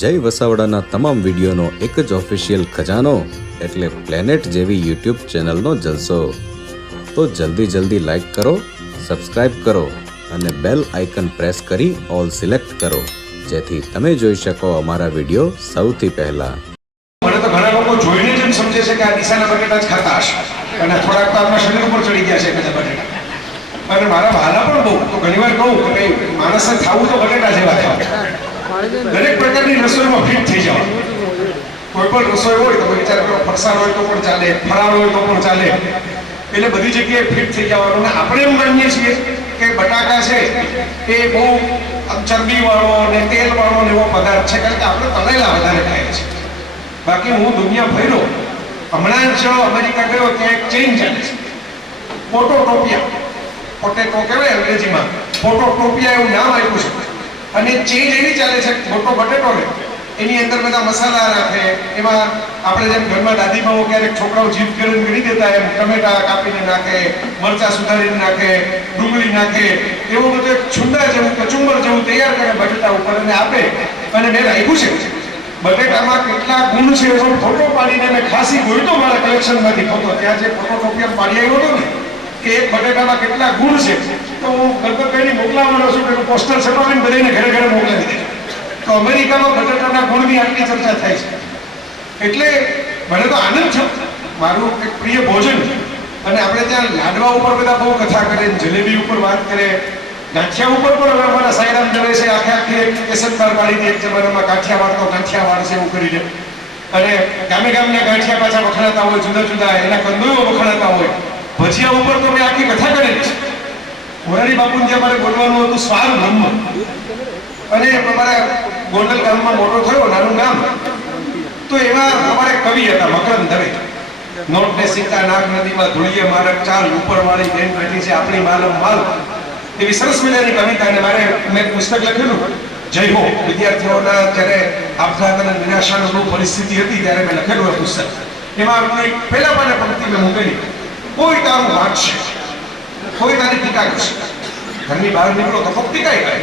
જય વસાવડાના તમામ વિડીયોનો એક જ ઓફિશિયલ ખજાનો એટલે પ્લેનેટ જેવી યુટ્યુબ ચેનલનો જલસો. તો જલ્દી લાઈક કરો, સબસ્ક્રાઇબ કરો અને બેલ આઇકન પ્રેસ કરી ઓલ સિલેક્ટ કરો જેથી તમે જોઈ શકો અમારા વિડીયો સૌથી પહેલા. મને તો ઘણા લોકો જોઈને જ એમ સમજે છે કે આ દિશાના બટેટા જ ખાતા હશે અને થોડાક તો આપણા શરીર ઉપર ચડી ગયા છે બધા બટેટા. અને મારા ભાલા પણ બહુ તો ઘણીવાર કહું કે ભાઈ માણસને ખાવું તો બટેટા જેવા ખાવ. દરેક પ્રકારની રસોઈમાં ફિટ થઈ જાવ. કોઈ પણ રસોઈ હોય તો વિચાર કરો, ફરસાણ હોય તો પણ ચાલે, ફરાળ હોય તો પણ ચાલે. એટલે બધી જગ્યાએ ફિટ થઈ જવાનું. અને આપણે એમ માનીએ છીએ કે બટાકા છે એ બહુ ચરબી વાળો અને તેલ વાળો એવો પદાર્થ છે કારણ કે આપણે તળેલા વધારે ખાઈએ છીએ. બાકી હું દુનિયા ફર્યો, હમણાં જ અમેરિકા ગયો ત્યાં એક ચેઇન ચાલે છે પોટોટોપિયા. પોટેટો કહેવાય અંગ્રેજીમાં, પોટોટોપિયા એવું નામ આપ્યું છે. અને ચેઇન એવી ચાલે છે મોટો બટેટો ને એની અંદર બધા મસાલા નાખે. એમાં આપણે જેમ ઘરમાં દાદીમાઓ ક્યારેક છોકરાઓ જીભ કરીને ગણી દેતા એમ ટમેટા કાપીને નાખે, મરચા સુધારીને નાખે, ડુંગળી નાખે, એવું બધું એક છુંદા જેવું કચુંબર જેવું તૈયાર કરે બટેટા ઉપર અને આપે. અને મેં રાખ્યું છે બટેટામાં કેટલા ગુણ છે એનો ફોટો પાડીને મેં ખાસી ગોઈતો મારા કલેક્શનમાંથી ફોટો. ત્યાં જે ફોટોકોપિયર પાડી આવ્યો હતો ને કે એક બટેટામાં કેટલા ગુણ છે તો હું ગણપતભાઈને મોકલાવવાનો છું કે પોસ્ટર છપાવીને બધાને ઘરે ઘરે મોકલાવી દે. તો અમેરિકામાં બટેટાના ગુણની આટલી ચર્ચા થાય છે. એટલે મને તો આનંદ છે. મારું એક પ્રિય ભોજન. અને આપણે ત્યાં લાડવા ઉપર બધા બહુ કથા કરે, જલેબી ઉપર વાત કરે, ગાંઠિયા ઉપર પણ હવે અમારા સાયરામ દવે છે આખે કેસર બાર પાડીને એક જમાનામાં ગાંઠિયાવાડ તો ગાંઠિયાવાડ છે એવું કરીને. અને ગામે ગામના ગાંઠિયા પાછા વખણાતા હોય, જુદા જુદા એના કંદોયો વખણાતા હોય. ભજીયા ઉપર તો મેં આખી કથા કરેલી છે. મોરારી બાપુને જે અમારે બોલવાનું હતું સ્વાર બ્રહ્મ. અને અમારા ગોંડલ ગામમાં મોટો થયો, નાનું ગામ. તો એવા અમારે કવિ હતા મકરંદ દવે. નોટ ને સિક્કા નાગ નદીમાં ધૂળીએ મારક ચાલ, ઉપર વાળી બેન બેઠી છે આપણી માલમ માલ. એવી સરસ મજાની કવિતા. અને મારે મેં પુસ્તક લખેલું જય હો. વિદ્યાર્થીઓના જ્યારે આપઘાત અને નિરાશાની પરિસ્થિતિ હતી ત્યારે મેં લખેલું પુસ્તક. એમાં પહેલા પાને પંક્તિ મેં મૂકેલી, કોઈ તારું વાંચશે, કોઈ તારી ટીકા કરશે. ઘરની બહાર નીકળો તો કોક ટીકાઈ કરે,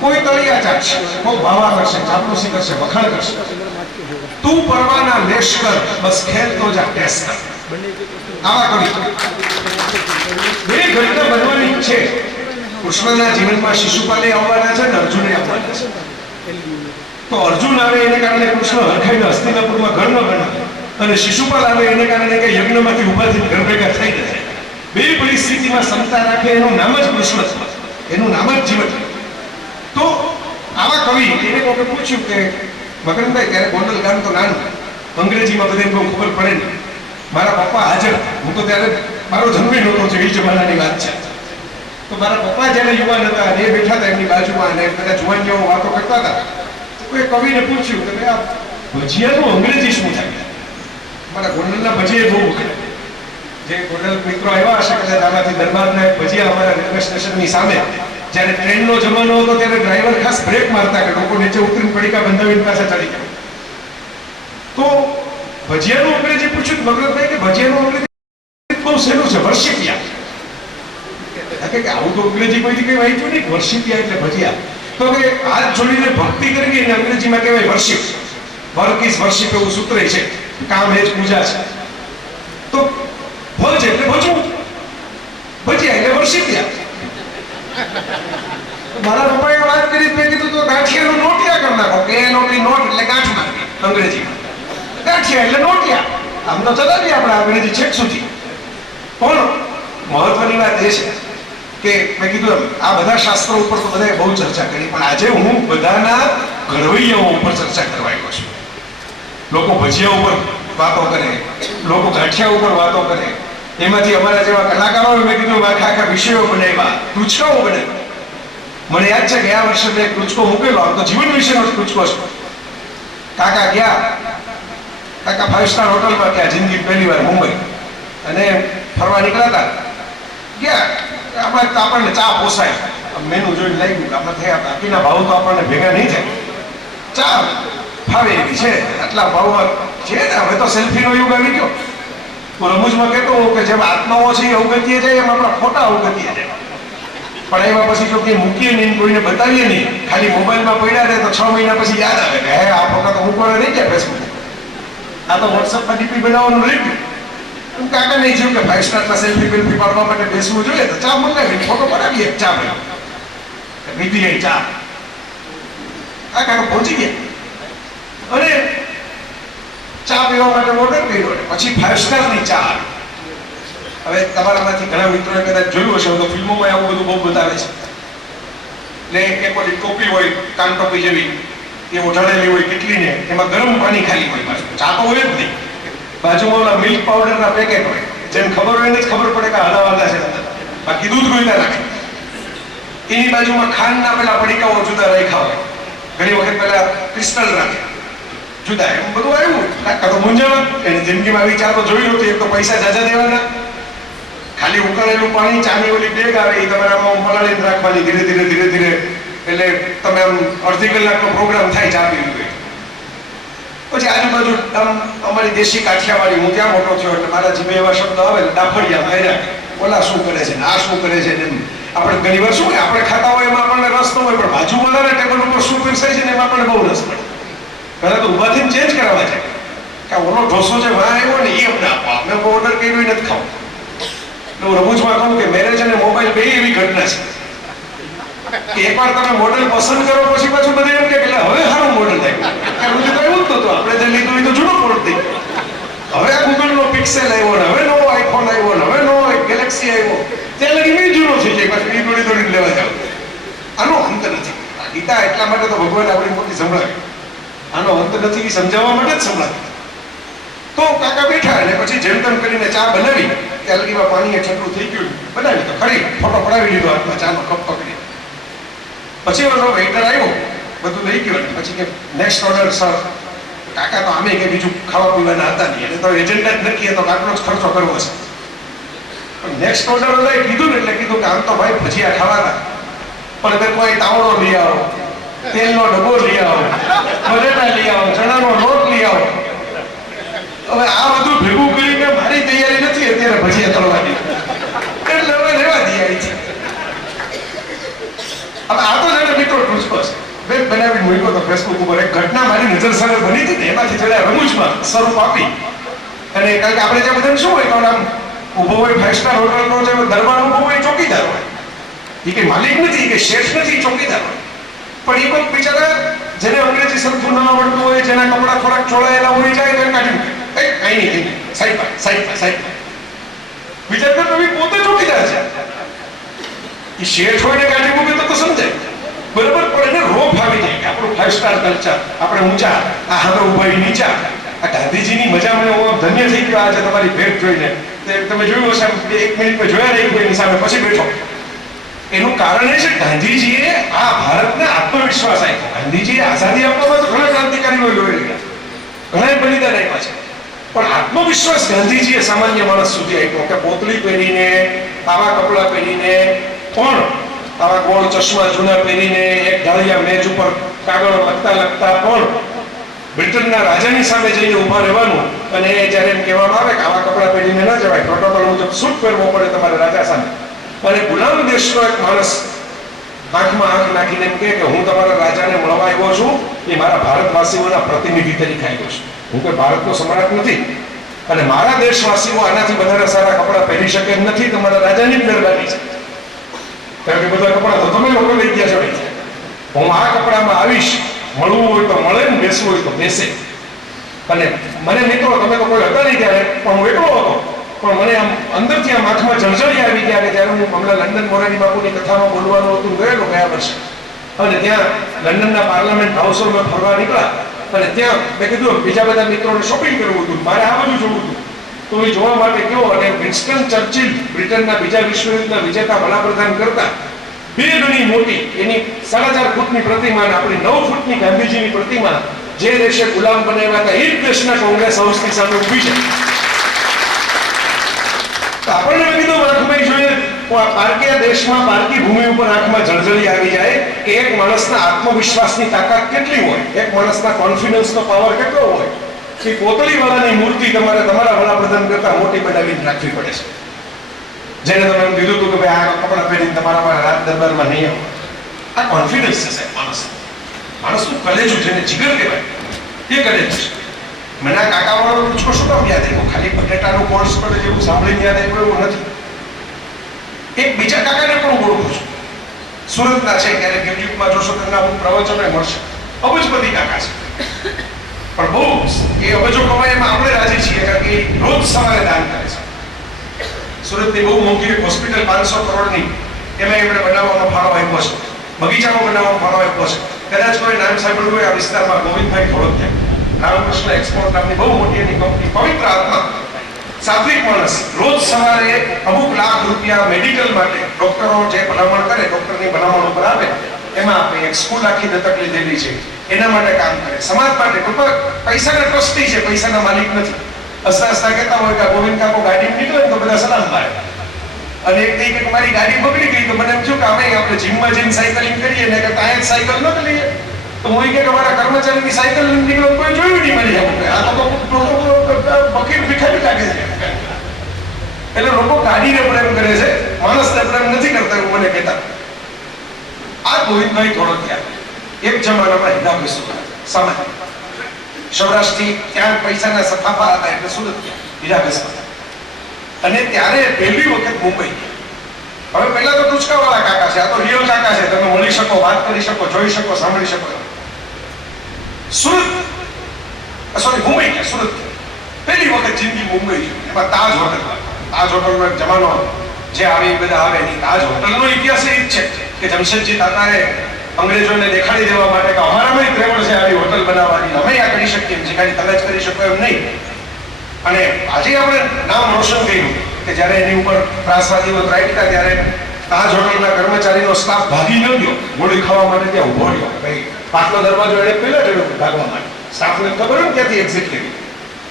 કોઈ તળિયા ચાટશે, કોઈ ભાવા કરશે, ચાપલુસી કરશે, વખાણ કરશે. તું પરવાના લેશ કર, બસ ખેલ તો જા ટેસ કર. આવા કવિ બે ઘટના બનવાની છે. કૃષ્ણના જીવનમાં શિશુપાલે આવવાના છે ને અર્જુને આવવાના છે. તો અર્જુન આવે એને કારણે કૃષ્ણ હરખાઈને હસ્તિનાપુરમાં ઘર ન બનાવે, અને શિશુપાલ આવે એને કારણે કે યજ્ઞમાંથી ઉભા થઈને ઘર ભેગા થઈ જાય. બે પરિસ્થિતિમાં ક્ષમતા રાખે એનું નામ જ કૃષ્ણ છે, એનું નામ જ જીવન. તો આવા કવિ એને કોકે પૂછ્યું કે મકરંદભાઈ ત્યારે ગોંડલ ગામ તો નાનું, અંગ્રેજીમાં બધાને બહુ ખબર પડે ને. મારા પપ્પા હાજર, હું તો ત્યારે મારો જન્મ નહોતો છે, એ જમાનાની વાત છે. તો મારા પપ્પા જ્યારે યુવાન હતા અને એ બેઠા હતા એમની બાજુમાં અને બધા જુવાનીઓ વાતો કરતા હતા. કોઈ કવિને પૂછ્યું કે આ ભજીયાનું અંગ્રેજી શું થાય? મારા ગોંડલના ભજીયા બહુ વખત જે ગોંડલ મિત્રો આવ્યા હશે કદાચ આમાંથી દરબારના એક ભજીયા અમારા રેલવે સ્ટેશનની સામે જ્યારે ટ્રેનનો જમાનો હતો ત્યારે ડ્રાઈવર ખાસ બ્રેક મારતા કે લોકો નીચે ઉતરીને પડીકા બંધાવીને પાછા ચડી ગયા. તો ભજીયાનું અંગ્રેજી પૂછ્યું મગરભાઈ કે ભજીયાનું અંગ્રેજી બહુ સહેલું છે, વર્ષિપિયા. કે આવું તો અંગ્રેજી કોઈથી કઈ વાંચ્યું નહીં, વર્ષિપિયા એટલે ભજીયા. તો કે હાથ જોડીને ભક્તિ કરવી એને અંગ્રેજીમાં કહેવાય વર્ષિપ. વર્ક ઇઝ વર્ષિપ એવું સૂત્ર છે. કામ એ જ પૂજા છે. તો ભજ એટલે ભજવું, ભજીયા એટલે વર્ષિપિયા. મારા પપ્પાએ વાત કરી, મેં કીધું તો ગાંઠિયાનો નોટિયા કરી નાખો. કે નોટી નોટ એટલે ગાંઠ નાખી અંગ્રેજીમાં, ગાંઠિયા એટલે નોટિયા. આમ તો ચલાવીએ આપણે અંગ્રેજી છેક સુધી. પણ મહત્વની વાત એ છે કે મેં કીધું આ બધા શાસ્ત્રો ઉપર તો બધાએ બહુ ચર્ચા કરી, પણ આજે હું બધાના ઘડવૈયાઓ ઉપર ચર્ચા કરવા આવ્યો છું. લોકો ભજીયા ઉપર વાતો કરે, લોકો ગાંઠિયા ઉપર વાતો કરે. એમાંથી અમારા જેવા કલાકારો મેં કીધું આખા વિષયો બનાવ્યા, ટૂચકાઓ બનાવ્યા. મને યાદ છે ગયા વર્ષે મેં એક ટૂચકો મૂકેલો, આમ તો જીવન વિશેનો ટૂચકો છે. કાકા ગયા, કાકા 5 સ્ટાર હોટલમાં ગયા જિંદગી પહેલી વાર મુંબઈ, અને ફરવા નીકળ્યા ગયા. આમાં તો આપણને ચા પોસાય, મેનુ જોઈને લાગ્યું કે આપણે થયા બાકીના ભાવ તો આપણને ભેગા નહીં થાય, ચા ફાવે એવી છે, આટલા ભાવમાં છે ને. હવે તો સેલ્ફીનો યુગ આવી ગયો. હું રમૂજમાં કહેતો હોઉં કે જેમ આત્માઓ છે એ અવગતિએ જાય એમ આપણા ફોટા અવગતિએ જાય. પણ એમાં પછી જો કે મૂકીએ નહીં, કોઈને બતાવીએ નહીં, ખાલી મોબાઈલમાં પડ્યા રહે તો 6 મહિના પછી યાદ આવે કે હે આ ફોટા તો મૂકવાના નહીં ગયા ફેસબુક, આ તો વોટ્સઅપમાં ડીપી બનાવવાનું રહી ગયું. કાકા નહીં થયું કે 5 સ્ટારના સેલ્ફી બેલ્ફી પાડવા માટે બેસવું જોઈએ તો ચા મંગાવી ફોટો પડાવીએ, ચા પીધી ચા, આ કાકા પહોંચી ગયા અને ચા પીવા માટે ઓર્ડર કર્યો પછી 5 સ્ટારની ચા આવી. હવે તમારામાંથી ઘણા મિત્રોએ કદાચ જોયું હશે તો ફિલ્મોમાં આવું બધું બહુ બતાવે છે. ને એક ઓલી ટોપી હોય કાન ટોપી જેવી એ ઓઢાડેલી હોય કેટલીને, એમાં ગરમ પાણી ખાલી હોય, પાછું ચા તો હોય જ નહીં, બાજુમાં ઓલા મિલ્ક પાવડરના પેકેટ હોય, જેને ખબર હોય ને જ ખબર પડે કે હલાવાલા છે અંદર, બાકી દૂધ ગોઈતા રાખે. એની બાજુમાં ખાંડના પેલા પડીકાઓ જુદા રાખ્યા હોય, ઘણી વખત પેલા ક્રિસ્ટલ રાખે જુદા, એમ બધું આવ્યું. કાકા તો મૂંઝાણ, એની જિંદગીમાં આવી ચા તો જોઈ નહોતી. એક તો પૈસા જાજા દેવાના, ખાલી ઉકાળેલું પાણી, ચાની ઓલી બેગ આવે એ તમારે આમાં પલાળીને રાખવાની ધીરે ધીરે ધીરે ધીરે, એટલે તમે આમ અડધી કલાકનો પ્રોગ્રામ થાય ચા પીવું હોય. પછી આજુબાજુ આમ અમારી દેશી કાઠિયાવાડી, હું ત્યાં મોટો થયો એટલે મારા જીભે એવા શબ્દો આવે ડાફડિયા માર્યા, ઓલા શું કરે છે આ શું કરે છે. આપણે ઘણી વાર શું હોય, આપણે ખાતા હોય એમાં આપણને રસ ન હોય, પણ બાજુવાળાના ટેબલ ઉપર શું પીરસાય છે ને એમાં આપણને બહુ રસ પડે. પહેલા તો ઊભા થઈને ચેન્જ કરાવવા છે કે ઓલો ઢોસો છે વાહ આવ્યો ને એ અમને આપો, અમે ઓર્ડર કર્યો નથી ખાવ. હું રમૂજમાં કહું કે મેરેજ અને મોબાઈલ બે એવી ઘટના છે કે એકવાર તમે મોડેલ પસંદ કરો પછી પાછું બધું એમ કે હવે સારું મોડેલ થાય, કારણ કે એવું જ નતું, આપણે જે લીધું એ તો જૂનો પ્રોડક્ટ થઈ ગયો. હવે આ ગૂગલનો પિક્સેલ આવ્યો ને હવે નવો આઈફોન આવ્યો ને હવે નવો ગેલેક્સી આવ્યો, ત્યાં લગી મેં જૂનો થઈ જાય, પાછું એ દોડી લેવા જાવ. આનો અંત નથી. ગીતા એટલા માટે તો ભગવાન આપણી મોટી સંભળાવી, આનો અંત નથી એ સમજાવવા માટે જ સંભળાવી. તો કાકા બેઠા અને પછી જેમ તેમ કરીને ચા બનાવી, ત્યાં લગીમાં પાણી છટલું થઈ ગયું, બનાવી તો ખરી ફોટો પડાવી લીધો હાથમાં, ચાનો કપ પકડી. પછી ઓલો વેઇટર આવ્યો, બધું લઈ ગયો, પછી કે નેક્સ્ટ ઓર્ડર સર. કાકા તો આમે કે બીજું ખાવા પીવાના હતા નહીં, એટલે તો એજન્ડા જ નક્કી હતો કે આટલો જ ખર્ચો કરવો છે. પણ નેક્સ્ટ ઓર્ડર લઈ કીધું ને એટલે કીધું કે આમ તો ભાઈ ભજીયા ખાવાના, પણ તમે કોઈ તાવડો લઈ આવો, તેલનો ડબ્બો લઈ આવો, બટેટા લઈ આવો, ચણાનો લોટ લઈ આવો. હવે આ બધું ભેગું કરીને મારી તૈયારી નથી અત્યારે ભજીયા તળવાની, એટલે હવે રહેવા દઈએ છે. હવે આ તો જાણે મિત્રો ટૂચકો છે, બેગ બનાવીને મૂક્યો તો ફેસબુક ઉપર. એક ઘટના મારી નજર સામે બની હતી ને, એમાંથી જરા રમૂજમાં સ્વરૂપ આપી. અને કારણ કે આપણે ત્યાં બધાને શું હોય કે આમ ઊભો હોય 5 સ્ટાર હોટલનો જે દરબાર ઊભો હોય ચોકીદાર હોય, એ કઈ માલિક નથી કે શેઠ નથી, ચોકીદાર હોય. પણ એ કોઈ બિચારા જેને અંગ્રેજી સરખું ન આવડતું હોય, જેના કપડા થોડાક ચોળાયેલા હોય જાય તો કાઢી મૂકે, કઈ નહીં સાઈડ વિચાર કરતો પોતે ચોકીદાર છે. એ શેઠ હોય ને કાઢી મૂકે તો સમજાય બરોબર, પણ એને રોપ આવી જાય કે આપણું 5 સ્ટાર કલ્ચર, આપણે ઊંચા, આ હવે ઉભા નીચા. આ ગાંધીજીની મજા મને હું ધન્ય થઈ ગયો આજે તમારી ભેટ જોઈને. તમે જોયું હશે 1 મિનિટમાં જોયા નહીં કોઈની સામે, પછી બેઠો. એનું કારણ એ છે ગાંધીજીએ આ ભારતને આત્મવિશ્વાસ આપ્યો. ગાંધીજીએ આઝાદી આપવામાં તો ઘણા ક્રાંતિકારીઓ લડી ગયા, ઘણા બલિદાન આપ્યા છે, પણ આત્મવિશ્વાસ ગાંધીજીએ સામાન્ય માણસ સુધી આપ્યો કે પોતળી પહેરીને, આવા કપડાં પહેરીને, પણ આવા ગોળ ચશ્મા જૂના પહેરીને, એક ઢાળિયા મેજ ઉપર કાગળ લખતા પણ બ્રિટનના રાજાની સામે જઈને ઊભા રહેવાનું. અને જ્યારે એમ કહેવામાં આવે કે આવા કપડાં પહેરીને ન જવાય, પ્રોટોકોલ મુજબ સૂટ પહેરવો પડે તમારે રાજા સામે. અને ગુલામ દેશનો એક માણસ આંખમાં આંખ નાખીને એમ કહે કે હું તમારા રાજાને મળવા આવ્યો છું, એ મારા ભારતવાસીઓના પ્રતિનિધિ તરીકે આવ્યો છું, હું કોઈ ભારતનો સમ્રાટ નથી, અને મારા દેશવાસીઓ આનાથી વધારે સારા કપડાં પહેરી શકે એમ નથી, તમારા રાજાની જ મહેરબાની છે. કારણ કે બધા કપડાં તો તમે લોકો લઈ ગયા છો, હું આ કપડામાં આવીશ, મળવું હોય તો મળે ને બેસવું હોય તો બેસે. અને મને મિત્રો, તમે તો કોઈ હતા નહીં ત્યારે, પણ હું એકલો હતો, પણ મને આમ અંદરથી આમ આંખમાં જળજળી આવી ગયા કે જ્યારે હું હમણાં લંડન મોરારી બાપુની કથામાં બોલવાનું હતું, ગયેલો ગયા વર્ષે, અને ત્યાં લંડનના પાર્લામેન્ટ હાઉસમાં ફરવા નીકળ્યા, અને ત્યાં મેં કીધું બીજા બધા મિત્રોને શોપિંગ કરવું હતું, મારે આ બધું જોવું હતું. તો એ જોવા માટે ગયો, અને વિન્સ્ટન ચર્ચિલ, બ્રિટનના બીજા વિશ્વયુદ્ધના વિજેતા વડાપ્રધાન કરતા 2 ગણી મોટી એની 4.5 ફૂટની પ્રતિમા અને આપણી 9 ફૂટની ગાંધીજીની પ્રતિમા જે દેશે ગુલામ બનાવ્યા હતા એ જ દેશના કોંગ્રેસ હાઉસની સામે ઊભી છે. આપણને કીધું આંખમાં જોઈએ, પારકી દેશમાં પારકી ભૂમિ ઉપર આંખમાં જળજળી આવી જાય કે એક માણસના આત્મવિશ્વાસની તાકાત કેટલી હોય, એક માણસના કોન્ફિડન્સનો પાવર કેટલો હોય. કે કોતળીવાળાની મૂર્તિ તમારે તમારા વડાપ્રધાન કરતા મોટી બનાવીને રાખવી પડે છે. જેને તમે એમ કીધું હતું કે ભાઈ આ કપડાં પહેરીને તમારા રાત દરબારમાં નહીં આવો. આ કોન્ફિડન્સ છે સાહેબ માણસનું કલેજું જેને જીગર કહેવાય એ કલેજ છે. મને આ કાકાવાળો પૂછો શું કામ યાદ આવ્યો? ખાલી બટેટાનું કોર્સ પડે જેવું સાંભળીને યાદ આવ્યું એવું નથી. એક બીજા કાકાને પણ હું ઓળખું છું, સુરતના છે. ક્યારેક યુટ્યુબમાં જોશો તમને અમુક પ્રવચનો મળશે. અબજપતિ કાકા છે, પણ બહુ એ અબજો કમાય એમાં આપણે રાજી છીએ, કારણ કે એ રોજ સવારે દાન કરે છે. સુરતની બહુ મોટી હોસ્પિટલ 500 કરોડની, એમાં એમણે બનાવવાનો ફાળો આપ્યો છે. બગીચાનો બનાવવાનો ફાળો આપ્યો છે. કદાચ કોઈ નામ સાંભળ્યું હોય આ વિસ્તારમાં, ગોવિંદભાઈ થોડોક રામકૃષ્ણ એક્સપોર્ટ નામની બહુ મોટી એની કંપની, પવિત્ર આત્મા, સાત્વિક માણસ. રોજ સવારે અમુક લાખ રૂપિયા મેડિકલ માટે ડોક્ટરો જે ભલામણ કરે, ડોક્ટરની ભલામણ ઉપર આવે, એમાં આપણે એક સ્કૂલ આખી દત્તક લીધેલી છે, એના માટે કામ કરે. સમાજ માટે પૈસાના ટ્રસ્ટી છે, પૈસાના માલિક નથી. હસતા હસતા કહેતા હોય કે ગોવિંદ કાકો ગાડી નીકળે તો બધા સલામ મારે. અને એક દી કે મારી ગાડી બગડી ગઈ તો મને એમ થયું કે આપણે જીમમાં જઈને સાયકલિંગ કરીએ ને કે ત્યાં જ સાયકલ ન લઈએ. તો હું કે મારા કર્મચારીની સાયકલ નીકળો કોઈ જોયું નહીં મારી જાવ. આ તો બકીર ભિખારી લાગે છે. એટલે લોકો ગાડીને પ્રેમ કરે છે, માણસને પ્રેમ નથી કરતા એવું મને કહેતા. આ ગોવિંદભાઈ થોડોકિયા એક જમાનામાં હિડા બેસું સામાન્ય સૌરાષ્ટ્રથી ત્યાં પૈસાના સફાફા હતા એટલે સુરત ગયા હીરા બેસવા. અને ત્યારે પહેલી વખત મુંબઈ ગયા. હવે પહેલા તો ટુચકાવાળા કાકા છે, આ તો રિયલ કાકા છે. તમે મળી શકો, વાત કરી શકો, જોઈ શકો, સાંભળી શકો. મુંબઈ ગયા, સુરત પહેલી વખત જિંદગી મુંબઈ ગઈ. એમાં તાજ હોટલનો એક જમાનો જે આવે એ બધા આવે નહીં. તાજ હોટલનો ઇતિહાસ એ જ છે કે જમશેદજી તાતાએ અંગ્રેજોને દેખાડી દેવા માટે કે અમારામાં ત્રેવડ છે આવી હોટલ બનાવવાની, અમે આ કરી શકીએ એમ, જે ખાલી તમે જ કરી શકો એમ નહીં. અને આજે આપણે નામ રોશન કર્યું કે જ્યારે એની ઉપર ત્રાસવાદીઓ ત્રાટકા ત્યારે તાજ હોટલના કર્મચારીનો સ્ટાફ ભાગી ન ગયો, ગોળી ખાવા માટે ત્યાં ઉભો રહ્યો. ભાઈ પાછલો દરવાજો એને પહેલા જ ભાગવા માટે, સ્ટાફને ખબર હોય ક્યાંથી એક્ઝિટ લેવી,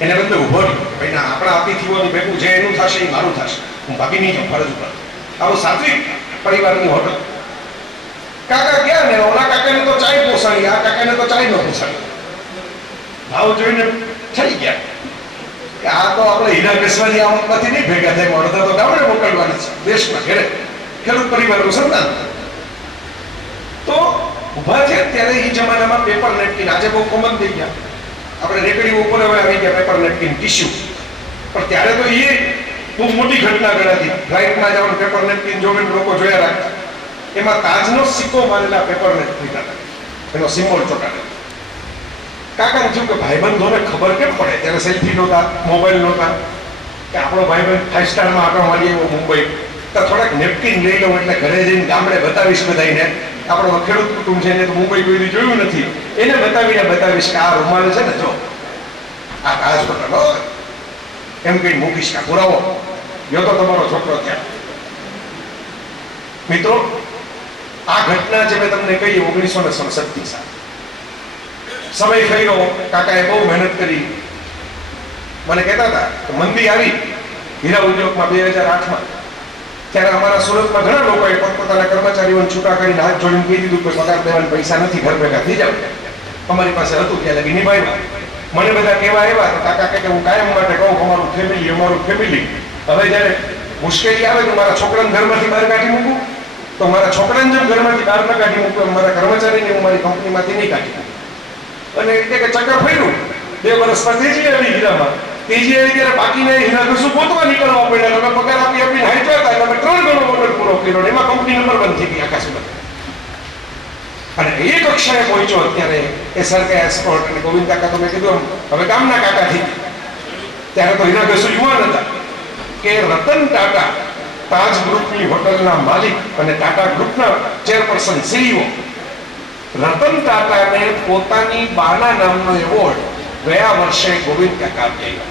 એને બદલે ઉભો રહ્યો. ભાઈ ના, આપણા અતિથિઓની ભેગું જે એનું થશે એ મારું થશે, હું ભાગી નહીં જાઉં ફરજ ઉપર. આવું સાત્વિક પરિવારની હોટલ. કાકા ગયા ને ઓલા કાકાને તો ચાય પોસાડી, આ કાકાને તો ચાય ન પોસાડી. ભાવ જોઈને થઈ ગયા કે આ તો આપણે હીરા બેસવાની આવકમાંથી નહીં ભેગા થાય, અડધા તો ગામડે મોકલવાના છે, દેશમાં ઘરે ખેડૂત પરિવારનું સંતાન. તો ઉભા છે ત્યારે એ જમાનામાં પેપર નેપકિન આજે બહુ કોમન થઈ ગયા. આપણે રેકડી ઉપર હવે આવી ગયા પેપર નેપકિન, ટીશ્યુ. પણ ત્યારે તો એ બહુ મોટી ઘટના ગણાતી. ફ્લાઇટમાં જવાનું પેપર નેપકિન જોઈને લોકો જોયા રાખતા. એમાં તાજનો સિક્કો મારેલા પેપર નેપકિન હતા, એનો સિમ્બોલ ચોટાડેલો. કાકાને થયું કે ભાઈબંધોને ખબર કેમ પડે, ત્યારે સેલ્ફી નહોતા, મોબાઈલ નહોતા, કે આપણો ભાઈબંધ 5 સ્ટારમાં આટો મારી આવ્યો મુંબઈ, તો થોડાક નેપકિન લઈ લઉં એટલે ઘરે જઈને ગામડે બતાવીશ બધાને, આપણો ખેડૂત કુટુંબ છે એને તો મુંબઈ કોઈ જોયું નથી, એને બતાવીશ કે આ રૂમાલ છે ને, જો આ તાજ હોટલ એમ કઈ મૂકીશ કે પુરાવો યો તો તમારો છોકરો ત્યાં. મિત્રો, આ ઘટના જે મેં તમને કહી 1967 સાલ સમય થયો. કાકાએ બહુ મહેનત કરી. મને કહેતા હતા કે મંદી આવી હીરા ઉદ્યોગમાં 2008માં, ત્યારે અમારા સુરતમાં ઘણા લોકોએ પોતપોતાના કર્મચારીઓને છૂટા કરીને હાથ જોડીને કહી દીધું કે પગાર દેવાના પૈસા નથી, ઘર ભેગા થઈ જાવ. અમારી પાસે હતું ત્યાં લગી નિભાવ્યા. મને બધા કહેવા આવ્યા તો કાકા કે હું કાયમ માટે કહું અમારું ફેમિલી. હવે જ્યારે મુશ્કેલી આવે તો મારા છોકરાને ઘરમાંથી બહાર કાઢી મૂકું, તો મારા છોકરાને જેમ ઘરમાંથી બહાર ન કાઢી મૂકું, મારા કર્મચારીને હું મારી કંપનીમાંથી નહીં કાઢી મૂકું. અને એટલે કે ચક્કર ફર્યું. 2 વર્ષમાં તેજી આવી હીરામાં. તેજી આવી ત્યારે બાકીના હીરા કશું ગોતવા નીકળવા પડ્યા. તમે પગાર આપીને હાંચવા હતા, તમે 3 ગણો ઓર્ડર પૂરો કર્યો. એમાં કંપની નંબર બંધ થઈ ગઈ આખા સુરત. અને એ કક્ષાએ પહોંચ્યો અત્યારે SRK એક્સપોર્ટ. અને ગોવિંદ કાકા તો મેં કીધું હવે ગામના કાકા થઈ ગયા. ત્યારે તો હીરા બેસુ યુવાન હતા કે રતન ટાટા, તાજ ગ્રુપની હોટલના માલિક અને ટાટા ગ્રુપના ચેરપર્સન CEO રતન ટાટાને પોતાની બાના નામનો એવોર્ડ ગયા વર્ષે ગોવિંદ કાકા આપ્યા.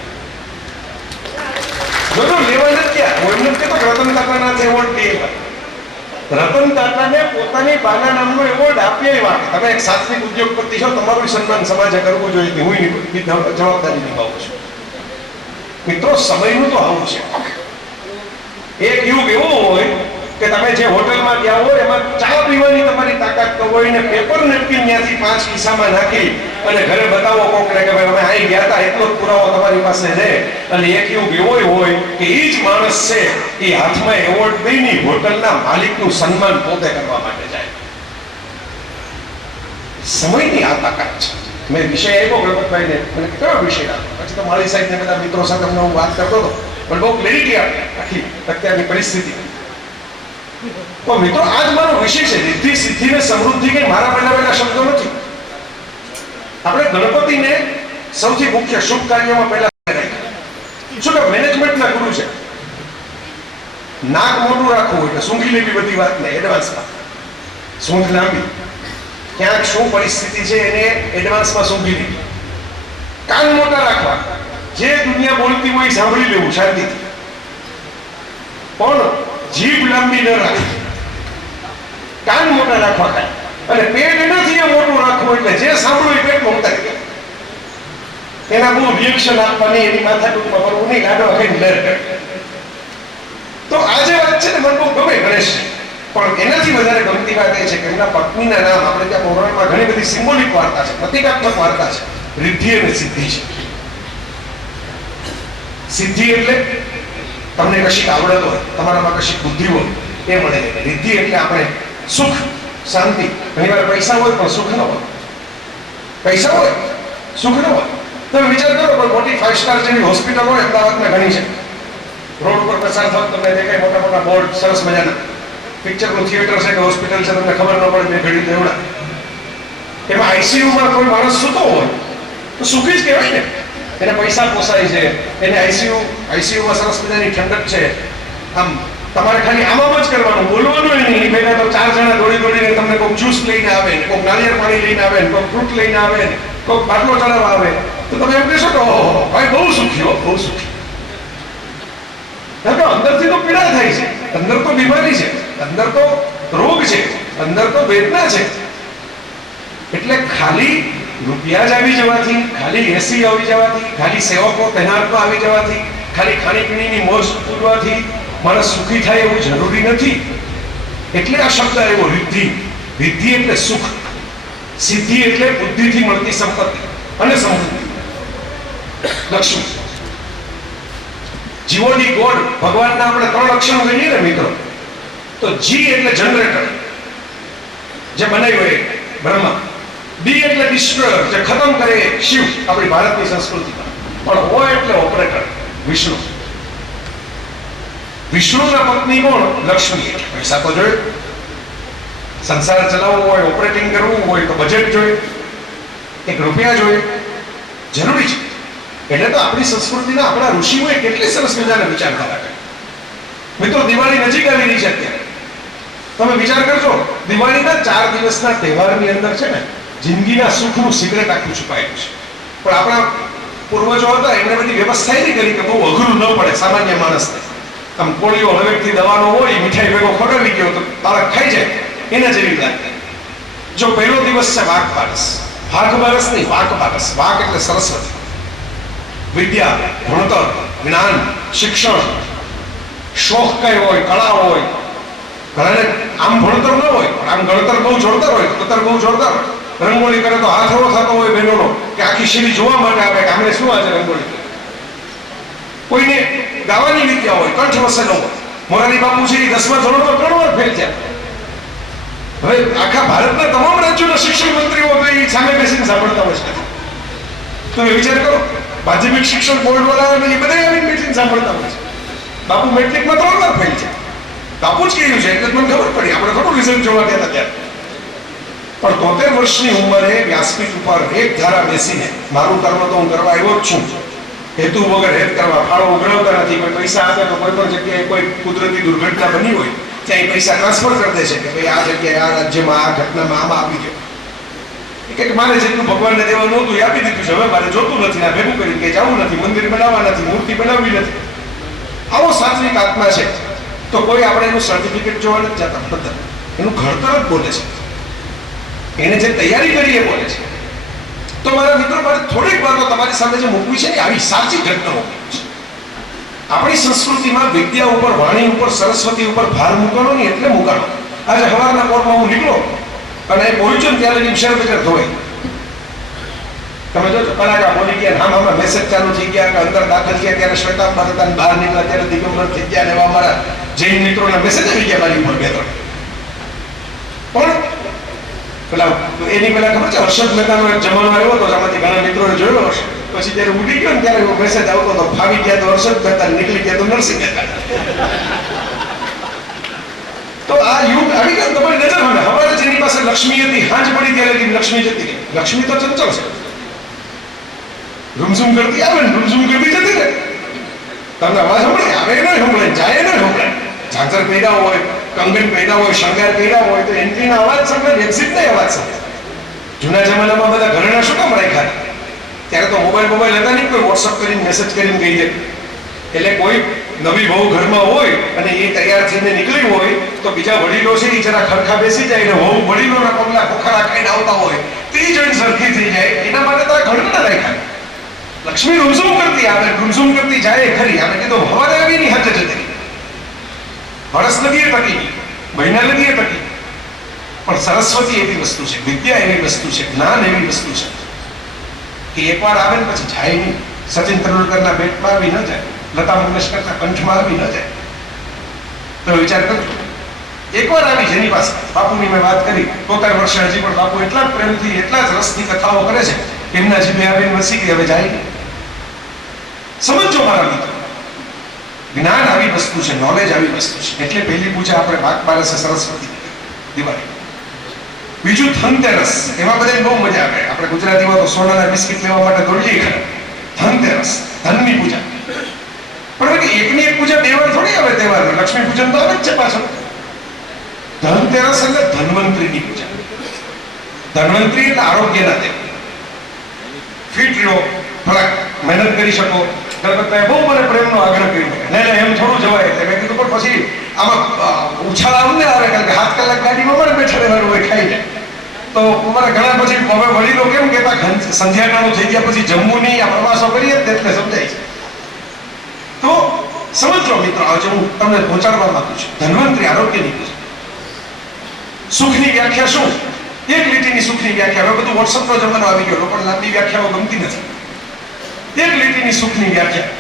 લેવા નથી એમને કહેતો રતન ટાટાના એવોર્ડ દે. રતન ટાટાને પોતાની બાના નામનો એવોર્ડ આપ્યા. તમે એક સાત્વિક ઉદ્યોગપતિ છો, તમારું સન્માન સમાજે કરવું જોઈએ, હું જવાબદારી નિભાવું છું. મિત્રો, સમયનું તો આવું છે. એક યુગ એવો હોય કે તમે જે હોટલમાં ગયા હોય એમાં ચા પીવાની તમારી તાકાત તો હોય ને પેપર નેપકિન ત્યાંથી 5 ખિસ્સામાં નાખી અને ઘરે બતાવો કોકને કે ભાઈ અમે અહીં ગયા હતા એટલો જ પુરાવો તમારી પાસે છે, અને એક એવું બેવોય હોય કે એ જ માણસ છે એ હાથમાં એવોર્ડ દઈને હોટલના માલિકનું સન્માન પોતે કરવા માટે જાય. સમયની આ તાકાત છે. મેં વિષય આપ્યો ગણપતભાઈને, મને કયો વિષય આપ્યો, પછી તો મારી સાહેબ ને બધા મિત્રો સાથે હું વાત કરતો હતો, પણ બહુ ક્લેરિટી આપી આખી અત્યારની પરિસ્થિતિ. તો મિત્રો આજ મારો વિષય છે રિદ્ધિ સિદ્ધિ ને સમૃદ્ધિ કે મારા બનાવેલા શબ્દો નથી. આપણે ગણપતિને સૌથી મુખ્ય શુભ કાર્યોમાં પહેલા રાખ્યા. શું કે મેનેજમેન્ટના ગુરુ છે. નાક મોટું રાખવું એટલે સૂંઘી લેવી બધી વાતને એડવાન્સમાં. સૂંઘ લાંબી, ક્યાંક શું પરિસ્થિતિ છે એને એડવાન્સમાં સૂંઘી લેવી. કાન મોટા રાખવા, જે દુનિયા બોલતી હોય સાંભળી લેવું શાંતિથી. પણ જીભ લાંબી ન રાખવી, કાન મોટા રાખવા કાંઈ. અને પેટ એનાથી મોટું રાખવું એટલે જે સાંભળવું એ પેટમાં ઉતારી દે. એના બહુ રિએક્શન આપવાની, એની માથાકૂટમાં કરવું નહીં, ગાડો ખાઈને ડર કરે. તો આ જે વાત છે ને મને બહુ ગમે ગણેશ, પણ એનાથી વધારે ગમતી વાત એ છે કે એમના પત્નીના નામ આપણે ત્યાં પૌરાણમાં ઘણી બધી સિમ્બોલિક વાર્તા છે, પ્રતિકાત્મક વાર્તા છે. રિદ્ધિ અને સિદ્ધિ છે. સિદ્ધિ એટલે તમને કશીક આવડત હોય, તમારામાં કશીક બુદ્ધિ હોય એ મળે. રિદ્ધિ એટલે આપણે સુખ, શાંતિ. ઘણી વાર પૈસા હોય પણ સુખ ન હોય, પૈસા હોય સુખ ન હોય. તમે વિચાર કરો, કોઈ મોટી 5 સ્ટાર જેવી હોસ્પિટલ હોય અમદાવાદમાં ઘણી છે, રોડ પર પસાર થાવ તમને દેખાય મોટા મોટા બોર્ડ સરસ મજાના, પિક્ચરનું થિયેટર છે કે હોસ્પિટલ છે તમને ખબર ન પડે બે ઘડી તો એવડા. એમાં આઈસીયુમાં કોઈ માણસ સૂતો હોય તો સુખી જ કહેવાય ને. એને પૈસા પોસાય છે, એને આઈસીયુમાં સરસ મજાની ઠંડક છે. આમ તમારે ખાલી આમાં જ કરવાનું, બોલવાનું નહીં. ભેગા તો 4 જણા દોડી દોડીને તમને કોઈક જ્યુસ લઈને આવે ને, કોઈક નાળિયેર પાણી લઈને આવે ને, કોઈક ફ્રૂટ લઈને આવે ને, કોઈક બાટલો ચડાવવા આવે, તો તમે એમ કહેશો કે ઓહો ભાઈ બહુ સુખી હો, બહુ સુખી. અંદરથી તો પીડા થાય છે, અંદર તો બીમારી છે, અંદર તો રોગ છે, અંદર તો વેદના છે. એટલે ખાલી રૂપિયા જ આવી જવાથી, ખાલી એસી આવી જવાથી, ખાલી સેવકો તૈનાતમાં આવી જવાથી, ખાલી ખાણીપીણીની મોજ પૂરવાથી માણસ સુખી થાય એવું જરૂરી નથી. એટલે આ શબ્દ આવ્યો રિદ્ધિ. રિદ્ધિ એટલે સુખ, સિદ્ધિ એટલે બુદ્ધિથી મળતી સંપત્તિ અને સમૃદ્ધિ. લક્ષ્મી, જીઓડી ગોડ ભગવાનના આપણે 3 અક્ષરો ગણીએ ને મિત્રો, તો જી એટલે જનરેટર, જે બનાવ્યો એ બ્રહ્મા. ડી એટલે ડિસ્ટ્રોયર, જે ખતમ કરે શિવ, આપણી ભારતની સંસ્કૃતિમાં. પણ ઓ એટલે ઓપરેટર, વિષ્ણુ. વિષ્ણુના પત્ની કોણ? લક્ષ્મી. પૈસા તો જોઈએ, સંસાર ચલાવવો હોય, ઓપરેટિંગ કરવું હોય તો બજેટ જોઈએ, 1 રૂપિયા જોઈએ, જરૂરી છે. એટલે તો આપણી સંસ્કૃતિના આપણા ઋષિઓએ કેટલી સરસ મજાના વિચારધારા કરી. મિત્રો દિવાળી નજીક આવી રહી છે અત્યારે. તમે વિચાર કરજો, દિવાળીના 4 દિવસના તહેવારની અંદર છે ને જિંદગીના સુખનું સિગરેટ આખું છુપાયેલું છે. પણ આપણા પૂર્વજો હતા એમને બધી વ્યવસ્થા એવી કરી કે બહુ અઘરું ન પડે સામાન્ય માણસને. આમ કોળીઓ હવેથી દવાનો હોય, મીઠાઈ ભેગો ખવડાવી ગયો તો બાળક ખાઈ જાય, એના જેવી લાગે. જો પહેલો દિવસ છે વાઘ બારસ, વાઘ બારસ નહીં વાઘ બારસ. વાઘ એટલે સરસ્વતી. વિદ્યા, ભણતર, જ્ઞાન, શિક્ષણ, શોખ કઈ હોય, કળા હોય. ઘણાને આમ ભણતર ન હોય પણ આમ ગણતર બહુ જોરદાર હોય, ગણતર બહુ જોરદાર હોય. રંગોળી કરે તો હાથ એવો થતો હોય બહેનોનો કે આખી શેરી જોવા માટે આવે કે આમને શું આજે રંગોળી. કોઈને ગાવાની વિદ્યા હોય, કંઠ વસેલો હોય. મોરારી બાપુ છે એ 10મા ધોરણમાં 3 વાર ફેલ થયા. હવે આખા ભારતના તમામ રાજ્યોના શિક્ષણ મંત્રીઓ તો એ સામે બેસીને સાંભળતા હોય છે. તમે વિચાર કરો, માધ્યમિક શિક્ષણ બોર્ડ વાળા એ બધા આવીને બેસીને સાંભળતા હોય છે. બાપુ મેટ્રિકમાં 3 વાર ફેલ છે. બાપુ જ કહ્યું છે એટલે મને ખબર પડી. આપણે ખોટું રિઝલ્ટ જોવા ગયા હતા ત્યારે. પણ 73 વર્ષની ઉંમરે વ્યાસપીઠ ઉપર એક ધારા બેસીને મારું કર્મ તો હું કરવા આવ્યો જ છું, હેતુ વગર હેત કરવા, ફાળો ઉઘરાવતા નથી. કોઈ પૈસા આપે તો કોઈ પણ જગ્યાએ કોઈ કુદરતી દુર્ઘટના બની હોય ત્યાં એ પૈસા ટ્રાન્સફર કરી દે છે કે ભાઈ આ જગ્યાએ આ રાજ્યમાં આ ઘટનામાં આમાં આપી દો. કે મારે જેટલું ભગવાનને દેવાનું નહોતું એ આપી દીધું છે, હવે મારે જોતું નથી, આ ભેગું કરી કે જવું નથી, મંદિર બનાવવા નથી, મૂર્તિ બનાવવી નથી. આવો સાત્વિક આત્મા છે. તો કોઈ આપણે એનું સર્ટિફિકેટ જોવા નથી જતા, બધા એનું ઘડતર જ બોલે છે, એને જે તૈયારી કરી એ બોલે છે. તો મારા મિત્રો, મારે થોડીક વાતો તમારી સામે જે મૂકવી છે ને આવી સાચી ઘટનાઓ છે. આપણી સંસ્કૃતિમાં વિદ્યા ઉપર, વાણી ઉપર, સરસ્વતી ઉપર ભાર મૂકવાનો નહીં એટલે મૂકાણો. આજે સવારના પોરમાં હું નીકળો અને પહોંચ્યો ને ત્યારે વિશાળ બજાર ધોવાય. તમે જો કલાકા બોલી ગયા, આમાં મેસેજ ચાલુ થઈ ગયા કે અંદર દાખલ થયા ત્યારે શ્વેતાંબર હતા, બહાર નીકળ્યા ત્યારે દિગંબર થઈ ગયા, ને એવા અમારા જૈન મિત્રોના મેસેજ આવી ગયા મારી ઉપર 2-3. પણ પેલા એની પેલા ખબર છે હર્ષદ મહેતાનો એક જમાનો આવ્યો હતો, આમાંથી ઘણા મિત્રોએ જોયો હશે. પછી જયારે ઉડી ગયો ને ત્યારે એવો મેસેજ આવતો હતો, ફાવી ગયા તો હર્ષદ મહેતા, નીકળી ગયા તો નરસિંહ મહેતા. તો આ યુગ આવી ગયો. તમારી નજર હવે હવારે જેની પાસે લક્ષ્મી હતી, હાંજ પડી ત્યારે લક્ષ્મી જતી રહી. લક્ષ્મી તો ચંચળ છે, રૂમઝૂમ કરતી આવે ને રૂમઝૂમ કરતી જતી રહે. તમને અવાજ સંભળાય, આવે ન સંભળાય, જાય ન સંભળાય. ઝાંઝર પહેર્યા હોય, કંગન પહેર્યા હોય, શણગાર પહેર્યા હોય તો એન્ટ્રીના અવાજ સંભળાય, એક્ઝિટ નહીં અવાજ સંભળાય. જૂના જમાનામાં બધા ઘરેણા શું કામ રાખ્યા? ત્યારે તો મોબાઈલ હતા નહીં, કોઈ વોટ્સઅપ કરીને મેસેજ કરીને કહી દે. એટલે કોઈ નવી બહુ ઘરમાં હોય અને એ તૈયાર થઈને નીકળી હોય તો બીજા વડીલો છે એ જરા ખરખા બેસી જાય ને વહુ વડીલોના પગલા ખોખરા ખાઈને આવતા હોય તે જોઈને સરખી થઈ જાય. એના માટે તો આ ઘરના રાખ્યા. લક્ષ્મી રૂમઝૂમ કરતી આવે, રૂમઝૂમ કરતી જાય ખરી. આપણે કીધું હવારે આવી ની હાથે જતી, વરસ લગીએ ટકી, મહિના લગીએ ટકી. પણ સરસ્વતી એવી વસ્તુ છે, વિદ્યા એવી વસ્તુ છે, જ્ઞાન એવી વસ્તુ છે કે એકવાર આવે ને પછી જાય નહીં. સચિન તેંડુલકરના બેટમાં આવી ન જાય, લતા મંગેશકરના કંઠમાં આવી ન જાય. તો વિચાર કરજો, એકવાર આવી જેની પાસે, બાપુની મેં વાત કરી, 73 વર્ષે હજી પણ બાપુ એટલા જ પ્રેમથી, એટલા જ રસની કથાઓ કરે છે, એમના જીભે આવીને વસી ગઈ, હવે જાય નહીં. સમજો મારા મિત્રો, જ્ઞાન આવી વસ્તુ છે, નોલેજ આવી વસ્તુ છે. એટલે પહેલી પૂજા આપણે વાઘ બારસે સરસ્વતી દિવાળી. બીજું ધનતેરસ, એમાં બધાને બહુ મજા આવે. આપણે ગુજરાતીમાં તો સોનાના બિસ્કિટ લેવા માટે દોડીએ ખરા. ધનતેરસ, ધનની પૂજા. પણ એકની એક પૂજા 2 વાર થોડી આવે તહેવાર. લક્ષ્મી પૂજન તો આવે જ છે પાછળ. ધનતેરસ એટલે ધન્વંતરીની પૂજા. ધન્વંતરી એટલે આરોગ્યના દેવ. ફિટ રહો, થોડાક મહેનત કરી શકો. ગણપતભાઈ બહુ મને પ્રેમનો આગ્રહ કર્યો, નહીં એમ થોડું જવાય. એટલે મેં કીધું પણ પછી આમાં ઉછાળા ને આવે, કારણ કે 7 કલાક ગાડીમાં મને બેઠા રહેવાનું હોય ખાઈને. તો અમારે ઘણા પછી હવે વડીલો કેમ કહેતા, સંધ્યાકાળું થઈ ગયા પછી જમવું નહીં, આ પ્રવાસો કરીએ એટલે સમજાય છે. તો સમજો મિત્રો, આજે હું તમને પહોંચાડવા માંગુ છું ધન્વંતરી આરોગ્યની પૂજા. સુખની વ્યાખ્યા શું? એક લીટીની સુખની વ્યાખ્યા. હવે બધું વોટ્સઅપનો જમાનો આવી ગયો, લોકોને લાંબી વ્યાખ્યાઓ ગમતી નથી. એક લીટીની સુખની વ્યાખ્યા.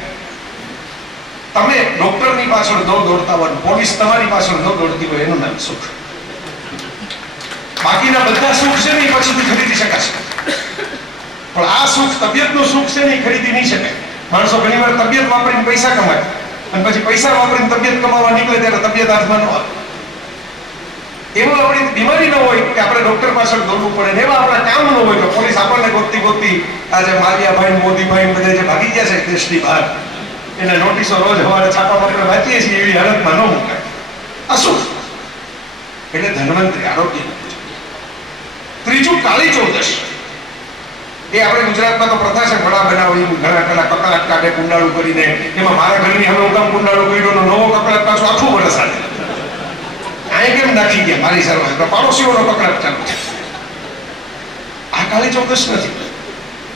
તમે ડોક્ટરની પાછળ ન દોડતા હોય, પોલીસ તમારી પાછળ ન દોડતી હોય, એનું નામ સુખ. બાકીના બધા સુખ છે ને એ પછીથી ખરીદી શકાશે, પણ આ સુખ, તબિયતનું સુખ છે ને એ ખરીદી નહીં શકાય. માણસો ઘણી વાર તબિયત વાપરીને પૈસા કમાય અને પછી પૈસા વાપરીને તબિયત કમાવા નીકળે ત્યારે તબિયત હાથમાં ન આવે. એવું આપણી બીમારી ન હોય કે આપણે ડોક્ટર પાછળ દોડવું પડે, ને એવા આપણા કામ ન હોય તો પોલીસ આપણને ગોતતી આજે માલિયાભાઈ, મોદીભાઈ બધા જે ભાગી ગયા છે દેશની બહાર, એને નોટિસો રોજ સવારે છાપામાં આપણે વાંચીએ છીએ, એવી હાલતમાં ન મુકાય. આ સુખ એટલે ધન્વંતરી આરોગ્ય. ત્રીજું કાળી ચૌદશ. એ આપણે ગુજરાતમાં તો પ્રથા છે, ઘણા બનાવી, ઘણા કકડાટ કાઢે કુંડાળું કરીને. એમાં મારા ઘરની હવે હું કામ કુંડાળું કર્યો, નવો કકડાટ પાછો આખું વર્ષ આવે. અહીં કેમ નાખી ગયા મારી સારવાર, પાડોશીઓનો કકડાટ ચાલુ છે. આ કાળી ચૌદશ નથી.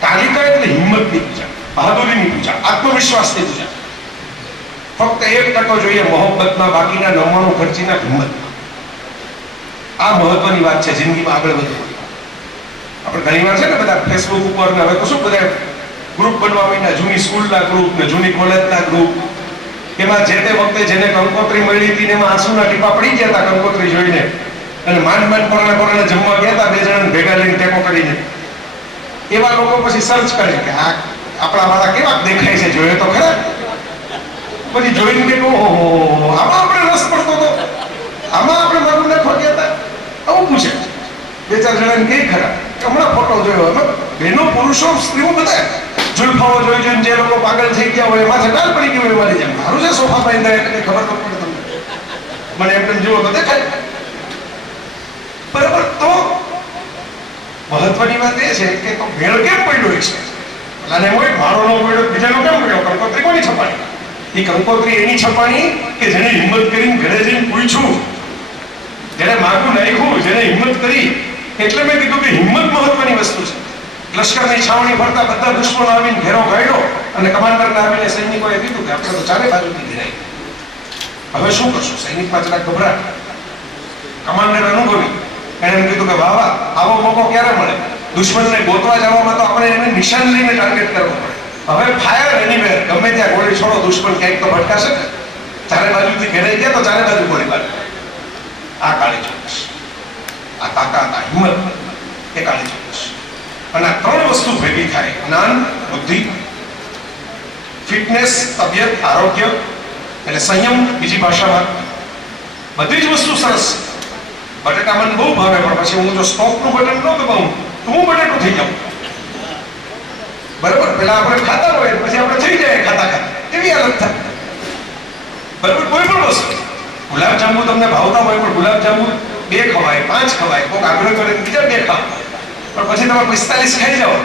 કાલિકા એટલે હિંમતની પૂજા, બહાદુરીની પૂજા, આત્મવિશ્વાસની પૂજા. ફક્ત 1% જોઈએ મોહબ્બતમાં, બાકીના 99 ખર્ચીના હિંમતમાં. આ મહત્વની વાત છે જિંદગીમાં આગળ વધવું. આપણે ઘણી વાર છે ને બધા ફેસબુક ઉપર ને હવે તો શું બધા ગ્રુપ બનવા માંડ્યા, જૂની સ્કૂલના ગ્રુપ ને જૂની કોલેજના ગ્રુપ. એમાં જે તે વખતે જેને કંકોત્રી મળી હતી ને એમાં આંસુના ટીપા પડી ગયા હતા કંકોત્રી જોઈને, અને માંડ પરાણે જમવા ગયા હતા 2 જણાને ભેગા લઈને ટેકો કરીને. એવા લોકો પછી સર્ચ કરે કે આ આપણા વાળા કેવા દેખાય છે, જોઈએ તો ખરા. પછી જોઈને કે ઓહો, આમાં આપણે રસ પડતો હતો, આમાં આપણે મારું નાખવા ગયા હતા, આવું પૂછે. 2-4 જણાને કે ખરા હમણાં ફોટો જોયો, એમાં બહેનો પુરુષો સ્ત્રીઓ બધા જુલ્ફાઓ જોઈ જોઈને જે લોકો પાગલ થઈ ગયા હોય, એમાં ડાલ પડી ગયું હોય મારી જેમ. મારું છે સોફા બાંધ્યા એટલે ખબર તો પડે તમને, મને એમ જુઓ તો દેખાય. બરાબર. તો મહત્વની વાત એ છે કે તો ભેળ કેમ પડ્યો છે, અને હોય મારો નો પડ્યો, બીજાનો કેમ પડ્યો? કંકોત્રી કોની છપાણી? એ કંકોત્રી એની છપાણી કે જેને હિંમત કરીને ઘરે જઈને પૂછ્યું, જેને માગું નાખ્યું, જેને હિંમત કરી. એટલે મેં કીધું કે હિંમત મહત્વની વસ્તુ છે. લશ્કરની છાવણી ફરતા બધા દુશ્મનો આવીને ઘેરો ગાળ્યો અને અને કમાન્ડરને આવીને સૈનિકોએ કીધું કે આપણે તો ચારે બાજુથી ઘેરાઈ, હવે શું કરશું? સૈનિકમાં જરાક ગભરાટ. કમાન્ડર અનુભવી, એણે એમ કીધું કે વાહ વાહ, આવો મોકો ક્યારે મળે? દુશ્મનને ગોતવા જવામાં તો આપણે એને નિશાન લઈને ટાર્ગેટ કરવો પડે. હવે ફાયર એનીવેર, ગમે ત્યાં ગોળી છોડો, દુશ્મન ક્યાંક તો ભટકાશે ને. ચારે બાજુથી ઘેરાઈ ગયા તો ચારે બાજુ ગોળીબાર. આ કાળી ચોકસ, આ તાકાત, આ હિંમત, એ કાળી ચોકસ. અને આ ત્રણ વસ્તુ ભેગી થાય: જ્ઞાન, બુદ્ધિ, ફિટનેસ, તબિયત, આરોગ્ય, એટલે સંયમ બીજી ભાષામાં. બધી જ વસ્તુ સરસ. બટેટા મને બહુ ભાવે, પણ પછી હું જો સ્ટોકનું બટન ન દબાવું તો હું બટેટું થઈ જાઉં. બરાબર? પેલા આપણે ખાતા હોય પછી આપણે થઈ જાય ખાતા ખાતા, એવી હાલત થાય. બરાબર? કોઈ પણ વસ્તુ, ગુલાબજાંબુ તમને ભાવતા હોય પણ ગુલાબજાંબુ 2 ખવાય, 5 ખવાય, કોઈક આગ્રહ કરે બીજા 2 ખાવ, પણ પછી તમે 45 ખાઈ જાઓ.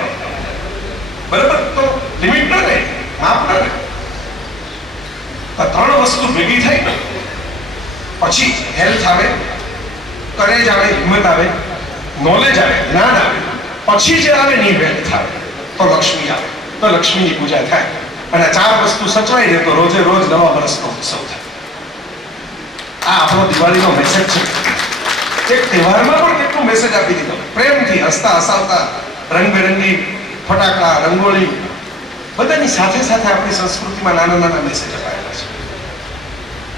બરાબર? તો લિમિટ ન રહે, માપ ન રહે. આ ત્રણ વસ્તુ ભેગી થાય ને પછી હેલ્થ આવે, કરેજ આવે, હિંમત આવે, નોલેજ આવે, જ્ઞાન આવે. પછી જે આવે ની વેલ્થ આવે, તો લક્ષ્મી આવે, તો લક્ષ્મીની પૂજા થાય. અને 4 વસ્તુ સચવાઈ રહે તો રોજે રોજ નવા વર્ષનો ઉત્સવ થાય. આ આપણો દિવાળીનો મેસેજ છે. એક તહેવારમાં પણ કેટલું મેસેજ આપી દીધો, પ્રેમથી હસતા હસાવતા, રંગબેરંગી ફટાકડા, રંગોળી, બધાની સાથે સાથે આપણી સંસ્કૃતિમાં નાના નાના મેસેજ અપાયેલા છે.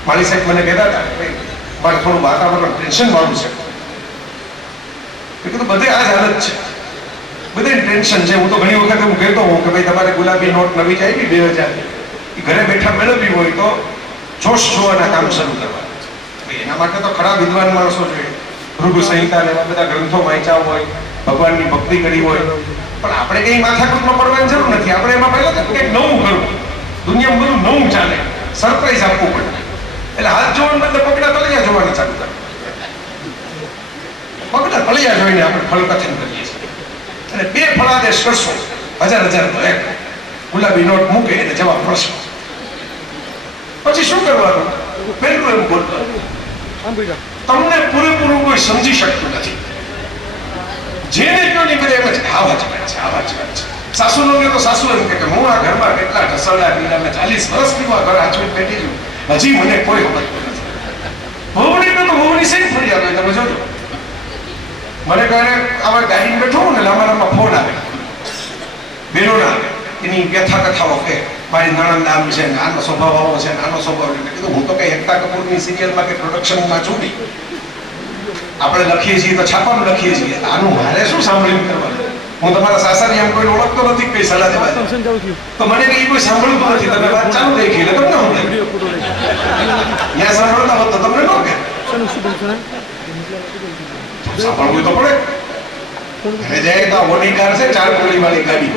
માળી સાહેબ મને કહેતા હતા કે મારે થોડું વાતાવરણ ટેન્શન વાળું છે. કીધું બધે આ જ હાલત છે, બધે ટેન્શન છે. હું તો ઘણી વખત હું કહેતો હોઉં કે ભાઈ તમારે ગુલાબી નોટ નવી જ આવી 2000, એ ઘરે બેઠા મેળવવી હોય તો જોશ જોવાના કામ શરૂ કરવા. એના માટે તો ખરા વિદ્વાન માણસો જોઈએ. ભૃગુ સંહિતા ને એવા બધા ગ્રંથો વાંચ્યા હોય, ભગવાનની ભક્તિ કરી હોય. પણ આપણે કઈ માથાકૂટમાં પડવાની જરૂર નથી. આપણે એમાં પહેલા તો કંઈક નવું કરવું, દુનિયામાં બધું નવું ચાલે, સરપ્રાઈઝ આપવું પડે. એટલે હાથ જોવાને બદલે પગડા તળિયા જોવાની ચાલુ કરે. પગડા તળિયા જોઈને આપણે ફળકથન કરીએ છીએ. અને 2 ફળાદેશ કરશો, 1000 એક ગુલાબી નોટ મૂકે એટલે જવાબ મળશે. પછી શું કરવાનું? પહેલું એમ બોલવાનું, તમને પૂરેપૂરું કોઈ સમજી શકતું નથી. જેને કયો નહીં બધા એમ જ આ વાત છે, આ વાત છે. સાસુનો કે તો સાસુ એમ કે હું આ ઘરમાં કેટલા ઢસરડા પીડા, મેં 40 વર્ષથી આ ઘર આચવી બેઠી છું, હજી મને કોઈ સમજતું નથી. ભવની તો ભવની સહી ફરી આવે, તમે જોજો. મને કહે આમાં ગાડીમાં બેઠો ને લાંબા ફોન આવે, બેનો ના આવે, એની વ્યથા કથાઓ કે મારી નણંદ આમ છે, આનો સ્વભાવ આવો છે, આનો સ્વભાવ. કીધું હું તો કઈ એકતા કપૂરની સિરિયલમાં કે પ્રોડક્શનમાં છું નહીં. આપણે લખીએ છીએ તો છાપામાં લખીએ છીએ, આનું મારે શું સાંભળીને કરવાનું? હું તમારા સાસરી એમ કોઈ ઓળખતો નથી, કઈ સલાહ દેવા તો મને કઈ કોઈ સાંભળતું નથી. તમે વાત ચાલુ થઈ ગઈ એટલે તમને હું ત્યાં સાંભળતા હોત તો તમને ન કે સાંભળવું તો પડે. જાય તો ઓડી કાર છે, 4 ગોળી વાળી ગાડી.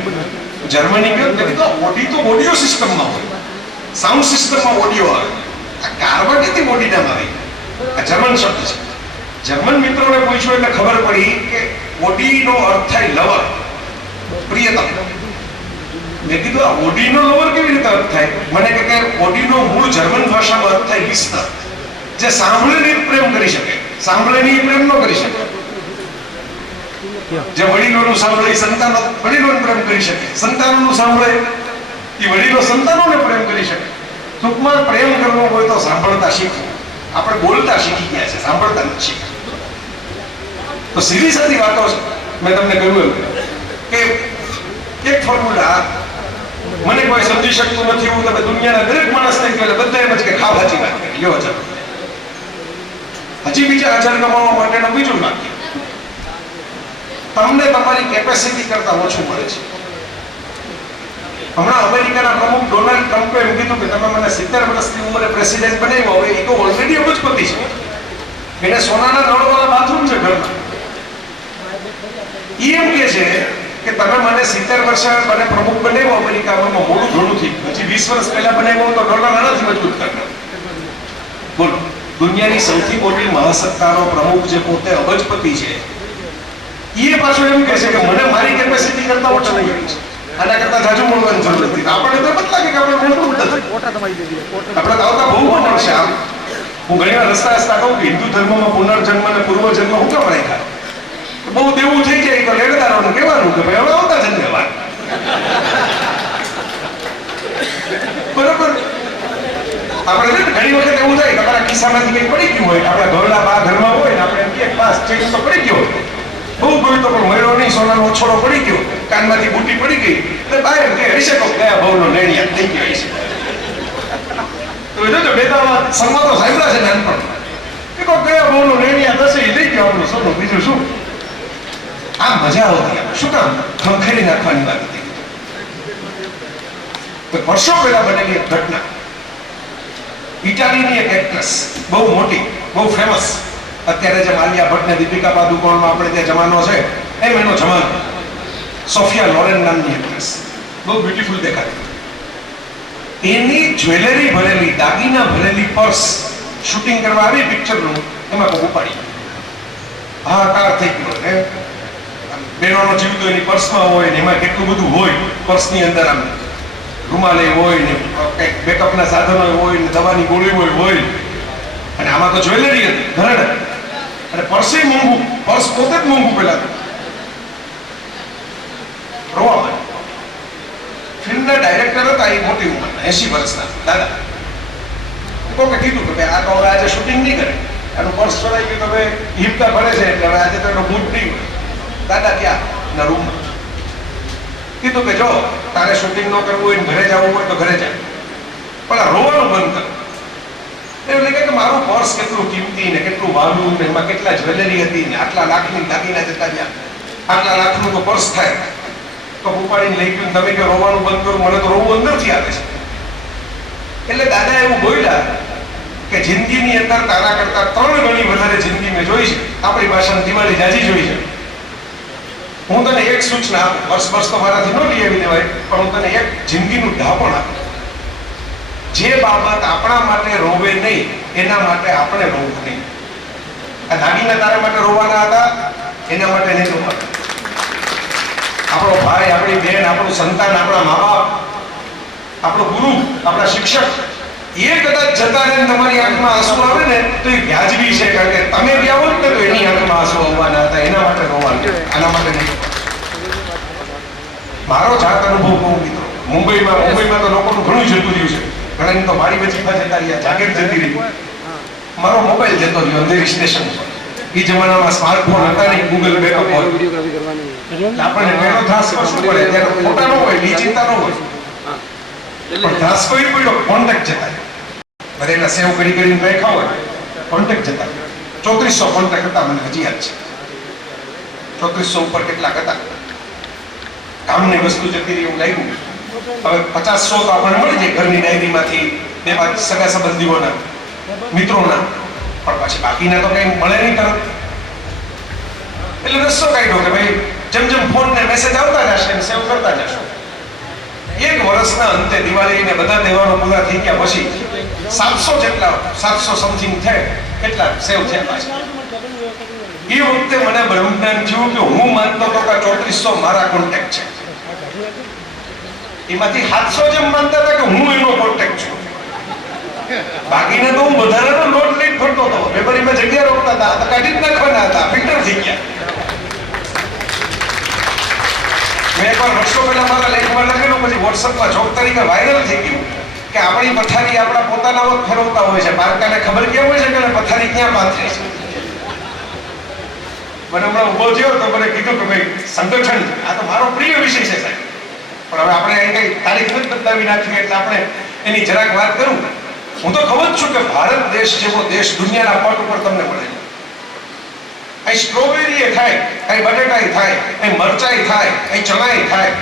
જર્મની ગયો તો ઓડી તો ઓડિયો સિસ્ટમમાં હોય, સાઉન્ડ સિસ્ટમમાં ઓડિયો આવે. આ કારમાં કેટલી ઓડી નામ આવી? આ જર્મન શબ્દ છે. જર્મન મિત્રોને પૂછ્યું એટલે ખબર પડી કે ઓડીનો અર્થ થાય લવર, પ્રિયતમ. મેં કીધું આ ઓડીનો લવર કેવી રીતે અર્થ થાય? મને કે ઓડીનો મૂળ જર્મન ભાષામાં અર્થ થાય લિસ્નર, જે સાંભળીને પ્રેમ કરી શકે, સાંભળીને પ્રેમ ન કરી શકે. જે વડીલોનું સાંભળે સંતાનો વડીલોને પ્રેમ કરી શકે, સંતાનોનું સાંભળે એ વડીલો સંતાનોને પ્રેમ કરી શકે. ટૂંકમાં પ્રેમ કરવો હોય તો સાંભળતા શીખવું. આપણે બોલતા શીખી ગયા છે, સાંભળતા નથી શીખ્યા. તો સીધી સાદી વાતો છે. મેં તમને કહ્યું કે એક ફોર્મ્યુલા મને કોઈ સમજી શકતું નથી, એવું તમે દુનિયાના દરેક માણસને કહે, બધા એમ જ કે ખાવ સાચી વાત કરી લ્યો. હજી બીજા 1000 કમાવા માટેનું બીજું વાક્ય, તમને તમારી કેપેસિટી કરતા ઓછું મળે છે. હમણાં અમેરિકાના પ્રમુખ ડોનાલ્ડ ટ્રમ્પે એમ કીધું કે તમે મને 70 વર્ષની ઉંમરે પ્રેસિડેન્ટ બનાવ્યો, હવે એ તો ઓલરેડી અબજપતિ છે. એને સોનાના નળવાળા બાથરૂમ છે ઘરમાં. એ એમ કે છે કે તમે મને 70 વર્ષે મને પ્રમુખ બનાવ્યો અમેરિકામાં, મોડું ઘણું થયું. હજી 20 વર્ષ પહેલા બનાવ્યો તો ડોલર આનાથી મજબૂત કરનાર. બોલો, દુનિયાની સૌથી મોટી મહાસત્તાનો પ્રમુખ જે પોતે અબજપતિ છે, એ પાછું એમ કહે છે કે મને મારી કેપેસિટી કરતા ઓછું મળી છે, આના કરતા જાજુ મળવાની જરૂર નથી. આપણે તો બદલા કે આપણે મોટું નથી, આપણે તો આવતા બહુ મળશે. આમ હું ઘણી વાર રસ્તા કહું કે હિન્દુ ધર્મમાં પુનર્જન્મ અને પૂર્વજન્મ હું કેમ રાખ્યા? બહુ દેવું થઈ જાય તો લેણદારોને કહેવાનું કે ભાઈ હવે આવતા જન્મેવાય. આપણે છે ને ઘણી વખત એવું થાય કે આપણા ખિસ્સામાંથી કંઈક પડી ગયું હોય, આપણા ઘરના બા ઘરમાં હોય ને આપણે એમ કહીએ પાસ ચેક તો પડી ગયો હોય. બહુ ગયું તો પણ મળ્યો નહીં, સોનાનો ઓછોડો પડી ગયો, કાનમાંથી બુટી પડી ગઈ, એટલે બા એમ કે હશે તો ગયા ભાવનો નેણિયા થઈ ગયો હશે. તો જોજો બે ત્રણ સંવાદો સાંભળ્યા છે નાનપણ કે કોઈ ગયા ભાવનો નેણિયા થશે એ થઈ ગયો આપણું સોનું, બીજું શું. આ મજા આવતી, શું કામ ખંખેરી નાખવાની વાત હતી. વર્ષો પહેલા બનેલી એક ઘટના. ઇટાલીની એક એક્ટ્રેસ, બહુ મોટી, બહુ ફેમસ, અત્યારે જે માલિયા ભટ્ટ ને દીપિકા પાદુકોણનો આપણે ત્યાં જમાનો છે એમ એનો જમાનો. સોફિયા લોરેન નામની એક્ટ્રેસ, બહુ બ્યુટીફુલ દેખાતી. એની જ્વેલરી ભરેલી, દાગીના ભરેલી પર્સ શૂટિંગ કરવા આવી પિક્ચરનું, એમાં કોઈ ઉપાડી. હાહાકાર થઈ ગયો ને, બહેનોનો જીવ તો એની પર્સમાં હોય ને એમાં કેટલું બધું હોય પર્સની અંદર, આમ રૂમાલે હોય ને કંઈક બેકઅપના સાધનો હોય ને દવાની ગોળીઓ હોય, અને આમાં તો જ્વેલરી હતી ઘરેણા, અને પર્સે મોંઘું, પર્સ પોતે જ મોંઘું પેલા તો. રોવા માંડ્યો. ફિલ્મના ડાયરેક્ટર હતા એ મોટી ઉંમરના, 80 વર્ષના દાદા. કોકે કીધું કે ભાઈ આ તો હવે આજે શૂટિંગ નહીં કરે, આનું પર્સ ચોરાઈ ગયું તો હવે હિપકા ભરે છે એટલે હવે આજે તો એનો મૂડ નહીં હોય. દાદા ક્યાં? ના રૂમમાં. કીધું કે જો તારે શૂટિંગ ન કરવું હોય ને ઘરે જવું હોય તો ઘરે જાય, પણ આ રોવાનું બંધ કર. એટલે કે મારું પર્સ કેટલું કિંમતી ને કેટલું વાલું ને એમાં કેટલા જ્વેલરી હતી ને આટલા લાખની દાગીના જતા ગયા, આટલા લાખનું તો પર્સ થાય, તો ઉપાડીને લઈ ગયું. તમે કે રોવાનું બંધ કરું, મને તો રોવું અંદરથી આવે છે. એટલે દાદા એવું બોલ્યા કે જિંદગીની અંદર તારા કરતા 3 ગણી વધારે જિંદગી મેં જોઈ છે. આપણી ભાષામાં દિવાળી જાજી જોઈ છે. હું તને એક સૂચના આપું, વર્ષ તો મારાથી ન લઈ આવી દેવાય, પણ હું તને એક જિંદગીનું ઢાપણ આપું. જે બાબત આપણા માટે રોવે નહીં એના માટે આપણે રોવું નહીં. આ દાગીના તારા માટે રોવાના હતા, એના માટે નહીં રોવાના. આપણો ભાઈ, આપણી બહેન, આપણું સંતાન, આપણા મા બાપ, આપણો ગુરુ, આપણા શિક્ષક, એ કદાચ જતા રહે તમારી આંખમાં આંસુ આવે ને તો એ વ્યાજબી છે, કારણ કે તમે ગયા હોત ને તો એની આંખમાં આંસુ આવવાના હતા, એના માટે રોવાનું, આના માટે નહીં. મારો જાત અનુભવ કહું મિત્રો, મુંબઈમાં તો લોકોનું ઘણું જતું રહ્યું છે. ઘણા તો મારી વજીફા જતા રહ્યા, જાગીર જતી રહી, મારો મોબાઈલ જતો રહ્યો અંધેરી સ્ટેશન પર. એ જમાનામાં સ્માર્ટફોન હતા નહીં, ગૂગલ બેકઅપ હોય, આપણને પહેલો ત્રાસ કરવો પડે, ત્યારે ફોટા ન હોય, એ ચિંતા ન હોય, પણ ત્રાસ કોઈ પડ્યો, કોન્ટેક્ટ જતા ભરેલા સેવ કરીને રાખ્યા હોય, કોન્ટેક્ટ જતા 3400 કોન્ટેક્ટ હતા, મને હજી યાદ છે. 3400 ઉપર કેટલાક હતા, કામની વસ્તુ જતી રહી એવું લાગ્યું. હવે 50-100 તો આપણને મળી જાય ઘરની ડાયરીમાંથી, 2-5 સગા સંબંધીઓના, મિત્રોના, પણ પછી બાકીના તો કઈ મળે નહીં તરત. એટલે રસ્તો કાઢ્યો કે ભાઈ જેમ જેમ ફોન ને મેસેજ આવતા જશે એમ સેવ કરતા જશો. એક વર્ષના અંતે દિવાળીને બધા તહેવારો પૂરા થઈ ગયા પછી 700 જેટલા, 700 સમથિંગ થાય એટલા સેવ થયા પાછા. એ વખતે મને બ્રહ્મજ્ઞાન થયું કે હું માનતો હતો કે 3400 મારા કોન્ટેક્ટ છે, એમાંથી 700 જેમ માનતા હતા કે હું એનો કોન્ટેક્ટ છું. બાકીને તો હું વધારાનો નોટ લઈને ફરતો હતો, વેપારીમાં જગ્યા રોકતા હતા, કાઢી જ નાખવાના હતા, ફિલ્ટર થઈ ગયા. મેં એકવાર વર્ષો પહેલા મારા લેખમાં લખેલું, પછી વોટ્સઅપમાં જોક તરીકે વાયરલ થઈ ગયું કે આપણી પથારી આપણા પોતાના વખત ફેરવતા હોય છે, પારકાને ખબર કેમ હોય છે કે પથારી ક્યાં પાથરી છે. મને હમણાં ઉભો થયો તો મને કીધું કે ભાઈ સંગઠન, આ તો મારો પ્રિય વિષય છે સાહેબ, પણ હવે આપણે અહીં કઈ તારીખ નથી બદલાવી નાખી એટલે આપણે એની જરાક વાત કરું. હું તો કહું જ છું કે ભારત દેશ જેવો દેશ દુનિયાના પટ ઉપર તમને મળે. અહીં સ્ટ્રોબેરી થાય, અહીં બટેટા થાય, અહીં મરચાઈ થાય, અહીં ચણાઈ થાય.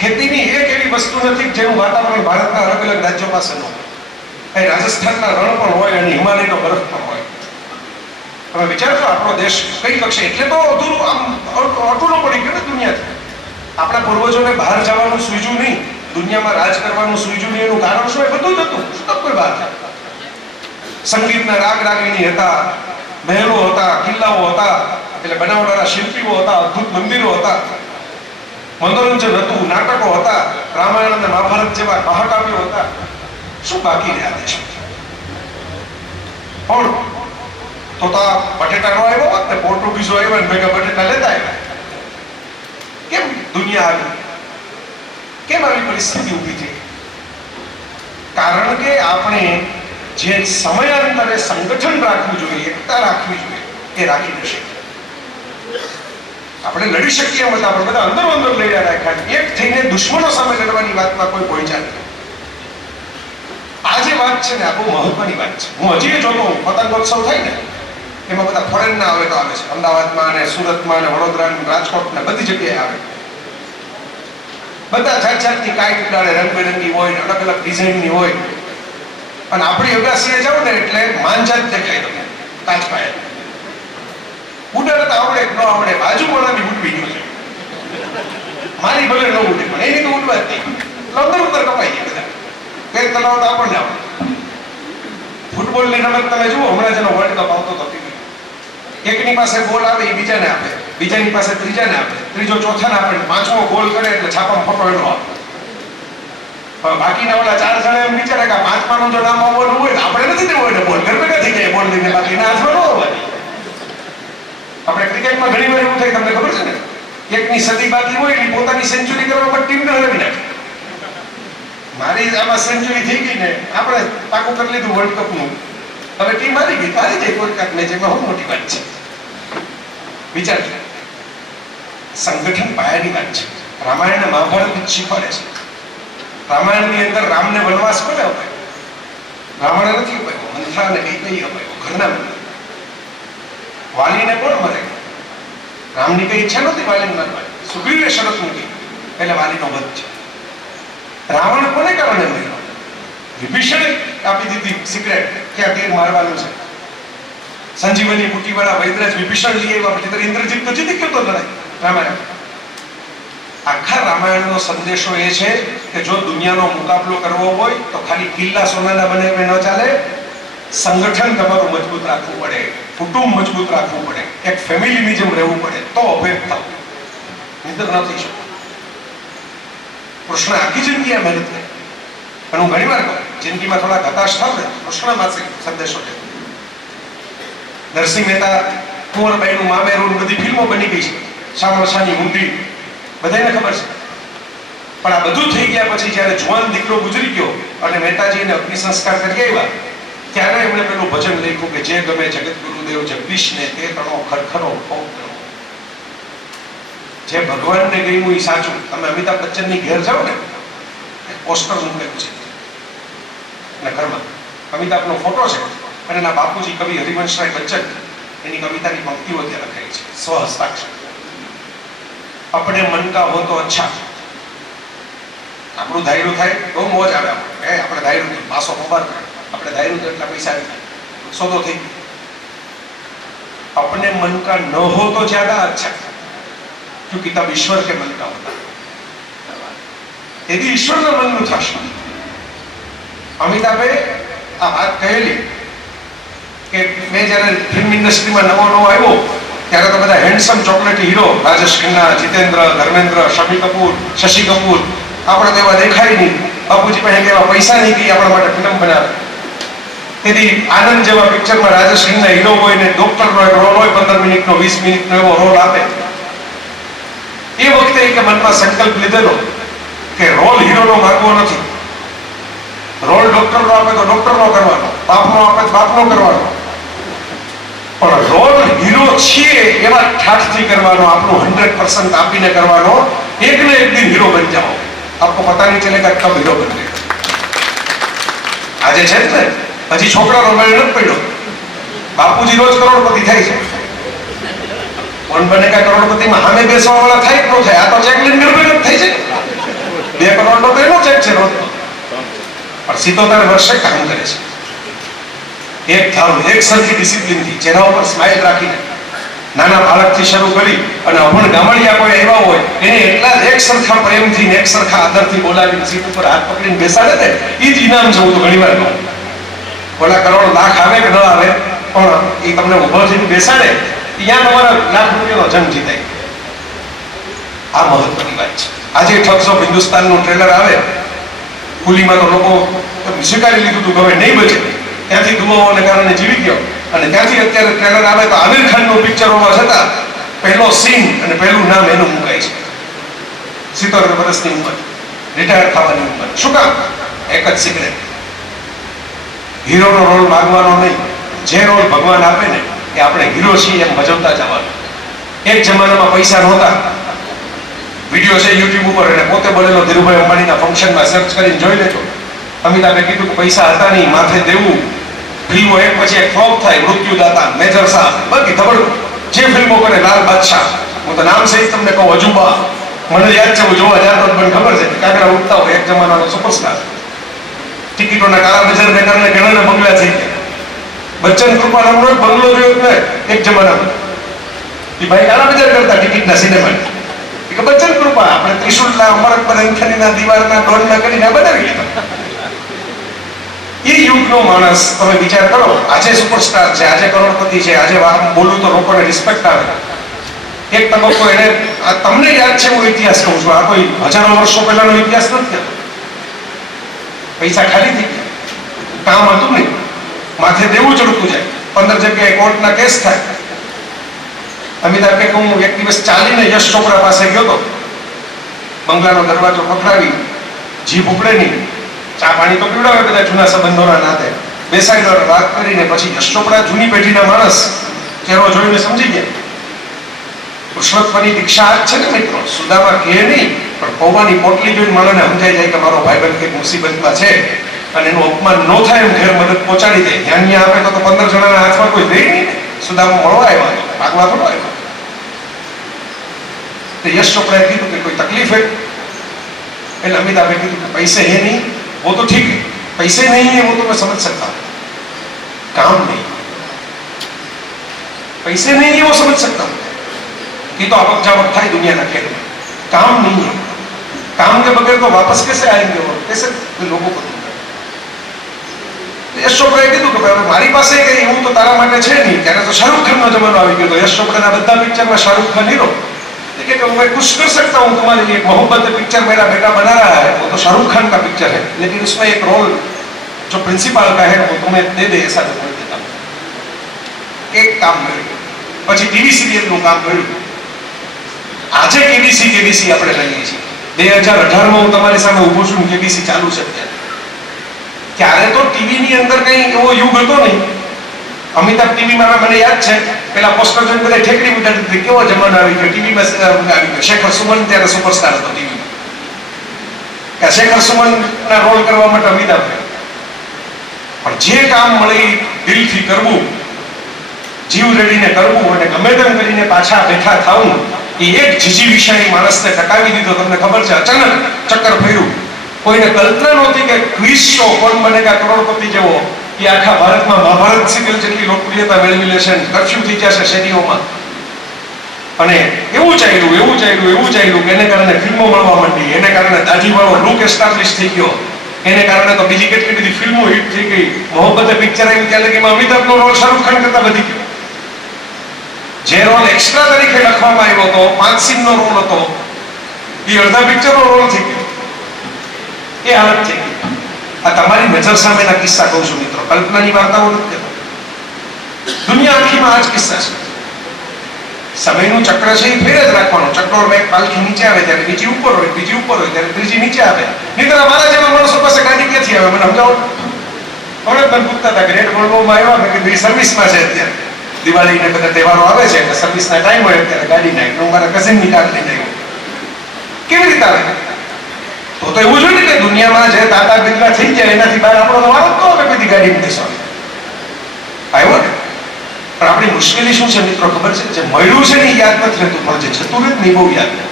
ખેતીની એક એવી વસ્તુ નથી જેનું વાતાવરણ ભારતના અલગ અલગ રાજ્યો પાસે ન હોય. અહીં રાજસ્થાનના રણ પણ હોય અને હિમાલયનો બરફ પણ હોય. તમે વિચારજો આપણો દેશ કઈ કક્ષે, એટલે તો અધૂરું આમ અટૂલો પડી ગયો ને દુનિયાથી. આપણા પૂર્વજોને બહાર જવાનું સૂઝ્યું નહીં, દુનિયામાં રાજ કરવાનું સૂઝ્યું નહીં. એનું કારણ શું? એ બધું જ હતું. શું કોઈ બહાર જાય? સંગીતના રાગ રાગિણી હતા, મહેલો હતા, કિલ્લાઓ હતા, એટલે બનાવનારા શિલ્પીઓ હતા, અદ્ભુત મંદિરો હતા, મનોરંજન હતું, નાટકો હતા, રામાયણ અને મહાભારત જેવા મહાકાવ્યો હતા. શું બાકી રહ્યા દેશ? પણ તો બટેટા નો આવ્યો હોત ને, પોર્ટુગીઝો આવ્યા ને ભેગા બટેટા લેતા આવ્યા. કેમ દુનિયા આવી? કેમ આવી પરિસ્થિતિ ઊભી થઈ? કારણ કે આપણે જે સમયાંતરે સંગઠન રાખવું જોઈએ, એકતા રાખવી જોઈએ, એ રાખી ન શકે. આપણે લડી શકીએ એમ હતા, પણ બધા અંદરો અંદર લડ્યા રાખ્યા. એક થઈને દુશ્મનો સામે લડવાની વાતમાં કોઈ પહોંચ્યા નથી. આ જે વાત છે ને, આ બહુ મહત્વની વાત છે. હું હજી એ જોતો હું પતંગોત્સવ થાય ને, એમાં બધા ફોરેનના આવે તો આવે છે. અમદાવાદમાં ને સુરતમાં ને વડોદરા ને રાજકોટ ને બધી જગ્યાએ આવે. બધા જાત જાતની કાંઈક ઉડાડે, રંગબેરંગી હોય ને અલગ અલગ ડિઝાઇનની હોય. અને આપણી અગાસીએ જાવ ને એટલે માંજાત દેખાય તમને તાજપાય. ઉડાડતા આવડે ન આવડે, બાજુવાળાની ઉડવી ગયું છે. મારી ભલે ન ઉડે, પણ એની તો ઉડવા જ નહીં. અંદર અંદર કપાઈ ગયા બધા. કઈ તલાવ તો આપણને આવડે. ફૂટબોલની રમત તમે જુઓ, હમણાં જેનો વર્લ્ડ કપ આવતો હતો, એકની પાસે બોલ આવે એ બીજાને આપે, બીજાની પાસે ત્રીજાને આપે, ત્રીજો ચોથાને આપે, પાંચમો ગોલ કરે એટલે છાપામાં ફોટો એનો આપે. બાકીના ઓલા 4 જણા એમ વિચારે કે પાંચમાનું જો નામ આવવાનું હોય તો આપણે નથી દેવો એટલે બોલ ઘર ભેગા થઈ જાય, બોલ લઈને બાકીના હાથમાં ન આવવાની. આપણે ક્રિકેટમાં ઘણી વાર એવું થાય, તમને ખબર છે ને, એકની સદી બાકી હોય એટલે પોતાની સેન્ચુરી કરવા માટે ટીમને હરાવી નાખે. મારી આમાં સેન્ચુરી થઈ ગઈ ને, આપણે પાકું કરી લીધું વર્લ્ડ કપનું, હવે ટીમ હારી ગઈ, હારી જાય કોઈ કાંક મેચ, એમાં શું મોટી વાત છે? વિચારજો, સંગઠન પાયાની વાત છે. રામાયણ અને મહાભારત શીખવાડે છે. રામાયણની અંદર રામને વનવાસ કોને અપાયો? રાવણ નથી અપાયો, મંથરાને કઈ અપાયો, ઘરના મંત્ર. વાલીને કોણ મરે? રામની કઈ ઈચ્છા નહોતી વાલીને મારવાની, સુગ્રીવે શરત મૂકી એટલે વાલીનો વધ છે. રાવણ કોને કારણે મર્યો? વિભીષણે આપી દીધી સિક્રેટ કે આ તીર મારવાનું છે. સંજીવની બુટીવાળા વૈદ્યરાજ વિભીષણ લઈ આવ્યા, પછી ઇન્દ્રજીત તો જીતી ગયો તો રામાયણ. આખા રામાયણનો સંદેશો એ છે કે જો દુનિયાનો મુકાબલો કરવો હોય તો ખાલી કિલ્લા સોનાના બનાવે ન ચાલે. સંગઠન તમારું મજબૂત રાખવું પડે, કુટુંબ મજબૂત રાખવું પડે, એક ફેમિલીની જેમ રહેવું પડે, તો અભેદ થાવ, નિંદર ન થઈ શકે. કૃષ્ણ આખી જિંદગી આ મહેનત કરી. અને હું ઘણી વાર કહું, જિંદગીમાં થોડા હતાશ થાવ ને, કૃષ્ણમાંથી સંદેશો છે. નરસિંહ મહેતા, કુંવરબાઈનું મામેરું, બધી ફિલ્મો બની ગઈ છે. શામળશાની ઊંડી, બધાને ખબર છે. પણ આ બધું થઈ ગયા પછી જ્યારે જુવાન દીકરો ગુજરી ગયો અને મહેતાજીને અગ્નિ સંસ્કાર કરી આવ્યા, ત્યારે એમણે પેલું ભજન લખ્યું કે જે ગમે જગત ગુરુદેવ જગદીશને તે તણો ખરખરો ભોગ કરો. જે ભગવાનને ગયું એ સાચું. તમે અમિતાભ બચ્ચનની ઘેર જાઓ ને, પોસ્ટર મૂકેલું છે અને ઘરમાં અમિતાભનો ફોટો છે અને એના બાપુજી કવિ હરિવંશરાય બચ્ચન, એની કવિતાની પંક્તિઓ ત્યાં લખાઈ છે, સ્વહસ્તાક્ષર. આપણે મન કા હો તો અચ્છા. આપણું ધાર્યું થાય બહુ મોજ આવે. આપણે ધાર્યું નહીં, પાસો ખબર આપણે ધાર્યું તો એટલા પૈસા આવી જાય, સોદો થઈ ગયો. अपने मन का न हो तो ज्यादा अच्छा, क्योंकि तब ईश्वर के मन का होता. यदि ईश्वરના મનનું થશે. અમિતાભે આ વાત કહેલી કે મેં જ્યારે ફિલ્મ ઇન્ડસ્ટ્રીમાં નવો આવ્યો ત્યારે તો બધા હેન્ડસમ ચોકલેટી હીરો, રાજેશ ખન્ના, જીતેન્દ્ર, ધર્મેન્દ્ર, શમી કપૂર, શશી કપૂર, આપણે તો એવા દેખાય નહીં. બાપુજી પાસે એવા પૈસા નહીં કે આપણા માટે ફિલ્મ બનાવે. તેથી આનંદ જેવા પિક્ચરમાં રાજેશ ખન્ના હીરો હોય ને ડોક્ટરનો એક રોલ હોય, 15 મિનિટનો 20 મિનિટનો એવો રોલ આપે. એ વખતે એક મનમાં સંકલ્પ લીધેલો કે રોલ હીરોનો માંગવો નથી, રોલ ડોક્ટરનો આપે તો ડોક્ટરનો કરવાનો, બાપનો આપે તો બાપનો કરવાનો, પણ રોલ હીરો છીએ એવા ઠાઠથી કરવાનો, આપણું 100% આપીને કરવાનો. એક ને એક દિન હીરો બની જાઓ, આપકો પતા નહીં ચલેગા કબ હીરો બન ગए. આજે છે ને હજી છોકરાનો મેળ નથી પડ્યો, બાપુજી રોજ કરોડપતિ થાય છે. કોણ બનેગા કરોડપતિમાં સામે બેસવા વાળા થાય કે ન થાય? આ તો ચેક લઈને નિર્ભય થઈ છે. 2 કરોડનો તો એનો ચેક છે રોજ, પણ 77 વર્ષે કામ કરે છે. એક ધારું, એક સરખી ડિસિપ્લિનથી, ચહેરા ઉપર સ્માઇલ રાખીને, નાના બાળકથી શરૂ કરી અને અભણ ગામડિયા કોઈ આવ્યા હોય એને એટલા જ એક સરખા પ્રેમથી ને એક સરખા આદરથી બોલાવીને સીટ ઉપર હાથ પકડીને બેસાડે ને, એ જ ઇનામ છે. હું તો ઘણી વાર કહું, ઓલા કરોડ લાખ આવે કે ન આવે, પણ એ તમને ઉભો થઈને બેસાડે, ત્યાં તમારા લાખ રૂપિયાનો જન્મ જીતાય. આ મહત્વની વાત છે. આજે ઠગ્સ ઓફ હિન્દુસ્તાનનું ટ્રેલર આવે, કુલીમાં તો લોકો સ્વીકારી લીધું હતું કે હવે નહીં બચે, ત્યાંથી દુઆઓને કારણે જીવી ગયો. અને ત્યાંથી અત્યારે ટ્રેલર આવે તો આમિર ખાનનું પિક્ચર હોવા છતાં પહેલો સીન અને પહેલું નામ એનું મુકાય છે. 77 વર્ષની ઉંમર, રિટાયર થવાની ઉંમર. શું કામ? એક જ સિગરેટ. હીરોનો રોલ માગવાનો નહીં, જે રોલ ભગવાન આપે ને એ આપણે હીરો છીએ એમ ભજવતા જવાનું. એક જમાનામાં પૈસા નહોતા. વિડીયો છે યુટ્યુબ ઉપર, એને પોતે બોલેલો ધીરુભાઈ અંબાણીના ફંક્શનમાં સર્ચ કરીને જોઈ લેજો. અમિતાભે કીધું કે પૈસા હતા નહીં, માથે દેવું, ફિલ્મો એક પછી એક ફ્લોપ થાય, મૃત્યુદાતા, મેજર સાહેબ, બધી ખબર જે ફિલ્મો કરે, લાલ બાદશાહ, હું તો નામ સહિત તમને કહું, અજુબા, મને યાદ છે, હું જોવા જતો મને ખબર છે, કાગડા ઉઠતા હોય, એક જમાનાનો સુપરસ્ટાર. ટિકિટોના કાળા બજારને કારણે ઘણાના બંગલા થઈ ગયા. બચ્ચન કૃપારામનો બંગલો જોયો ને એક જમાનામાં, એ ભાઈ કાળા બજાર કરતા ટિકિટના સિનેમાની. કે બચ્ચન કૃપા આપણે ત્રિશુલના અમર અકબર અંથનીના દીવારના ડોનના કરીને બનાવી લીધા. એ યુગનો માણસ તમે વિચાર કરો, આજે સુપરસ્ટાર છે, આજે કરોડપતિ છે, આજે બોલું તો લોકોને રિસ્પેક્ટ આવે. એક તબક્કો એને તમને યાદ છે, હું ઇતિહાસ કહું છું, આ કોઈ હજારો વર્ષો પહેલાનો ઇતિહાસ નથી. પૈસા ખાલી થઈ ગયા, કામ હતું નહીં, માથે દેવું ચડતું જાય, 15 જગ્યાએ કોર્ટના કેસ થાય. અમિતાભે કહું, એક દિવસ ચાલીને યશ ચોપડા પાસે ગયો હતો, બંગલાનો દરવાજો પકડાવી, જીભ ઉપડે નહીં, ચા પાણી તો પીવડાવે બધા જૂના સંબંધોના નાતે, બેસાડી વાત કરીને પછી યશ ચોપડા જૂની પેઢીના માણસ ચહેરો જોઈને સમજી ગયા. પુરુષોત્તમની દીક્ષા જ છે ને મિત્રો, સુદામા કહે નહીં પણ પૌવાની પોટલી જોઈને માણસને સમજાઈ જાય કે મારો ભાઈબંધ કંઈક મુસીબતમાં છે અને એનું અપમાન ન થાય એમ ઘેર મદદ પહોંચાડી દે. ધ્યાન આપે તો 15 જણાના હાથમાં કોઈ દે નહીં. સુદામા મળવા આવ્યા, ભાગવા થોડો આવ્યા. તો યશ ચોપડાએ કીધું કે કોઈ તકલીફ है? એટલે અમિતાભે કીધું કે पैसे है नहीं, वो तो ठीक है, पैसे नहीं है वो तो मैं समझ सकता हूँ, काम नहीं, पैसे नहीं है वो समझ सकता हूँ, ये तो आवक जावक था दुनिया खेल में, काम नहीं है, काम के बगैर तो वापस कैसे आएंगे और कैसे लोगों को दूंगा. યશ ચોપડાએ કીધું કે ભાઈ મારી પાસે કઈ એવું તો તારા માટે છે નહીં. ત્યારે તો શાહરુખ ખાનનો જમાનો આવી ગયો. તો યશ ચોપડાના બધા પિક્ચરમાં શાહરુખ ખાન હીરો. कि मैं कुछ कर सकता हूँ तुम्हारे लिए, मोहब्बत पिक्चर मेरा बेटा बना रहा है, वो तो शाहरुख खान का पिक्चर है, लेकिन उसमें एक रोल जो प्रिंसिपल का है वो तुम्हें दे दे, ऐसा तो मैं देता हूँ. एक काम કર્યું, પછી ટીવી સિરિયલનું કામ કર્યું. આજે કેબીસી આપણે લઈએ છીએ. 2018માં હું તમારી સામે ઊભો છું, કેબીસી ચાલુ છે. ત્યારે તો ટીવીની અંદર કઈ એવો યુગ હતો નહીં. અમિતાભ ટીવીમાં મને યાદ છે, પેલા પોસ્ટર જોઈને બધા ઠેકડી ઉડાડી દીધી, કેવો જમાનો આવી ગયો. ટીવીમાં આવી ગયો શેખર સુમન, ત્યારે સુપરસ્ટાર હતો ટીવીમાં. કે શેખર સુમનના રોલ કરવા માટે અમિતાભ. પણ જે કામ મળે દિલથી કરવું, જીવ રેડીને કરવું અને ગમે તેમ કરીને પાછા બેઠા થવું, એ એક જીજી વિષયની માણસને ટકાવી દીધો. તમને ખબર છે, અચાનક ચક્કર ફર્યું. કોઈને કલ્પના નહોતી કે ક્વિઝ શો કોણ બનેગા કરોડપતિ જેવો એ આખા ભારતમાં મહાભારત સિરિયલ જેટલી લોકપ્રિયતા મેળવી લેશે, કર્ફ્યુ થઈ જશે શેરીઓમાં. અને એવું ચાલ્યું કે એને કારણે ફિલ્મો મળવા માંડી, એને કારણે દાઢીવાળો લુક એસ્ટાબ્લિશ થઈ ગયો, એને કારણે તો બીજી કેટલી બધી ફિલ્મો હિટ થઈ ગઈ. મોહબ્બતે પિક્ચર આવ્યું ત્યાં લગીમાં અમિતાભનો રોલ શાહરુખ ખાન કરતા વધી ગયો. જે રોલ એક્સ્ટ્રા તરીકે લખવામાં આવ્યો હતો, 5 સીનનો રોલ હતો, એ અડધા પિક્ચરનો રોલ થઈ ગયો. એ હાલત થઈ ગઈ. આ તમારી નજર સામેના કિસ્સા કહું છું મિત્રો, કલ્પનાની વાર્તાઓ નથી કહેતો. દુનિયા આખીમાં આ જ કિસ્સા છે. સમયનું ચક્ર છે એ ફેર જ રાખવાનું. ચક્રોમાં એક પાલખી નીચે આવે ત્યારે બીજી ઉપર હોય, બીજી ઉપર હોય ત્યારે ત્રીજી નીચે આવે. નહીં તો મારા જેવા માણસો પાસે ગાડી ક્યાંથી આવે મને સમજાવો. હમણાં મને પૂછતા હતા કે રેડ વોલ્વોમાં આવ્યા કે સર્વિસમાં છે અત્યારે. દિવાળી ને બધા તહેવારો આવે છે એટલે સર્વિસના ટાઈમ હોય અત્યારે ગાડી નાખી. હું મારા કઝિનની કાર લઈને આવ્યો. કેવી રીતે આવે? તો એવું જોઈએ કે દુનિયામાં જે તાતા બિગડા થઈ જાય એનાથી બહાર આપણો તો વારો તો હવે બધી ગાડી મૂકીશું. આવ્યો ને? પણ આપણી મુશ્કેલી શું છે મિત્રો ખબર છે? જે મળ્યું છે ને યાદ નથી રહેતું, પણ જે જતું રહે ને બહુ યાદ રહે.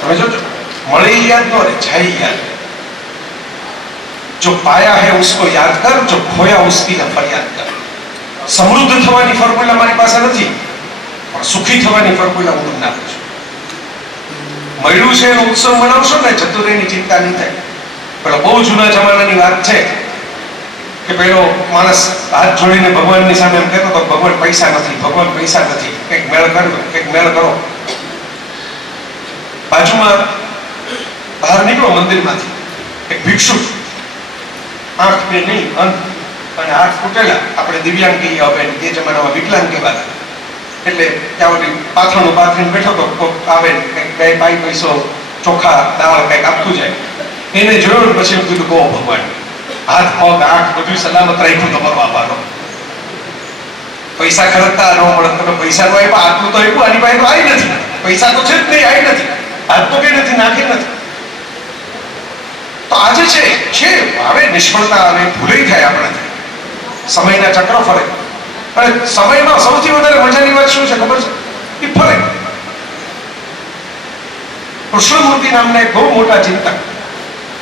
તમે જોજો, મળે યાદ ન રહે, જાય યાદ. જો પાયા હે ઉસકો યાદ કર, જો ખોયા ઉસકી ફરિયાદ કર. સમૃદ્ધ થવાની ફોર્મ્યુલા મારી પાસે નથી, પણ સુખી થવાની ફોર્મ્યુલા હું તમને આપું છું. મળ્યું છે એનો ઉત્સવ મનાવશો ને, જતું રહેની ચિંતા નહીં થાય. પેલો બહુ જૂના જમાનાની વાત છે કે પેલો માણસ હાથ જોડીને ભગવાનની સામે એમ કહેતો હતો, ભગવાન પૈસા નથી, ભગવાન પૈસા નથી, કંઈક મેળ કરો, કંઈક મેળ કરો. બાજુમાં બહાર નીકળો મંદિરમાંથી એક ભિક્ષુ, આંખ બે નહીં, અંધ અને હાથ ફૂટેલા, આપણે દિવ્યાંગ કહીએ હવે, એ જમાનામાં વિકલાંગ કહેવાતા. એટલે ત્યાં ઓલી પાથરણું પાથરીને બેઠો તો કોક આવે, કંઈક 2 પાઈ પૈસો ચોખા દાળ કંઈક આપતું જાય. એને જોયું પછી એમ કીધું કહો ભગવાન હાથ પગ આંખ બધું સલામત રાખ્યું તમારો આભારનો. પૈસા ખર્ચતા ન મળે, તમે પૈસા નો આપ્યા, આટલું તો આપ્યું, આની પાસે તો આવી નથી, પૈસા તો છે જ નહીં, આવી નથી, હાથ તો કઈ નથી, નાખી નથી. તો આજે છે હવે નિષ્ફળતા અને ભૂલે થાય આપણાથી, સમયના ચક્ર ફરે. અને સમયમાં સૌથી વધારે મજાની વાત શું છે ખબર છે? એ ફરે. કૃષ્ણમૂર્તિ નામના એક બહુ મોટા ચિંતક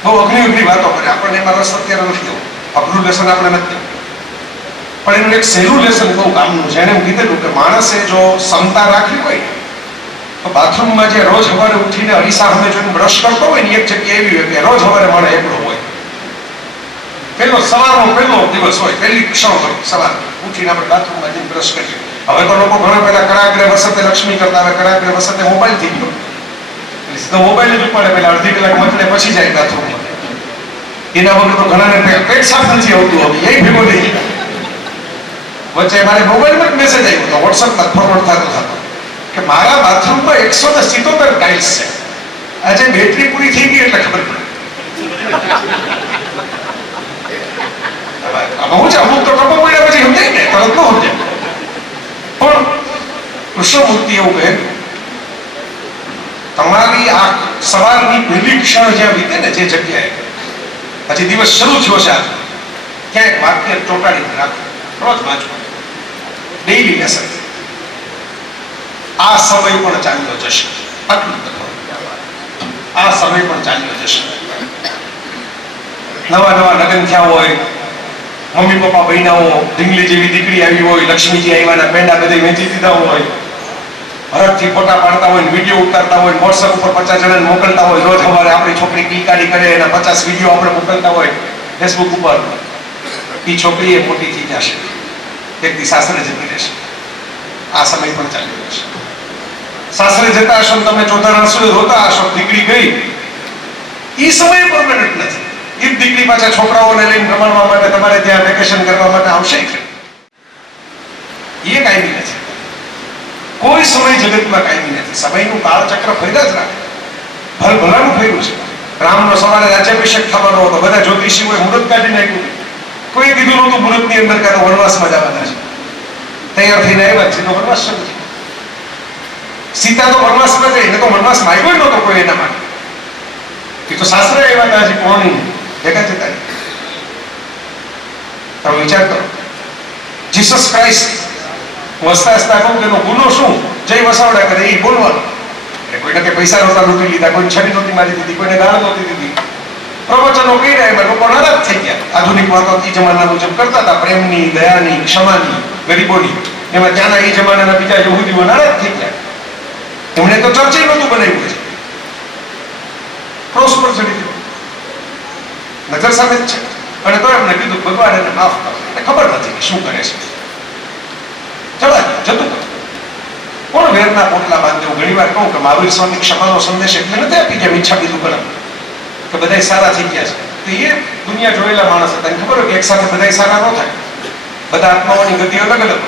બહુ અઘરી વાતો કરે, આપણને એમાં રસ અત્યારે નથી દેવું, અઘરું લેસન આપણે નથી દેવું, પણ એનું એક સહેલું લેસન બહુ કામનું છે. એને હું કીધેલું કે માણસે જો ક્ષમતા રાખવી હોય તો બાથરૂમમાં જે રોજ સવારે ઉઠીને અરીસા સામે જોઈને બ્રશ કરતો હોય ને, એક જગ્યા એવી હોય કે રોજ સવારે માણસ એકલો હોય, સવારનો પહેલો દિવસ હોય, પહેલી ક્ષણ હોય, સવાર ઉઠીને આપણે બાથરૂમમાં જઈને બ્રશ કરીએ. હવે તો લોકો ઘણા પહેલા કરાગ્રે વસતે લક્ષ્મી કરતા, હવે કરાગ્રે વસતે મોબાઈલ થઈ ગયો, સીધો મોબાઈલ જ ઉપાડે, પેલા અડધી કલાક મતલે પછી જાય બાથરૂમમાં. એના વગર તો ઘણાને પેટ સાફ નથી આવતું, હવે એ ભેગો થઈ જાય. વચ્ચે મારે મોબાઈલમાં જ મેસેજ આવ્યો હતો, વોટ્સઅપમાં ફોરવર્ડ થતો કે મારા બાથરૂમમાં 177 ટાઇલ્સ છે, આજે બેટરી પૂરી થઈ ગઈ એટલે ખબર પડે. હું છે અમુક તો ટપો પડ્યા પછી સમજાય ને, તરત ન સમજાય. પણ કૃષ્ણમૂર્તિ એવું કહે, તમારી આ સવારની પહેલી ક્ષણ જ્યાં વીતે ને, જે જગ્યાએ હજી દિવસ શરૂ થયો છે, ક્યાંક વાક્ય ચોંટાડીને રાખો, રોજ વાંચો, ડેઈલી લેસન. આ સમય પણ ચાલ્યો જશે, આટલું આ સમય પણ ચાલ્યો જશે. નવા લગ્ન થયા હોય, મમ્મી પપ્પા બહેનાઓ, ઢીંગલી જેવી દીકરી આવી હોય, લક્ષ્મીજી આવ્યાના પેંડા બધે વેચી દીધા હોય, હરખથી ફોટા પાડતા હોય, વિડીયો ઉતારતા હોય, વોટ્સએપ ઉપર 50 જણાને મોકલતા હોય, રોજ સવારે આપણી છોકરી કિલકારી કરે એના 50 વિડીયો આપણે મોકલતા હોય ફેસબુક ઉપર. એ છોકરી એ મોટી થઈ જશે, એક દી સાસરે જતી રહેશે. આ સમય પણ ચાલ્યો રહેશે. સાસરે જતા હશો તમે ચોથા આંસુએ રોતા હશો, દીકરી ગઈ, એ સમય પરમેનન્ટ નથી. એ દીકરી પાછા છોકરાઓને લઈને રમાડવા માટે તમારે ત્યાં વેકેશન કરવા માટે આવશે. એ કાયમી નથી, કોઈ સમય જગતમાં કાયમી નથી. સમયનું કાળચક્ર ફર્યા જ રાખે, ભલાનું ફર્યું છે. રામનો સવારે રાજ્યાભિષેક થવાનો હતો, બધા જ્યોતિષીઓએ મુહૂર્ત કાઢી નાખ્યું, કોઈ કીધું નહોતું મુહૂર્તની અંદર કે વનવાસમાં જવાના છે. તૈયાર થઈને આવ્યા, સીધો વનવાસ શરૂ થયો. સીતા તો વનવાસમાં ગઈ, એને તો વનવાસ માંગ્યો જ નહોતો કોઈ એના માટે. એ તો સાસરે આવ્યા હતા, હજી કોણી ભેગા જતા. તમે વિચાર કરો, જીસસ ક્રાઇસ્ટ વસતા હસતા કહું કે એનો ગુનો શું? જય વસાવડા કરે એ બોલવાનું. કોઈને કે પૈસા નહોતા લૂંટી લીધા, કોઈને છરી નહોતી મારી દીધી, કોઈને ગાળ નહોતી દીધી, પ્રવચનો કહી રહ્યા, એમાં લોકો નારાજ થઈ ગયા. આધુનિક વાતો એ જમાના મુજબ કરતા હતા, પ્રેમની, દયાની, ક્ષમાની, ગરીબોની. એમાં ત્યાંના એ જમાનાના બીજા યહૂદીઓ નારાજ થઈ ગયા. એમણે તો ચર્ચે નહોતું બનાવ્યું છે, ક્રોસ પર ચડી ગયો, નજર સામે જ છે. અને તો એમને કીધું ભગવાન એને માફ કરો, એને ખબર નથી કે શું કરે છે, જવા દે, જતું કરો. કોણ વેરના પોટલા બાંધે? હું ઘણી વાર કહું કે મહાવીર સ્વામી ક્ષમાનો સંદેશ એટલે નથી આપી કે ઈચ્છા બીજું કરે કે બધા સારા થઈ ગયા છે. તો એ દુનિયા જોયેલા માણસ હતા, એને ખબર હોય કે એક સાથે બધા સારા ન થાય, બધા આત્માઓની ગતિ અલગ અલગ.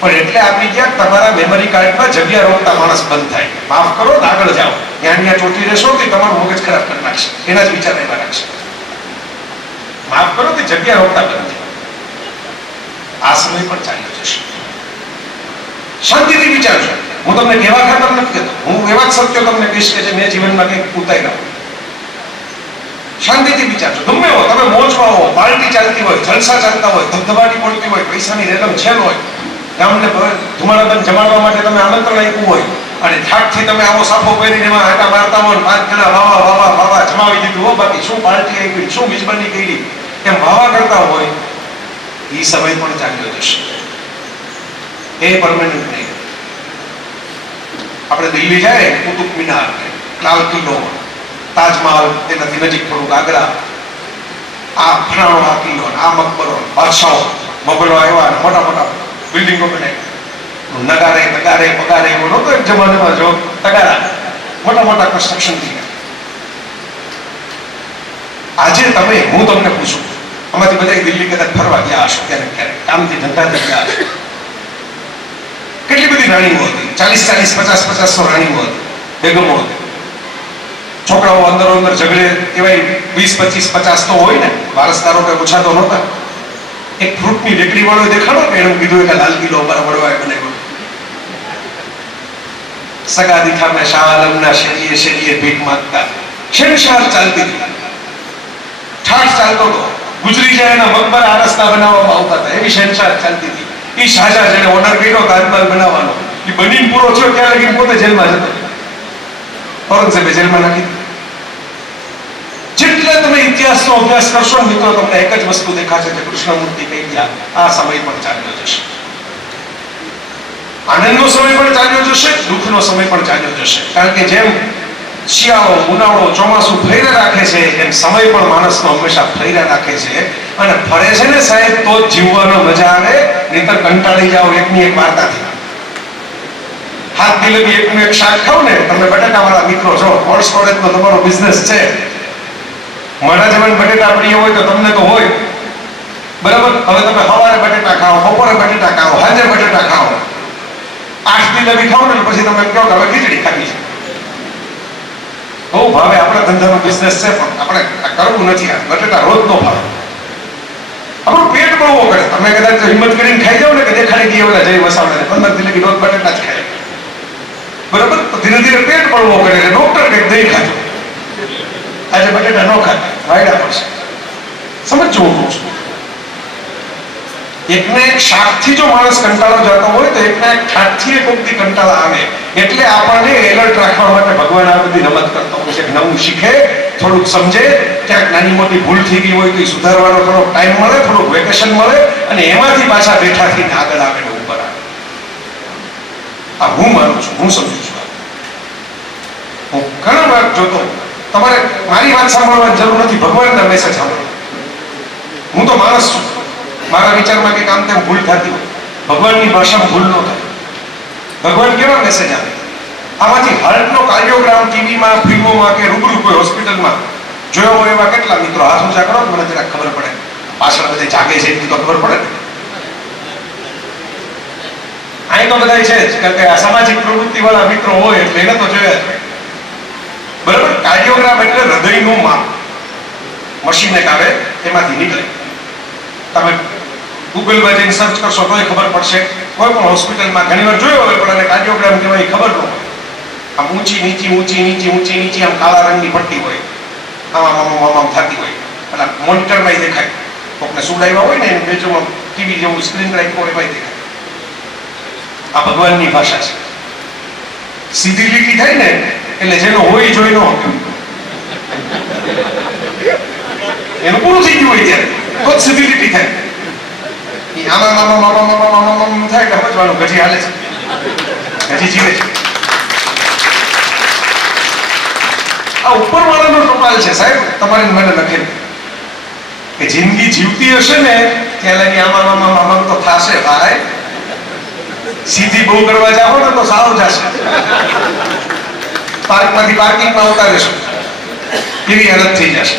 પણ એટલે આપણી ક્યાંક તમારા મેમરી કાર્ડમાં જગ્યા રોકતા માણસ બંધ થાય. માફ કરો ને આગળ જાઓ, ત્યાં ચોટી રહેશો તો તમારું મગજ ખરાબ કરી નાખશે, એના જ વિચાર એવા રાખશે. માફ કરો તો જગ્યા રોકતા બંધ થાય. આ સમય પણ ચાલ્યો જશે. શાંતિથી વિચારજો. હું તમને કેવા ખાતર નથી કહેતો, હું એવા જ સત્યો તમને કહીશ કે જે મેં જીવનમાં કંઈક ઉતાર્યા. શાંતિથી વિચારજો. ગમે હો, તમે મોજમાં હો, પાર્ટી ચાલતી હોય, જલસા ચાલતા હોય, ધબધબાટી પડતી હોય, પૈસાની રેલમ છેલ હોય, ગામને ધુમાડાબંધ જમાડવા માટે તમે આમંત્રણ આપ્યું હોય, અને ઠાકથી તમે આવો સાફો પહેરીને એમાં હાટા મારતા હોય, 5 જણા વાવા જમાવી દીધું હો, બાકી શું પાર્ટી આવી, શું મિજબાની કરી, એમ વાવા કરતા હોય, એ સમય પણ ચાલ્યો જશે. એ પરમેનન્ટ નહીં. આપણે દિલ્હી જાય, કુતુબ મિનાર, લાલ કિલ્લો, તાજમહાલ, તેનાથી નજીક થોડુંક આગ્રા, આ ફલાણો આ કિલ્લો, આ મકબરો, બાદશાહો, મોગલો આવ્યા, મોટા મોટા બિલ્ડિંગો બનાવી, નગારે તગારે પગારે એવો નહોતો એક જમાનામાં. જો તગારા, મોટા મોટા કન્સ્ટ્રક્શન થઈ ગયા. આજે તમે, હું તમને પૂછું, આમાંથી બધા દિલ્હી કદાચ ફરવા ગયા હશો ક્યારેક ક્યારેક, કામથી ધંધાથી ગયા હશો. કેટલી બધી રાણીઓ હતી, 40-50 રાણીઓ હતી, બેગમો હતી. છોકરાઓ અંદર અંદર ઝઘડે એવાય 20, 25, 50 તો હોય ને, વારસદારો કે ઓછા તો નહોતા. એક ફ્રૂટની રેકડી વાળો દેખાડો કે એનું કીધું કે લાલ કિલ્લો અમારા વડવાએ બનાવ્યો. સગા દીઠા મેં શાહ આલમના શેરીએ શેરીએ ભીખ માંગતા, શેરશાહ ચાલતી હતી, ઠાઠ ચાલતો હતો. ગુજરી જાય એના મકબરા આરસ્તા બનાવવામાં આવતા હતા, એવી શેરશાહ ચાલતી હતી. એ શાહજહાં જેને ઓર્ડર કર્યો તાજમહલ બનાવવાનો, એ બનીને પૂરો થયો ત્યાં લગીને પોતે જેલમાં જતો. ઔરંગઝેબે જેલમાં નાખી દીધો. જેટલા તમે ઇતિહાસનો અભ્યાસ કરશો ને મિત્રો, તમને એક જ વસ્તુ દેખાશે કે કૃષ્ણમૂર્તિ કહી ગયા આ સમય પણ ચાલ્યો જશે. આનંદનો સમય પણ ચાલ્યો જશે, દુઃખનો સમય પણ ચાલ્યો જશે. કારણ કે જેમ શિયાળો, ઉનાળો, ચોમાસું ફર્યા રાખે છે, એમ સમય પણ માણસનો હંમેશા ફર્યા રાખે છે. અને ફરે છે ને સાહેબ, તો જ જીવવાનો મજા આવે, નહીંતર કંટાળી જાઓ એકની એક વાર્તાથી. હાથ દિલથી એકનું એક શાક ખાવ ને, તમે બટાકાવાળા મિત્રો છો, કોલ્ડ સ્ટોરેજનો તમારો બિઝનેસ છે, મારા જવાન બટેટા પ્રિય હોય તો તમને તો હોય, બરાબર. હવે તમે સવારે બટેટા ખાઓ, બપોરે બટેટા ખાઓ, સાંજે બટેટા ખાઓ, 8 દી લગી ખાઓ ને પછી તમે કહો કે હવે ખીચડી ખાવી છે. બહુ ભાવે, આપણા ધંધાનો બિઝનેસ છે, પણ આપણે કરવું નથી. આ બટેટા રોજ નો ભાવે, આપણું પેટ બળવો કરે. તમે કદાચ હિંમત કરીને ખાઈ જાવ ને કે દેખાડી દઈએ ઓલા જય વસાવડા 15 દી લગી રોજ બટેટા જ ખાય, બરાબર. તો ધીરે ધીરે પેટ બળવો કરે, ડોક્ટર કે દહીં ખાજો, આજે બટેટા ન ખાતા, વાયડા પડશે. સમજો હું છું. એકને એક શાકથી જો માણસ કંટાળો જતો હોય તો એકને એક ઠાઠથી એક વખતે કંટાળા આવે. એટલે આપણને એલર્ટ રાખવા માટે ભગવાન આ બધી રમત કરતો હોય છે. નવું શીખે, થોડુંક સમજે, ક્યાંક નાની મોટી ભૂલ થઈ ગઈ હોય તો સુધારવાનો થોડોક ટાઈમ મળે, થોડુંક વેકેશન મળે, અને એમાંથી પાછા બેઠા થઈને આગળ આવે ને ઉપર આવે. આ હું માનું છું, હું સમજુ છું. હું ઘણા વાર જોતો, તમારે મારી વાત સાંભળવાની જરૂર નથી, ભગવાનના મેસેજ સાંભળો. હું તો માણસ છું, મારા વિચારમાં કે કામ તેમ ભૂલ થતી હોય, ભગવાનની ભાષામાં ભૂલ ન થાય. ભગવાન કેવા મેસેજ આપે? આમાંથી હાર્ટનો કાર્ડિયોગ્રામ ટીવીમાં, ફિલ્મોમાં કે રૂબરૂ કોઈ હોસ્પિટલમાં જોયો હોય એવા કેટલા મિત્રો હાથ ઊંચા કરો, મને જરાક ખબર પડે. પાછળ બધે જાગે છે એટલી તો ખબર પડે ને. અહીં તો બધા છે જ, કારણ કે આ સામાજિક પ્રવૃત્તિ વાળા મિત્રો હોય એટલે એને તો જોયા જ. બરાબર. કાર્ડિયોગ્રામ એટલે હૃદયનું માપ, મશીન એક આવે એમાંથી નીકળે. તમે ગૂગલમાં જઈને સર્ચ કરશો તોય ખબર પડશે. કોઈ પણ હોસ્પિટલમાં ઘણી વાર જોયો હોય, પણ એને કાર્ડિયોગ્રામ કહેવાય ખબર ન હોય. આમ ઊંચી નીચી ઊંચી નીચી ઊંચી નીચી આમ કાળા રંગની પટ્ટી હોય, આમ થતી હોય, એટલે મોનિટરમાં દેખાય. કોકને સુડાવ્યા હોય ને એની બેજુમાં ટીવી જેવું સ્ક્રીન રાખ્યું હોય એમાં દેખાય. આ ભગવાનની ભાષા છે. સીધી લીટી થાય ને એટલે જેનો હોય જોઈ ન હોય એનું પૂરું થઈ ગયું હોય ત્યારે તો જ સીધી લીટી થાય. આમાં થાય એટલે સમજવાનું ગજી હાલે છે, ગજી જીવે છે. આ ઉપરવાળાનો ટપાલ છે સાહેબ, તમારે મને લખેલું કે જિંદગી જીવતી હશે ને ત્યાં લગી આમાં તો થશે ભાઈ. સીધી બહુ કરવા જાઓ ને તો સારું જશે, પાર્કમાંથી પાર્કિંગમાં આવતા રહેશો એવી હાલત થઈ જશે.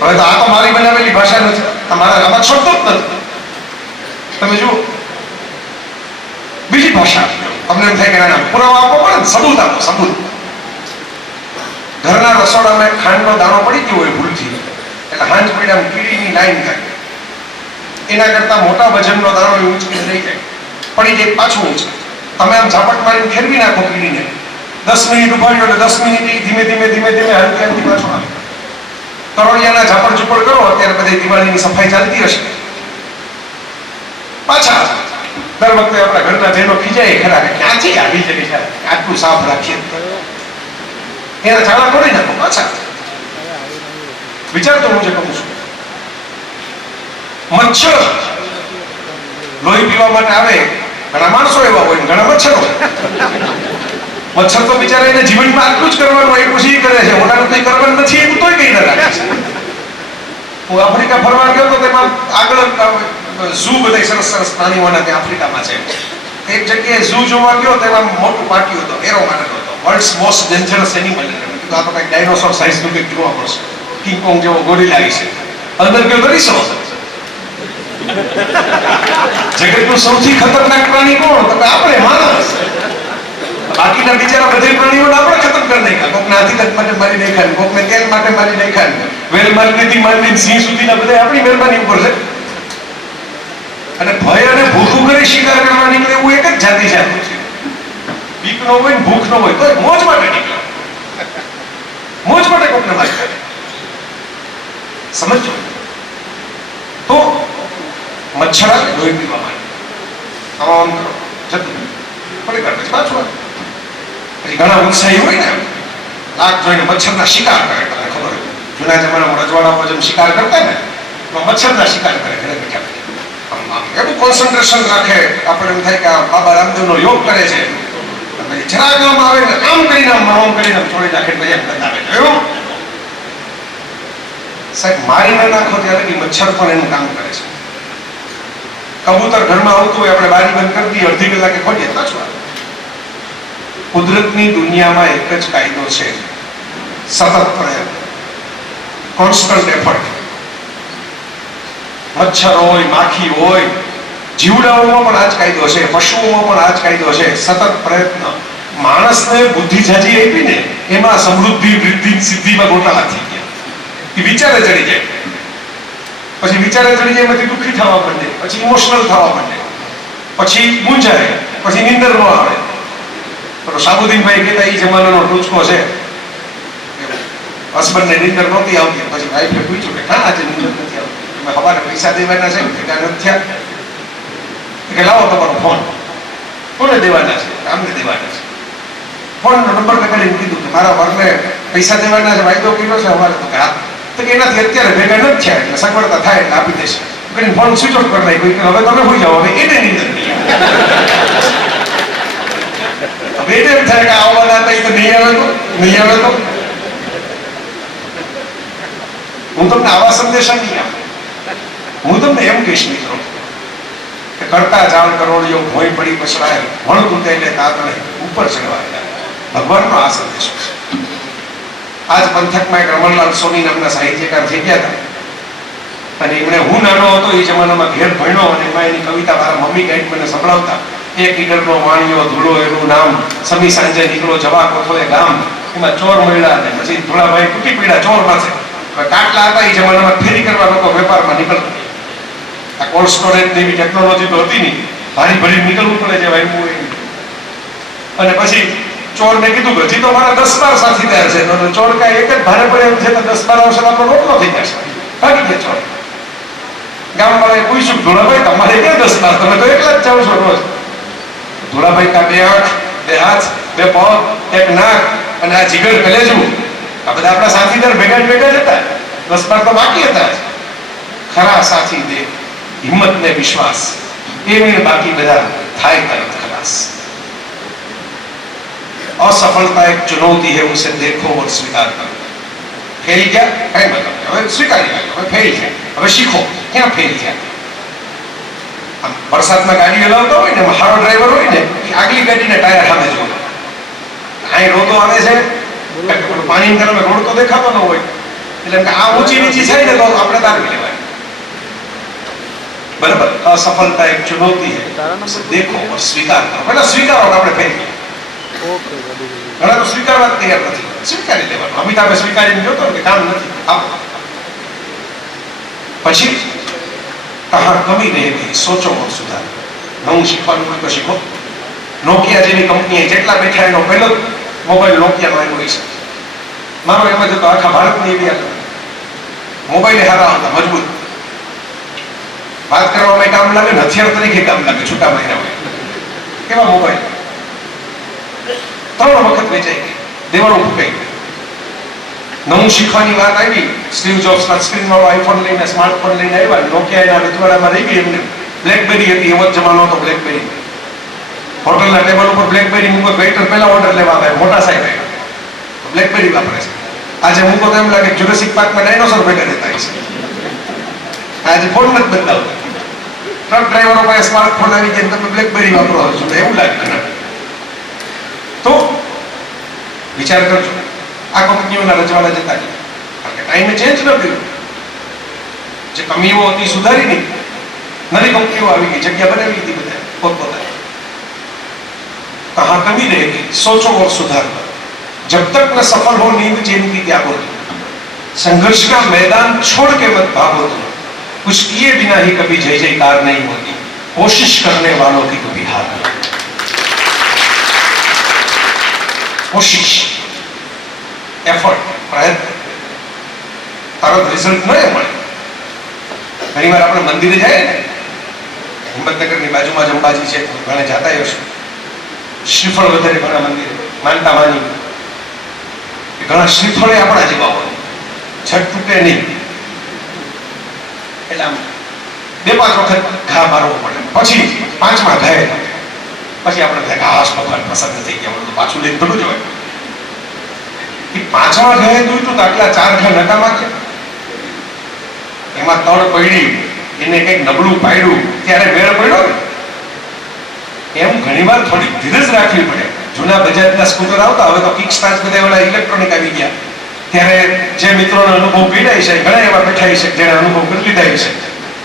હવે તો આ તો મારી બનાવેલી ભાષા નથી, તમારા આમાં શબ્દો જ નથી. તમે જુઓ બીજી ભાષા, અમને એમ થાય કે ના પુરાવા આપવો પડે ને, સબૂત આપો, સબૂત. ઘરના રસોડામાં ખાંડનો દાણો પડી ગયો હોય ભૂલથી, એટલે હાંજ પીડા કીડીની લાઈન થાય. એના કરતા મોટા વજનનો દાણો એ ઊંચકીને લઈ જાય, પડી જાય પાછું ઊંચકે. તમે આમ ઝાપટ મારીને ફેરવી નાખો કીડીને, 10 મિનિટ ઉભાડ્યો એટલે 10 મિનિટ ધીમે ધીમે ધીમે ધીમે હલકી હલકી પાછું આવે. તરોડિયાના ઝાપડ ઝુપડ કરો, અત્યારે બધી દિવાળીની સફાઈ ચાલતી હશે, પાછા દર વખતે આપણા ઘરના જેનો ખીજાય ખરા કે ક્યાંથી આવી જવી છે, આટલું સાફ રાખીએ એના ચાળા તોડી નાખો પાછા. વિચાર તો હું જે કહું છું, મચ્છર લોહી પીવા માટે આવે, ઘણા માણસો એવા હોય, ઘણા મચ્છરો. મચ્છર તો બિચારા એને જીવનમાં આટલું જ કરવાનું, એ પછી કરે છે, ઓનાનું કંઈ કરવાનું નથી એવું તોય કઈ ના રાખે છે. હું આફ્રિકા ફરવા ગયો તો તેમાં આગળ ઝૂ બધા સરસ સરસ પ્રાણીઓના ત્યાં આફ્રિકામાં છે. એક જગ્યાએ ઝૂ જોવા ગયો તેમાં મોટું પાટિયું હતો, એરો મારેલો હતો, વર્લ્ડ્સ મોસ્ટ ડેન્જરસ એનિમલ. તો આ તો કંઈક ડાયનોસોર સાઇઝનું કંઈક જોવા મળશે, કિંગ કોંગ જેવો ગોરીલા છે. અંદર ગયો તો રીસો. જગતનું સૌથી ખતરનાક પ્રાણી કોણ? તો આપણે માણસ. બાકીના બિચારા બધે પ્રાણીઓને આપણે ખતમ કરી નાખ્યા. કોકને હાથીદંત માટે મારી નાખ્યા, કોકને તેલ માટે મારી નાખ્યા, વેલ માર્કેટથી માંડીને સિંહ સુધીના બધા આપણી મહેરબાની ઉપર છે. અને ભય અને ભૂખું કરી શિકાર કરવા નીકળે એવું એક જ જાતિ છે. બીક ન હોય ને ભૂખ ન હોય તો મોજ માટે નીકળે, મોજ માટે કોકને મારી કરે. સમજો તો મચ્છર લોહી પીવા માટે આમ કરો જતું પડે કર પછી પાછું આવે. પછી ઘણા ઉત્સાહી હોય ને લાગ જોઈને મચ્છરના શિકાર કરે. તમને ખબર હોય જૂના જમાનામાં રજવાડામાં જેમ શિકાર કરતા ને તો મચ્છરના શિકાર કરે ઘરે બેઠા બેઠા. એવું કોન્સન્ટ્રેશન રાખે, આપણે એમ થાય કે આ બાબા રામદેવનો યોગ કરે છે. પછી જરાક આમ આવે ને આમ કરીને આમ કરીને છોડી નાખે પછી એમ બતાવે એવું સાહેબ મારી ના નાખો ત્યારે કે મચ્છર પણ એનું કામ કરે છે. કબૂતર ઘરમાં આવતું હોય આપણે બારી બંધ કરી દઈએ, અડધી કલાકે ખોલીએ પાછું આવે. કુદરતની દુનિયામાં એક જ કાયદો છે, સતત પ્રયત્ન, કોન્સ્ટન્ટ એફર્ટ. મચ્છર હોય, માખી હોય, જીવડાઓમાં પણ આ જ કાયદો છે, પશુઓમાં પણ આ જ કાયદો છે, સતત પ્રયત્ન. માણસને બુદ્ધિ જાજી આપી ને એમાં સમૃદ્ધિ, વૃદ્ધિ, સિદ્ધિમાં ગોટાળા થઈ ગયા. એ વિચારે ચડી જાય, પછી વિચારે ચડી જાય એમાંથી દુઃખી થવા માંડે, પછી ઇમોશનલ થવા માંડે, પછી મૂંઝાય, પછી નીંદર ન આવે. તો સાબુદ્દીનભાઈ કહેતા એ જમાનાનો ટૂચકો છે, હસબન્ડને નીંદર નહોતી આવતી, પછી વાઈફે પૂછ્યું કે હા આજે નીંદર નથી આવતી, તમે સવારે પૈસા દેવાના છે ભેગા નથી થયા કે લાવો તમારો ફોન. કોને દેવાના છે? આમને દેવાના છે. ફોનનો નંબર લગાડીને કીધું કે મારા વરને પૈસા દેવાના છે, વાયદો કર્યો છે અમારે. તો કે હા, તો કે એનાથી અત્યારે ભેગા નથી થયા એટલે સગવડતા થાય એટલે આપી દેશે. કરીને ફોન સ્વિચ ઓફ કરી નાખ્યો. હવે તમે હોઈ જાઓ, હવે એને નીંદર નહીં. હવે એને એમ થાય કે આવવાના હતા એ તો નહીં આવે તો નહીં આવે તો હું તમને આવા સંદેશા નહીં આપું. હું તમને એમ કહીશ મિત્રો કે કરતા જાણ કરોડિયો ભોય પડી પછડાય વણ તૂટે એટલે તાતણે ઉપર ચડવાય. ભગવાનનો આ સંદેશો છે. આજ પંથકમાં એક રમણલાલ સોની નામના સાહિત્યકાર થઈ ગયા હતા. અને એમણે હું નાનો હતો એ જમાનામાં ઘેર ભણ્યો અને એમાં એની કવિતા મારા મમ્મી ગાઈડ મને સંભળાવતા. એક ઈડરનો વાણિયો ધૂળો એનું નામ, સમી સાંજે નીકળો જવા કોઠોએ ગામ. એમાં ચોર મળ્યા ને પછી ધોળાભાઈ તૂટી પડ્યા ચોર પાસે. કાટલા હતા એ જમાનામાં ફેરી કરવા લોકો વેપારમાં નીકળતા. આ કોલ્ડ સ્ટોરેજ જેવી ટેકનોલોજી તો હતી નહીં, ભારી ભરી નીકળવું પડે છે વાયુ. અને પછી ચોરને કીધું કે હજી તો મારા 10-12 સાથીદાર છે. ચોર કાંઈ એક જ ભારે પડે એમ છે તો 10-12 વર્ષ આપણો રોટલો થઈ જશે. ભાગી ગયા ચોર. ગામવાળાએ પૂછ્યું ધોળાભાઈ તમારે ક્યાં 10-12? તમે તો એકલા જ જાઓ છો રોજ. ધોળાભાઈ કા 2 આંખ, 2 હાથ, 2 પગ, 1 નાક અને આ જીગર કલેજું, આ બધા આપણા સાથીદાર ભેગા જ હતા. 10-12 તો બાકી હતા. ખરા સાથી દે હિંમત ને વિશ્વાસ, એવી બાકી બધા થાય તરત ખલાસ. असफलता एक चुनौती है, उसे देखो और स्वीकार करो. फेल गया कहीं बताओ, હવે સ્વીકારી લો. હવે ફેલ છે, હવે શીખો ક્યાં ફેલ થયા. આમ વરસાદમાં ગાડી હલાવતો હોય ને હારો ડ્રાઈવર હોય ને આગલી ગાડીના ટાયર સામે જોવે. અહીં રોતો આવે છે, પાણી તરફ રોડ તો દેખાતો ન હોય એટલે આ ઊંચી નીચી થાય ને તો આપણે તારવી લેવાય. બરાબર. असफलता एक चुनौती है, उसे देखो और स्वीकार करो. પહેલા સ્વીકારો કે આપણે ફેલ ગયા. ઘણા તો સ્વીકારવા તૈયાર નથી, સ્વીકારી લેવાનું. અમિતાભે સ્વીકારીને જોતો કે કામ નથી આપો. પછી કહાં કમી રહે ગઈ, સોચો और સુધારો. નવું શીખવાનું હોય તો શીખો. નોકિયા જેવી કંપનીએ જેટલા બેઠા એનો પહેલો મોબાઈલ નોકિયાનો આવ્યો છે. મારો એમ જ હતો આખા ભારતની એવી મોબાઈલ સારા હતા, મજબૂત, વાત કરવામાં કામ લાગે ને હથિયાર તરીકે કામ લાગે. છૂટા મહિના હોય એવા મોબાઈલ 3 વખત વેચાઈ ગઈ, દેવાળું ફૂંકાઈ ગયું. નવું શીખવાની વાત આવી, સ્ટીવ જોબ્સ સ્ક્રીન વાળો આઈફોન લઈને સ્માર્ટફોન લઈને આવ્યા. નોકિયા એના રજવાડામાં રહી ગઈ. એમને બ્લેકબેરી હતી, એવો જ જમાનો હતો બ્લેકબેરી. હોટલના ટેબલ ઉપર બ્લેકબેરી મૂકો, વેઇટર પહેલા ઓર્ડર લેવા આવે, મોટા સાહેબ બ્લેકબેરી વાપરે છે. આજે મૂકો તો એમ લાગે જુરાસિક પાર્કમાં ડાયનોસોર ભેગા રહેતા છે. આજે ફોન નથી બદલાવતા. ટ્રક ડ્રાઈવરો પાસે સ્માર્ટફોન આવી ગયા, તમે બ્લેકબેરી વાપરો છો તો એવું લાગે. તો વિચાર કરજો, આ કંપનીઓના રજવાડા જતા ગયા કારણ કે ટાઈમે ચેન્જ ન કર્યું. જે કમીઓ હતી સુધારી નહીં, નવી કંપનીઓ આવી ગઈ, જગ્યા બનાવી દીધી બધા પોતપોતાની. કહાં वहां कमी रहेगी, सोचो और सुधार करो। जब तक न सफल हो नींद चैन की त्यागो तुम, संघर्ष का मैदान छोड़ के मत भागो तुम, कुछ किए बिना ही कभी जय जयकार नहीं होती, कोशिश करने वालों की कभी हार नहीं। कोशिश, एफर्ट, प्रयत्न, तरत रिजल्ट नहीं મળે। ઘણી વાર આપણે મંદિરે જાય ને, હિંમતનગરની બાજુમાં જ અંબાજી છે, ઘણા જાતા હશો, શ્રીફળ વધારે ઘણા મંદિરે માનતા માની, ઘણા શ્રીફળે આપણા જેવા હોય, છટ તૂટે નહીં, એટલે આમ 2-5 વખત ઘા મારવો પડે, પછી 5મા ઘાએ પછી આપણે થાય હાશ ભગવાન પ્રસન્ન થઈ ગયા, તો પાછું લઈને થોડું જ હોય। એ 5મા ઘાએ તૂટ્યું તો આટલા 4 ઘા નકામા છે, એમાં તળ પડી, એને કંઈક નબળું પાડ્યું ત્યારે મેળ પડ્યો ને। એમ ઘણીવાર થોડીક ધીરજ રાખવી પડે। જૂના બજાજના સ્કૂટર આવતા, હવે તો કિક સ્ટાર્ટ બધા ઓલા ઇલેક્ટ્રોનિક આવી ગયા, ત્યારે જે મિત્રોનો અનુભવ પીડાય છે, ઘણા એવા બેઠા છે જેને અનુભવ કરી લીધા છે,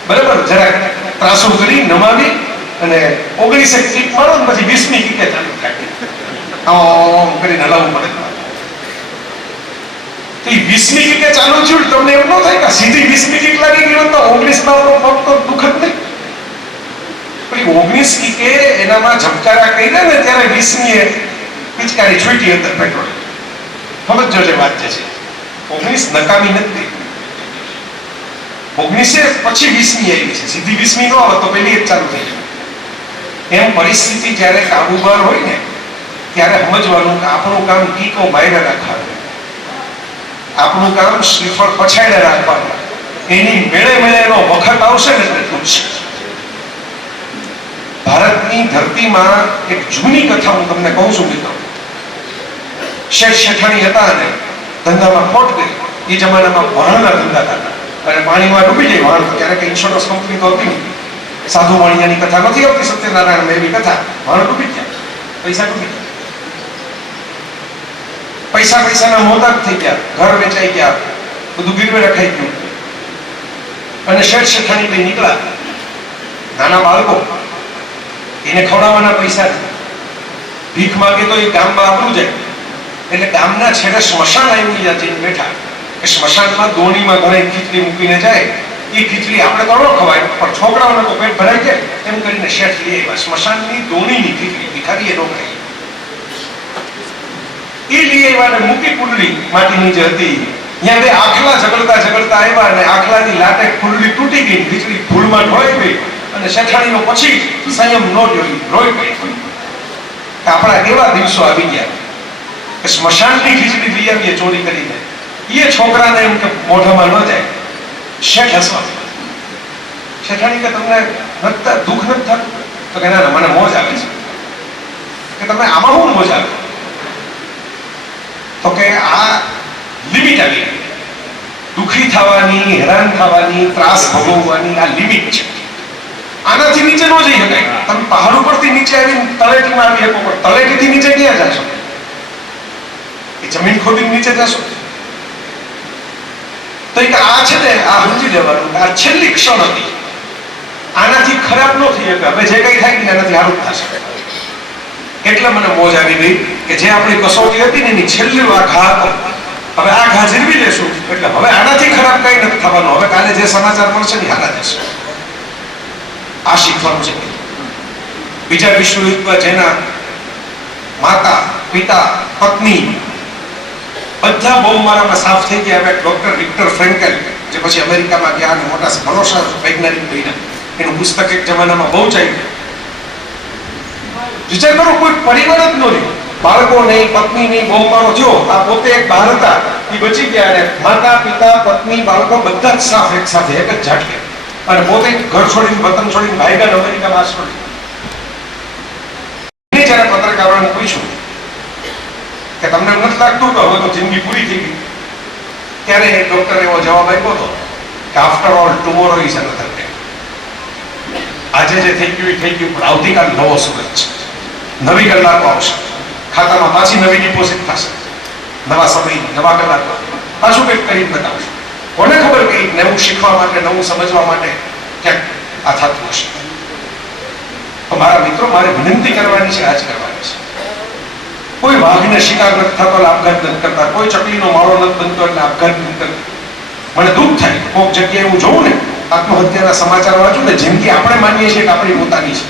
બરાબર, જરા ત્રાસો કરી નમાવી અને 19 કિક મારો ને પછી 20મી કિકે ચાલુ રાખી આમ કરીને હલાવવું પડે। તો 20મી કિકે ચાલુ થયું, તમને એમ ન થાય કે સીધી 20મી કિક લાગી ગઈ તો 19માં પગ તો દુઃખ જ નહીં, પણ 19 કિકે એનામાં ઝબકારા કર્યા ને ત્યારે 20મીએ પિચકારી છૂટી અંદર પેટ્રોલ। સમજો જે વાત છે, 19 નકામી નથી, 19 પછી 20મી આવી છે, સીધી 20મી ન આવે તો પેલી જ ચાલુ થઈ જાય। એમ પરિસ્થિતિ જ્યારે કાબુ બહાર હોય ને ત્યારે સમજવાનું કે આપણું કામ કીકો બહાર રાખવાનું, આપણું કામ શ્રીફળ પછાડે રાખવાનું, એની મેળે મેળે એનો વખત આવશે ને એટલે તૂટશે। ભારતની ધરતીમાં એક જૂની કથા હું તમને કહું છું મિત્રો। શેઠ શેઠાણી હતા ને ધંધામાં ખોટ ગઈ, એ જમાનામાં વહાણના ધંધા હતા, અને પાણીમાં ડૂબી જાય વહાણ, ત્યારે કઈ ઇન્સ્યોરન્સ કંપની તો હતી નહીં, સાધુ વાણિયાની કથા નથી આવતી, સત્યનારાયણ એવી કથા, વહાણ ડૂબી ગયા, પૈસા ડૂબી ગયા, પૈસાના મોહતાજ થઈ ગયા, ઘર વેચાઈ ગયા, બધું ગીરવે રખાઈ ગયું, અને શેઠ શેઠાણી લઈ નીકળ્યા, નાના બાળકો એને ખવડાવવાના પૈસા, ભીખ માંગે તો એ ગામમાં આપણું જાય, એટલે ગામના છેડે સ્મશાન આવી જઈને બેઠા, કે સ્મશાનમાં દોણીમાં ઘરે ખીચડી મૂકીને જાય, એ ખીચડી આપણે તો ન ખવાય પણ છોકરાઓને તો પેટ ભરાઈ જાય, એમ કરીને શેઠ લઈ આવ્યા સ્મશાનની દોણીની ખીચડી, ભિખારીએ ન ખાઈ, એ લઈ આવ્યા ને મૂકી કુંડળી માટીની જે હતી, ત્યાં બે આખલા ઝઘડતા આવ્યા, અને આખલાની લાટે કુંડળી તૂટી ગઈ, ખીચડી ધૂળમાં ઢોળાઈ ગઈ, અને શેઠાણીનો પછી સંયમ ન જોઈ રોઈ ગઈ। આપણા કેવા દિવસો આવી ગયા કે સ્મશાનની ખીચડી લઈ આવીએ ચોરી કરીને, એ છોકરાને એમ કે મોઢામાં ન જાય, શેઠ હસવા, શેઠાણી કે તમને દુઃખ નથી થતું? તો કે ના, મને મોજ આવે છે। કે તમે આમાં શું મોજ આવે? તો કે આ લિમિટ આવી, દુઃખી થવાની, હેરાન થવાની, ત્રાસ ભોગવવાની આ લિમિટ છે, આનાથી નીચે ન જઈ શકાય। તમે પહાડ ઉપરથી નીચે આવીને તળેટીમાં આવી શકો, પણ તળેટીથી નીચે ક્યાં જશો? એ જમીન ખોદીને નીચે જશો? તો આ છે ને, આ સમજી લેવાનું, આ છેલ્લી ક્ષણ હતી, આનાથી ખરાબ ન થઈ શકે, હવે જે કઈ થાય ને એનાથી સારું થશે। એટલે મને મોજ આવી ગઈ કે જે આપણી કસોટી હતી ને એની છેલ્લી ઘા હતો, હવે આ ઘા જીરવી લેશું, એટલે હવે આનાથી ખરાબ કઈ નથી થવાનું, હવે કાલે જે સમાચાર મળશે ને હાલા જશે। આ શીખવાનું છે। બીજા વિશ્વ યુદ્ધમાં જેના માતા, પિતા, પત્ની બધા બોમ્બમારામાં સાફ થઈ ગયા, હવે ડોક્ટર વિક્ટર ફ્રેન્કેલ, જે પછી અમેરિકામાં ગયા અને મોટા ભરોસા વૈજ્ઞાનિક બન્યા, એનું પુસ્તક એક જમાનામાં બહુ ચાલ્યું। વિચાર કરો, કોઈ પરિવાર જ ન રહ્યો, બાળકો નહીં, પત્ની નહીં, બોમ્બમારો થયો, આ પોતે એક બહાર હતા, એ બચી ગયા, અને માતા, પિતા, પત્ની, બાળકો બધા જ સાફ એક સાથે એક જ ઝાટકે, અને પોતે ઘર છોડીને, વતન છોડીને ભાઈગા અમેરિકામાં છોડી। જયારે પત્રકારોને પૂછ્યું કે તમને નથી લાગતું કે હવે તો જિંદગી પૂરી થઈ ગઈ, ત્યારે એક ડોક્ટરે એવો જવાબ આપ્યો હતો કે after all tomorrow is another day. આજે જે થઈ ગયું એ થઈ ગયું, પણ આવતીકાલ નવો સૂરજ છે, નવી કલાકો આવશે, ખાતામાં પાછી નવી ડિપોઝિટ થશે, નવા સમય, નવા કલાકો, પાછું કંઈક કરીને બતાવશું। કોને ખબર કે નવું શીખવા માટે, નવું સમજવા માટે ક્યાંક આ થતું હશે। તો મારા મિત્રો, મારે વિનંતી કરવાની છે, આજ કરવાની છે કોઈ વાઘને શિકાર નથી થતો એટલે આપઘાત નથી કરતા, કોઈ ચકલીનો માળો નથી બનતો એટલે આપઘાત નથી કરતા. મને દુઃખ થાય કોઈક જગ્યાએ હું જોઉં ને, આત્મહત્યાના સમાચાર વાંચું ને, જિંદગી આપણે માનીએ છીએ કે આપણી પોતાની છે,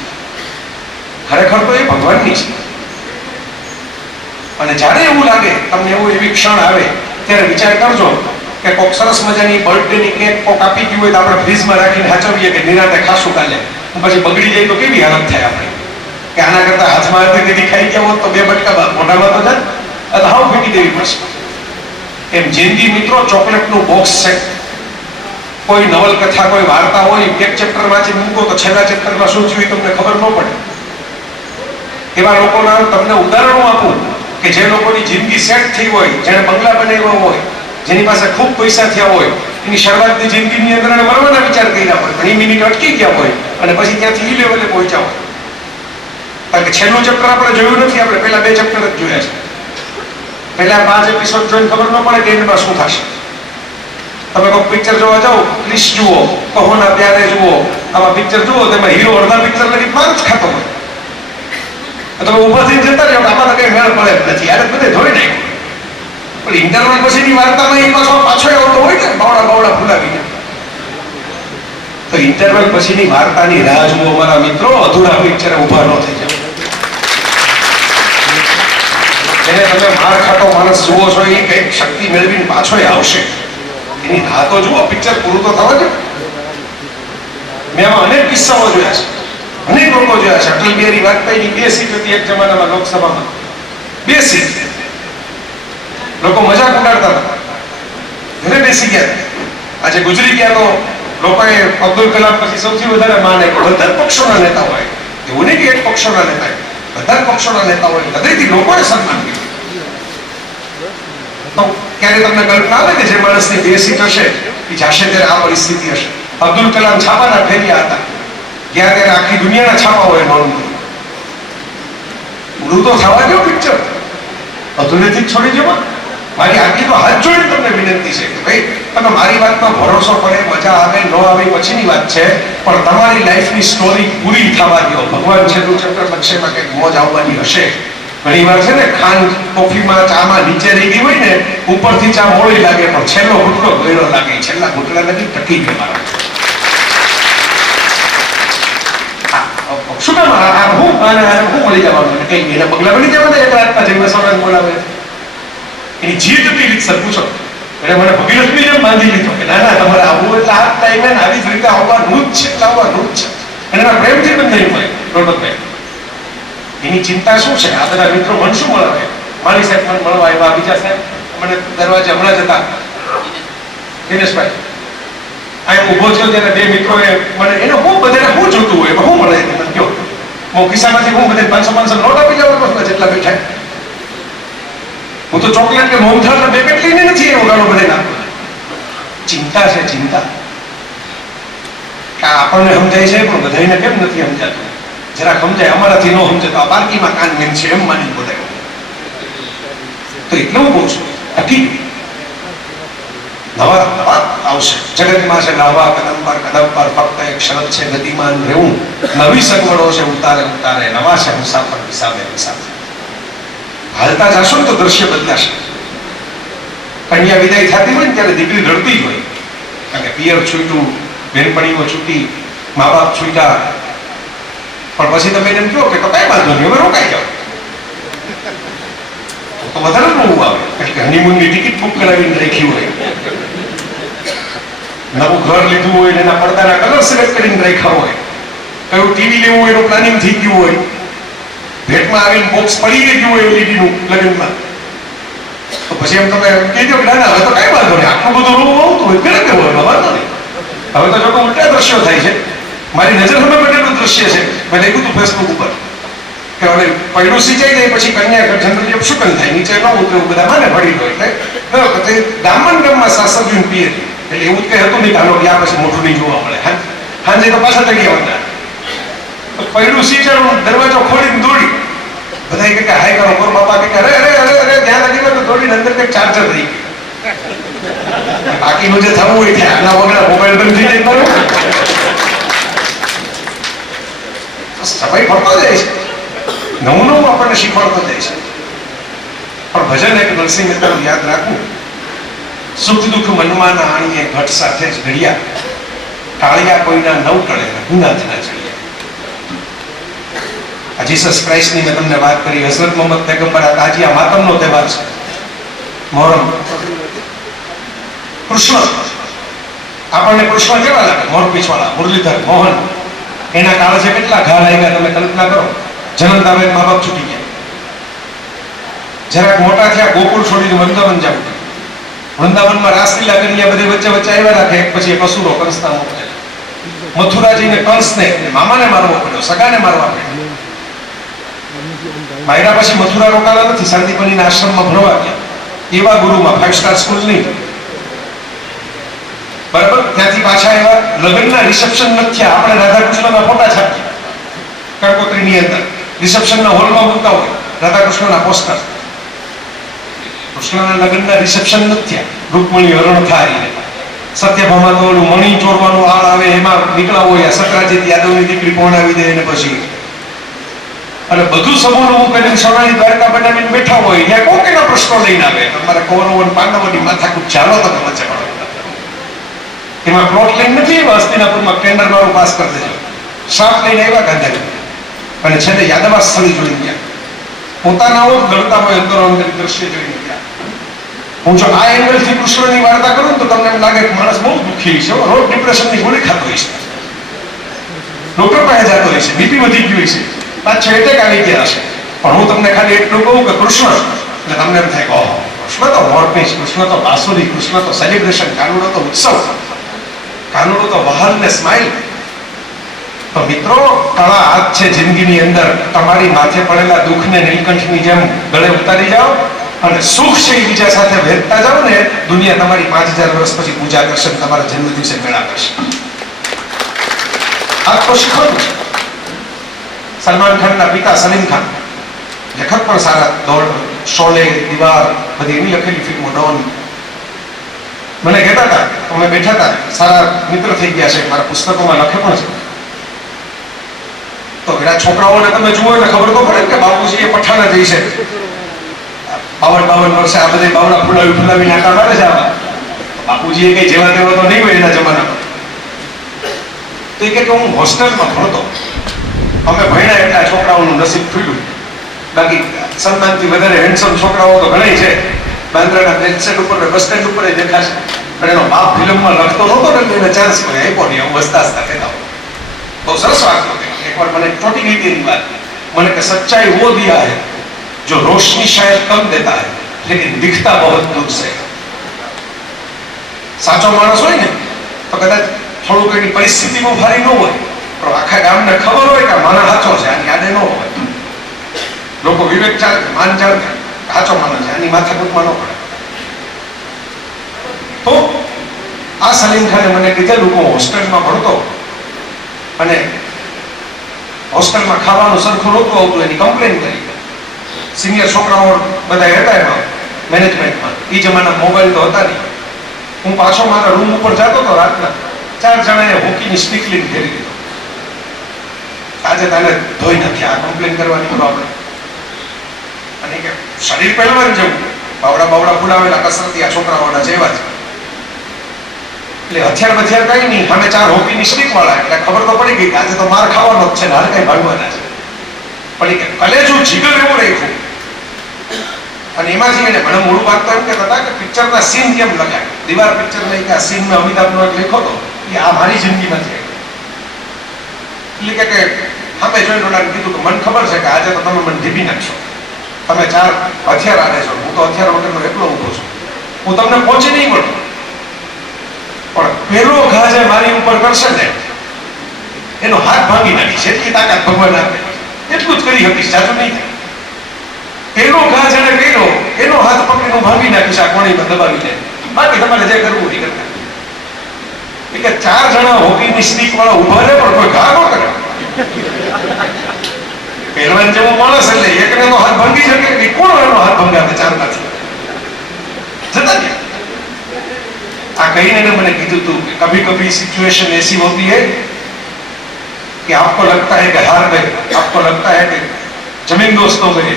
ખરેખર તો એ ભગવાનની છે. અને જ્યારે એવું લાગે તમને, એવું એવી ક્ષણ આવે, ત્યારે વિચાર કરજો કે કોઈક સરસ મજાની બર્થડેની કેક કોઈક આપી ગયું હોય તો આપણે ફ્રીજમાં રાખીને સાચવીએ કે નિરાંતે ખાશું કાલે, પછી બગડી જાય તો કેવી હાલત થાય આપણે, કે આના કરતા હાથમાં હતી ખાઈ ગયા હોત તો બે બટકા મોઢામાં તો જાય, હાવ ફેંકી દેવી પડશે. એમ જિંદગી મિત્રો ચોકલેટનું બોક્સ છે. કોઈ નવલકથા, કોઈ વાર્તા હોય, એક ચેપ્ટર વાંચી મૂકો તો છેલ્લા ચેપ્ટરમાં શું થયું તમને ખબર ન પડે. એવા લોકોના તમને ઉદાહરણો આપું કે જે લોકોની જિંદગી સેટ થઈ હોય, જેને બંગલા બનાવ્યા હોય, જેની પાસે ખૂબ પૈસા થયા હોય, એની શરૂઆતની જિંદગીની અંદર એને મરવાના વિચાર કર્યા હોય, ઘણી મિનિટ અટકી ગયા હોય અને પછી ત્યાંથી ઈ લેવલે પહોંચ્યા હોય. કારણ કે છેલ્લું ચેપ્ટર આપણે જોયું નથી, આપણે પહેલા 2 ચેપ્ટર જ જોયા છે. પહેલા 5 એપિસોડ જોઈને ખબર ન પડે કે એમાં શું થશે. તમે કોઈ પિક્ચર જોવા જાઓ, ક્રિશ જુઓ, કહો ના પ્યારે જુઓ, આવા પિક્ચર જુઓ, તેમાં હીરો અડધા પિક્ચર લગી માર જ ખાતો હોય. તમે ઉભા થઈને જતા રહ્યો કે આમાં તો કઈ મેળ પડે જ નથી, યાર બધે ધોઈ નાખ્યું. પણ ઇન્ટરવલ પછીની વાર્તામાં એ પાછો આવતો હોય ને, બાવડા ફૂલાવીને. તો ઇન્ટરવલ પછીની વાર્તાની રાહ જુઓ મારા મિત્રો, અધૂરા પિક્ચરે ઉભા ન થઈ જાવ. એને તમે માર ખાતો માણસ જુઓ છો, એ કઈક શક્તિ મેળવીને પાછો આવશે, એની રાહ તો જુઓ, પિક્ચર પૂરું તો થવા દે. મેં આમાં અનેક કિસ્સાઓ જોયા છે, અનેક લોકો જોયા છે. અટલ બિહારી વાજપેયીની 2 સીટ હતી એક જમાનામાં લોકસભામાં, 2 સીટ. લોકો મજાક ઉડાડતા હતા, ઘરે બેસી ગયા. આજે ગુજરી ગયા તો લોકોએ અબ્દુલ કલામ પછી સૌથી વધારે માને કે બધા જ પક્ષોના નેતા હોય, એવું નહીં કે એક પક્ષોના નેતા, બધા જ પક્ષોના નેતા હોય, હૃદયથી લોકોએ સન્માન કર્યું. તો ક્યારે તમને કલ્પના આવે કે જે માણસની 2 સીટ હશે એ જાશે ત્યારે આ પરિસ્થિતિ હશે. અબ્દુલ કલામ છાપાના ફેરિયા હતા, ગયા ત્યારે આખી દુનિયાના છાપા હોય નોંધ. પૂરું તો થવા દો પિક્ચર, અધૂરેથી જ છોડી જવા. મારી આટલી તો હાથ જોડીને તમને વિનંતી છે કે ભાઈ તમે મારી વાતમાં ભરોસો પડે, મજા આવે ન આવે પછીની વાત છે, પણ તમારી લાઈફની સ્ટોરી પૂરી થવા દો. ભગવાન છેલ્લું ચેપ્ટર લખશે એમાં કંઈક મોજ આવવાની હશે. ઘણી વાર છે ને, ખાંડ કોફીમાં ચામાં નીચે રહી ગઈ હોય ને, ઉપરથી ચા મોળી લાગે પણ છેલ્લો ઘૂંટડો ગળ્યો લાગે, છેલ્લા ઘૂંટડા નથી ટકી ગયો મારા. શું કામ હું મળી જવાનું, કઈ એના પગલા બની જવાના, એક રાતના જઈને સવારે બોલાવે. એની જીત હતી રીતસર પૂછો, એટલે મને ભગીરથની જેમ બાંધી લીધો કે ના તમારે આવવું એટલે આ ટાઈમે આવી જ રીતે આવવાનું જ છે, આવવાનું જ છે. અને એના પ્રેમથી બંધાયું હોય રોનકભાઈ. એની ચિંતા શું છે? આ બધા મિત્રો મન શું મળે, મારી સાહેબ મને મળવા આવ્યા, બીજા સાહેબ મને દરવાજે હમણાં જ હતા, દિનેશભાઈ અહીં ઉભો થયો ત્યારે 2 મિત્રોએ મને, એને હું બધાને શું જોતું હોય, એમાં શું મળે મને કહો. હું ખિસ્સામાંથી હું બધે 500 નોટ આપી જવાનું જેટલા બેઠા. હું તો ચોકલેટ કે મોહનથાળના પેકેટ લઈને નથી એવો ગાળો બધે નાખતો. ચિંતા છે, ચિંતા કે આપણને સમજાય છે પણ બધાને કેમ નથી સમજાતું. જરા સમજાય, અમારાથી ન સમજે તો આ બારકીમાં કાન મેન છે એમ માની બધા. તો એટલે હું કહું છું, ટકી નવા આવશે. જગતમાં છે લાવા કદમ પર ફક્ત એક શરત છે, ગતિમાન રહેવું. નવી સગવડો છે ઉતારે ઉતારે, નવા છે મુસાફર વિસાવે વિસાવે. હાલતા જશો ને તો દ્રશ્ય બદલાશે. કન્યા વિદાય થતી હોય ને ત્યારે દીકરી રડતી જ હોય, કારણ કે પિયર છૂટ્યું, બેનપણીઓ છૂટી, મા બાપ છૂટ્યા. પણ પછી તમે એમ કહો કે તો કઈ વાંધો નહીં, હવે રોકાઈ જાઓ, તો વધારે નવું આવે. કારણ કે હનીમૂનની ટિકિટ બુક કરાવીને રાખી હોય, નવું ઘર લીધું હોય, એના પડદાના કલર સિલેક્ટ કરીને રાખ્યા હોય, કયું ટીવી લેવું હોય એનું પ્લાનિંગ થઈ ગયું હોય, ભેટમાં આવીને બોક્સ પડી ગયું હોય એલઈડીનું લગ્નમાં. તો પછી એમ તમે કહેજો કે ના હવે તો કઈ વાંધો નહીં, આટલું બધું રોવું આવતું હોય કરે કેવું હોય, વાંધો નહીં. હવે તો જો ઉલટા દ્રશ્યો થાય છે. મારી નજર સામે બેઠેલું દ્રશ્ય છે, મેં લખ્યું હતું ફેસબુક ઉપર કે હવે પૈડું સિંચાઈ જાય પછી કન્યા જનરલી અપશુકન થાય, નીચે ન ઉતરે, બધા માને પડી ગયો. એટલે ગામમાં સાસવ્યું પીએ, એટલે એવું જ કઈ હતું નહીં. કાનો ગયા પછી મોઢું નહીં જોવા મળે. હાંજે તો પાછા તળિયા વળતા, તો પૈડું સિંચાડું, દરવાજો ખોલીને દોડી, બધા કે હાય કરો કોર બાપા કે અરે અરે અરે અરે ધ્યાન રાખી તો દોડીને અંદર કંઈક ચાર્જર રહી ગયું. બાકીનું જે થવું હોય ત્યાં આના વગર મોબાઈલ બંધ થઈ જાય. બરોબર, સમય ફરતો જાય છે, નવું નવું આપણને શીખવાડતો જાય છે. પણ ભજન એક નરસિંહ મહેતાનું યાદ રાખવું, સુખ દુઃખ મનમાં ના આણીએ ઘટ સાથે જ ઘડિયા, ટાળિયા કોઈના નવ ટળે રઘુનાથના ચડિયા. આ જીસસ ક્રાઇસ્ટની મેં તમને વાત કરી, હઝરત મોહમ્મદ પૈગંબર આજે આ માતમનો તહેવાર છે, મોહરમ. કૃષ્ણ, આપણને કૃષ્ણ કેવા લાગે? મોરપીછવાળા, મુરલીધર, મોહન. એના કાળજે કેટલા ઘા લાગ્યા તમે કલ્પના કરો. જન્મતા વેદ મા બાપ છૂટી ગયા, જરાક મોટા થયા ગોકુળ છોડીને વૃંદાવન જવું. વૃંદાવનમાં રાસલીલા કરી બધે વચ્ચે વચ્ચે આવ્યા રાખે, એક પછી એક અસુરો કંસના મોકલે. મથુરા જઈને કંસને મામાને મારવો પડ્યો, સગાને મારવા પડ્યો. માયરા પછી મથુરા રોકાણા નથી, શાંતિપનીના આશ્રમમાં ભણવા ગયા. એવા ગુરુમાં 5 સ્ટાર સ્કૂલ નહીં, બરાબર. ત્યાંથી પાછા એવા લગ્નના રિસેપ્શન નથી થયા. આપણે રાધાકૃષ્ણના ફોટા છાપ્યા કંકોત્રીની અંદર, રિસેપ્શનના હોલમાં મૂકતા હોય રાધાકૃષ્ણના પોસ્ટર. કૃષ્ણના લગ્નના રિસેપ્શન નથી થયા. રૂકમણી હરણ થાય, સત્યભામા તો ઓલું મણી ચોરવાનું આળ આવે એમાં નીકળ્યા હોય, સત્રાજીત યાદવની દીકરી પરણાવી દે એને પછી. અને બધું સમૂહનું હું કરીને સોનાની દ્વારકા બનાવીને બેઠા હોય, ત્યાં કોક એના પ્રશ્નો લઈને આવે. તમારે કૌરવો અને પાંડવોની માથાકૂટ ચાલો તો તમે વચ્ચે પડો. એમાં પ્લોટ લઈને નથી, હસ્તિનાપુરમાં ટેન્ડર વાળું પાસ કરી દેજો. સાપ લઈને આવ્યા ગાંધી, અને છેલ્લે યાદવા સ્થળી જોઈ ગયા. પોતાના ગળતા હોય અંદરો અંદર દ્રશ્ય જોઈ ગયા. હું જો આ એંગલથી કૃષ્ણની વાર્તા કરું તો તમને એમ લાગે કે માણસ બહુ દુઃખી છે, રોજ ડિપ્રેશનની ગોળી ખાતો હોય છે, ડોક્ટર પાસે જતો હોય છે, બીપી વધી ગયું છે, પાછળ એટેક આવી ગયા છે. પણ હું તમને ખાલી એટલું કહું કે કૃષ્ણ, એટલે તમને એમ થાય કે ઓહો, કૃષ્ણ તો મોરપીંછ, કૃષ્ણ તો બાંસુરી, કૃષ્ણ તો સેલિબ્રેશન, કાનુડો તો ઉત્સવ, કાનુડો તો વહાલ ને સ્માઇલ. તો મિત્રો, કળા હાથ છે જિંદગીની અંદર. તમારી માથે પડેલા દુઃખને નીલકંઠની જેમ ગળે ઉતારી જાઓ અને સુખ છે એ બીજા સાથે વહેંચતા જાઓ ને, દુનિયા તમારી 5000 વર્ષ પછી પૂજા કરશે, તમારા જન્મ દિવસે મેળા કરશે. આ તો શીખવાનું છે. સલમાન ખાનના પિતા સલીમ ખાન લેખક પણ સારા, દોડ, શોલે, દીવાર, બધી એની લખેલી ફિલ્મો, ડોન. મને કહેતા હતા, અમે બેઠા હતા, સારા મિત્ર થઈ ગયા છે, મારા પુસ્તકોમાં લખે પણ છે. તો પેલા છોકરાઓને તમે જુઓ એટલે ખબર તો પડે કે બાપુજી એ પઠાણા જઈ છે, 52 વર્ષે આ બધે બાવડા ફુલાવી નાકા મારે છે. આવા બાપુજી એ કઈ જેવા તેવા તો નહીં હોય એના જમાનામાં. તો એ કે હું હોસ્ટેલમાં ભણતો, અમે ભણ્યા એટલા છોકરાઓનું નસીબ ખુલ્યું. બાકી સલમાનથી વધારે હેન્ડસમ છોકરાઓ તો ઘણા છે. બાંદ્રાના બેકસેટ ઉપર બસ સ્ટેન્ડ ઉપર દેખાશે. પણ એનો બાપ ફિલ્મમાં લખતો નહોતો ને, એને ચાન્સ કોઈ આપ્યો નહીં. હું હસતા હસતા કહેતા હું, બહુ સરસ વાત હતો. એકવાર મને ચોટી ગઈ હતી એની વાત. મને કે સચ્ચાઈ વો દિયા હૈ जो रोशनी शायद कम देता है लेकिन दिखता बहुत दूर से. સાચો માણસ હોય ને તો કદાચ થોડુંક એની પરિસ્થિતિમાં ભારી ન હોય, પણ આખા ગામને ખબર હોય કે માણસ સાચો છે, આની યાદે ન હોય. લોકો વિવેક ચાલે, માન ચાલે, સાચો માણસ છે, આની માથાકૂટમાં ન પડે. તો આ સલીમ ખાને મને કીધેલું, હું હોસ્ટેલમાં ભણતો અને હોસ્ટેલમાં ખાવાનું સરખું નહોતું આવતું, એની કમ્પ્લેન કરી. સિનિયર છોકરાઓ બધા હતા એમાં મેનેજમેન્ટમાં. એ જમાના મોબાઈલ તો હતા નહીં. હું પાછો મારા રૂમ ઉપર જતો હતો રાતના, 4 જણાએ હોકીની સ્ટીક લઈને ઘેરી દીધો. આજે તારે ધોઈ નથી, આ કમ્પ્લેન કરવાની પ્રોબ્લેમ. અને કે શરીર પહેલવાન જેવું, બાવડા ફૂલાવેલા કસરતી છોકરાઓના જેવા છે. એટલે હથિયાર કઈ નહીં, સામે 4 હોકીની સ્ટીક વાળા. એટલે ખબર તો પડી ગઈ કે આજે તો માર ખાવાનો જ છે ને, હાલ કઈ ભાગવાના છે. પણ કે કલેજું જીગર એવું રાખ્યું. અને એમાંથી એને ઘણું મૂળ વાત તો એમ કહેતા હતા કે પિક્ચરના સીન કેમ લખાય. દીવાર પિક્ચર નહીં કે આ સીન મેં અમિતાભનો એક લેખો હતો, એ આ મારી જિંદગીમાંથી એટલે કે સામે જોઈને ઓલાને કીધું કે મને ખબર છે કે આજે તો તમે મને ઢીપી નાખશો, તમે 4 હથિયાર આને છો, હું તો હથિયાર વગરનો એકલો ઊભો છું, હું તમને પહોંચી નહીં મળું. પણ પેલો ઘા જે મારી ઉપર કરશે ને એનો હાથ ભાંગી નાખીશ, એટલી તાકાત ભગવાન આપે, એટલું જ કરી શકીશ, જાજુ નહીં થાય. પેલો ઘા જેને કર્યો એનો હાથ પકડીને હું ભાંગી નાખીશ, આ કોણીમાં દબાવી દે, બાકી તમારે જે કરવું એ કરતા. એટલે 4 જણા હોકીની સ્ટીક વાળા ઉભા રહે પણ કોઈ ઘા ન કરે. પહેલવાન જેવો માણસ એટલે એકને તો હાથ ભાંગી શકે, એ કોણ એનો હાથ ભંગાવે 4 માંથી જતા ગયા. આ કહીને મને કીધું તું કે કભી કભી सिचुएशन ऐसी होती है कि आपको लगता है कि हार गए, आपको लगता है कि जमीन दोस्तों गए,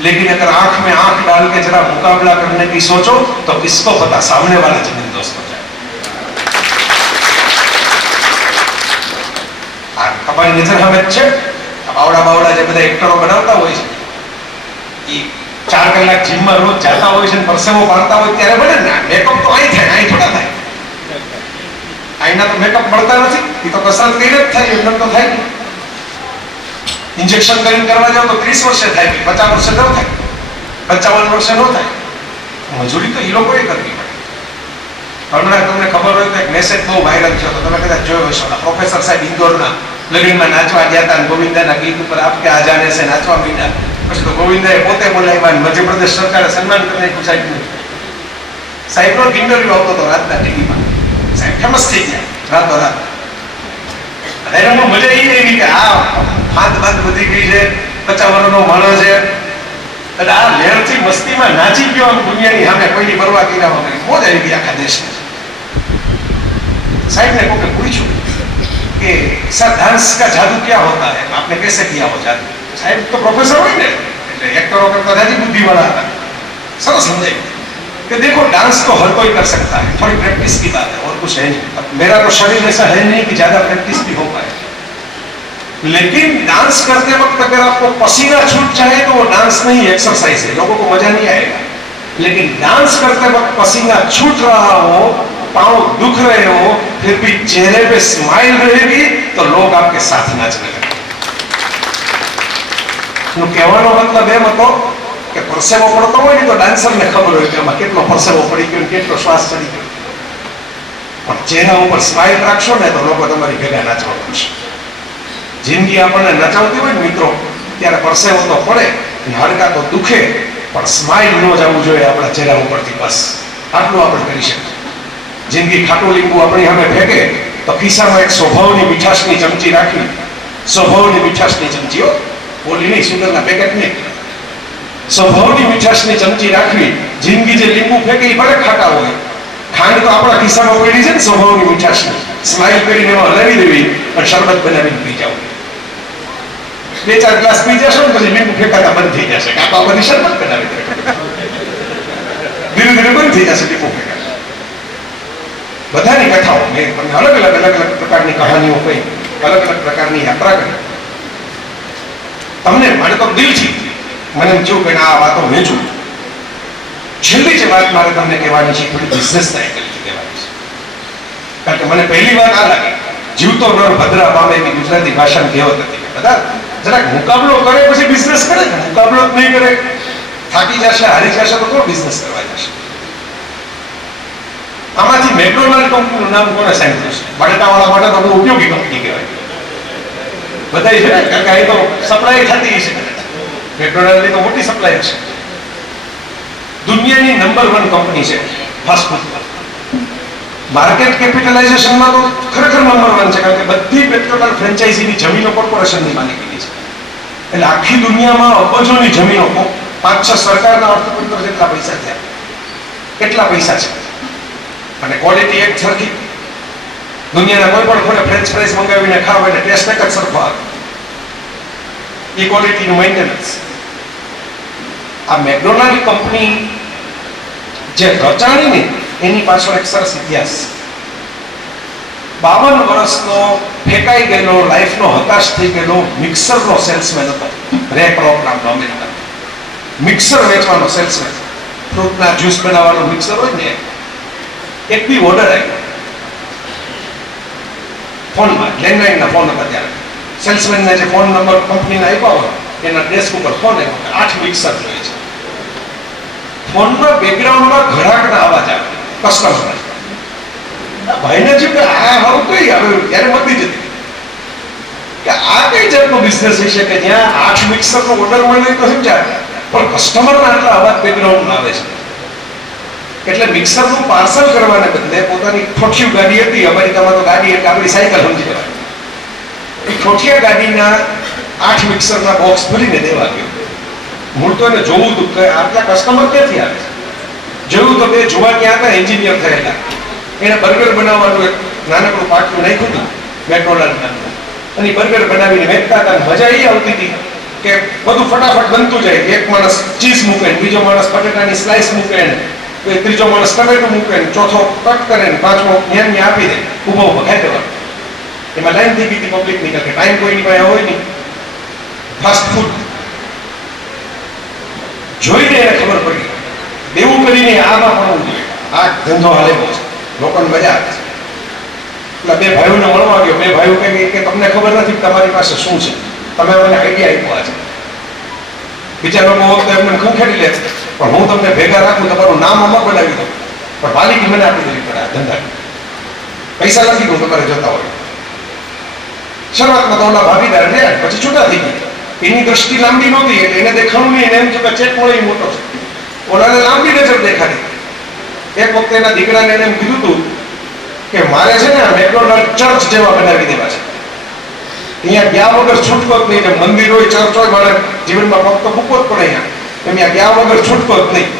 लेकिन अगर आंख में आंख डाल के जरा मुकाबला करने की सोचो तो किसको पता सामने वाला जमीन दोस्त हो जाए। તમારી નજર સામે જ છે બાવડા બાવડા જે બધા એક્ટરો બનાવતા હોય છે એ 4 કલાક જીમમાં રોજ જતા હોય છે, પરસેવો પાડતા હોય ત્યારે બને ને મેકઅપ તો અહીં થાય, અહીં થોડા થાય, અહીંના તો મેકઅપ મળતા નથી, એ તો કસરત કરીને જ થાય, એમને તો થાય નહીં। इंजेक्शन करवा जाओ तो 30 वर्षे થાય, 50 वर्षे न થાય, 55 वर्षे न થાય, मजूरी तो ये लोग करवी पड़े। हमણાં તમને ખબર હોય તો એક મેસેજ બહુ વાયરલ થયો તો તમે કદાચ જોયો હશો, પ્રોફેસર સાહેબ ઇન્દોરના લગ્નમાં નાચવા ગયા હતા, ગોવિંદાના ગીત ઉપર આપકે આ જાને છે નાચવા માંડ્યા, પછી તો ગોવિંદાએ પોતે બોલાવ્યા, મધ્યપ્રદેશ સરકારે સન્માન કરીને નાખ્યું સાહેબનું। સાહેબનો ઇન્ટરવ્યુ આવતો હતો રાતના ટીવીમાં, સાહેબ ફેમસ થઈ ગયા રાતોરાત। અને મજા એ આવી કે આ હાથ બાદ વધી ગઈ છે, 50 વર્ષનો માણસ છે, અને આ લહેરથી મસ્તીમાં નાચી ગયો આમ દુનિયાની સામે કોઈની પરવા કર્યા વગર, મોજ આવી ગઈ આખા દેશને। साहब ने को पूछा कि सर डांस का जादू क्या होता है, आपने कैसे किया हो जादू? साहब तो प्रोफेसर हो ने એટલે एक्टरों करता था जी, बुद्धि वाला था, सरस समझे कि देखो डांस तो हर कोई कर सकता है, थोड़ी प्रैक्टिस की बात है और कुछ है नहीं। मेरा तो शरीर ऐसा है नहीं कि ज्यादा प्रैक्टिस भी हो पाए, लेकिन डांस करते वक्त अगर आपको पसीना छूट जाए तो वो डांस नहीं एक्सरसाइज है, लोगों को मजा नहीं आएगा। लेकिन डांस करते वक्त पसीना छूट रहा हो, पांव दुख रहे हो, फिर भी चेहरे पे स्माइल रहेगी तो लोग आपके साथ नाचने लगेंगे। કહેવાનો મતલબ એમ હતો કે પરસેવો પડતો હોય ને તો ડાન્સરને ખબર હોય કે આમાં કેટલો પરસેવો પડી ગયો, કેટલો શ્વાસ ચડી ગયો, પણ ચહેરા ઉપર સ્માઇલ રાખશો ને તો લોકો તમારી ભેગા નાચવા પડશે। જિંદગી આપણને નચાવતી હોય ને મિત્રો, ત્યારે પરસેવો તો પડે, હાડકા તો દુખે, પણ સ્માઇલ ન જવું જોઈએ આપણા ચહેરા ઉપરથી, બસ આટલું આપણે કરી શકીએ। જિંદગી ખાટું લીંબુ આપણી સામે ફેંકે તો ખિસ્સામાં એક સ્વભાવની મીઠાશની ચમચી રાખવી, સ્વભાવની મીઠાશની ચમચીઓ બોલી નહીં, સુગરના પેકેટ નહીં, સ્વભાવની મીઠાશની ચમચી રાખવી। જિંદગી જે લીંબુ ફેંકે એ ભલે ખાટા હોય, ખાંડ તો આપણા ખિસ્સામાં પડી છે ને સ્વભાવની મીઠાશની, સ્માઇલ કરીને એમાં હલાવી દેવી અને શરબત બનાવીને પી જાવ। 2-4 ગ્લાસ પી જશો ને પછી લીંબુ ફેંકાતા બંધ થઈ જશે, કાં તો આ બધી શરબત બનાવી દે, ધીરે ધીરે બંધ થઈ જશે લીંબુ ફેંકાતા। બધાની કથાઓ મેં તમને અલગ અલગ પ્રકારની કહાનીઓ કહી, અલગ અલગ પ્રકારની યાત્રા કરી તમને। મને તો દિલથી મને એમ થયું કે આ વાતો વેચું। છેલ્લી જે વાત મારે તમને કહેવાની છે થોડી બિઝનેસના એંગલથી કહેવાની છે, કારણ કે મને પહેલી વાત આ લાગી, જીવતો નર ભદ્રા પામે એવી ગુજરાતી ભાષાની કહેવત હતી કે બધા જરાક મુકાબલો કરે પછી બિઝનેસ કરે, મુકાબલો જ નહીં કરે થાકી જશે, હારી જશે તો કોણ બિઝનેસ કરવા જશે। આમાંથી મેકડોનાલ્ડ કંપનીનું નામ કોને સાંભળ્યું છે? બટાટાવાળા માટે તો બહુ ઉપયોગી કંપની કહેવાય, બધા છે ને, કારણ કે અહીં તો સપ્લાય થતી છે, મેકડોનાલ્ડની તો મોટી સપ્લાય છે। દુનિયાની નંબર 1 કંપની છે ફાસ્ટ ફૂડ, માર્કેટ કેપિટલાઇઝેશનમાં તો ખરેખર નંબર 1 છે, કારણ કે બધી મેકડોનાલ્ડ ફ્રેન્ચાઇઝીની જમીનો કોર્પોરેશનની માલિકીની છે, એટલે આખી દુનિયામાં અબજોની જમીનો 5-6 સરકારના અર્થતંત્ર જેટલા પૈસા થયા, કેટલા પૈસા છે, અને ક્વોલિટી એક સરખી, દુનિયાના કોઈ પણ ખૂણે ફ્રેન્ચ ફ્રાઈઝ મંગાવીને ખાવ એટલે ટેસ્ટ એક જ સરખો આવે, એ ક્વોલિટીનું મેન્ટેનન્સ। આ મેકડોનાલ્ડ કંપની જે રચાણી ને એની પાછળ એક સરસ ઇતિહાસ। 52 વર્ષનો ફેંકાઈ ગયેલો, લાઈફનો હતાશ થઈ ગયેલો મિક્સરનો સેલ્સમેન હતો, રેક રોક નામનો અમેરિકન, મિક્સર વેચવાનો સેલ્સમેન, ફ્રૂટના જ્યુસ બનાવવાનો મિક્સર હોય ને, એક બી ઓર્ડર આવ્યો ફોનમાં, લેન્ડલાઇનના ફોન હતા ત્યારે, સેલ્સમેનને જે ફોન નંબર કંપનીના આપ્યા હોય એના ડેસ્ક ઉપર ફોન આવ્યો, 8 મિક્સર જોઈએ છે। ફોનમાં બેકગ્રાઉન્ડમાં ઘરાકના અવાજ આવે, કસ્ટમર ભાઈને થયું કે આ હારું કઈ આવ્યું, ત્યારે મતી જતી કે આ કઈ જાતનો બિઝનેસ હશે કે જ્યાં 8 મિક્સરનો ઓર્ડર મળે તો સમજાય, પણ કસ્ટમરના આટલા અવાજ બેકગ્રાઉન્ડમાં આવે છે। એટલે મિક્સરનું પાર્સલ કરવાને બદલે પોતાની ઠોઠિયું ગાડી હતી, અમેરિકામાં તો ગાડી એટલે આપણી સાયકલ સમજી લેવાય, એ ઠોઠિયા ગાડીના 8 મિક્સરના બોક્સ ભરીને દેવા ગયો। મૂળ તો એને જોવું હતું કે આટલા કસ્ટમર ક્યાંથી આવે છે, જોયું તો બે જોવા ક્યાં હતા એન્જિનિયર થયેલા, એને બર્ગર બનાવવાનું એક નાનકડું પાટલું નાખ્યું હતું મેકડોનાલ્ડ નામનું, અને બર્ગર બનાવીને વેચતા હતા, મજા એ આવતી હતી કે બધું ફટાફટ બનતું જાય. એક માણસ ચીઝ મૂકે ને બીજો માણસ બટેટાની સ્લાઇસ મૂકે ને ત્રીજો માણસ ટમેટું મૂકે ને ચોથો કટ કરે ને પાંચમો ન્યાની આપી દે, ઊભો ઊભો ખાઈ દેવાનું. એમાં લાઈન થઈ ગઈ પબ્લિક ની, કે ટાઈમ કોઈની પાસે હોય નહીં. ફાસ્ટ ફૂડ જોઈને એને ખબર પડી દેવું કરીને આમાં પડવું જોઈએ, આ ધંધો હાલેલો છે, લોકોને મજા આવે છે. એટલે બે ભાઈઓને મળવા ગયો. બે ભાઈઓ કે તમને ખબર નથી કે તમારી પાસે શું છે, તમે મને આઈડિયા આપ્યા છે. બીજા લોકો વખતે એમને ખંખેડી લે, પણ હું તમને ભેગા રાખું, તમારું નામ આમાં બનાવી દઉં, પણ માલિકી મને આપી દેવી પડે આ ધંધાની. પૈસા નથી દઉં તમારે જોતા હોય. શરૂઆતમાં તો ઓલા ભાગીદાર રહ્યા, પછી છૂટા થઈ ગયા. એની દ્રષ્ટિ લાંબી નહોતી એટલે એને દેખાણું નહીં, એને એમ થયું કે ચેક મળે મોટો છે. ઓલાને લાંબી નજર દેખાડી. એક વખતે એના દીકરાને એને એમ કીધું હતું કે મારે છે ને મેકડોનલ્ડ ચર્ચ જેવા બનાવી દેવા છે, અહીંયા ગયા વગર છૂટકો જ નહીં. મંદિર હોય, ચર્ચ હોય, મારે જીવનમાં પગ તો મૂકવો જ પડે. અહીંયા ગયા વગર છૂટકો જ નહીં,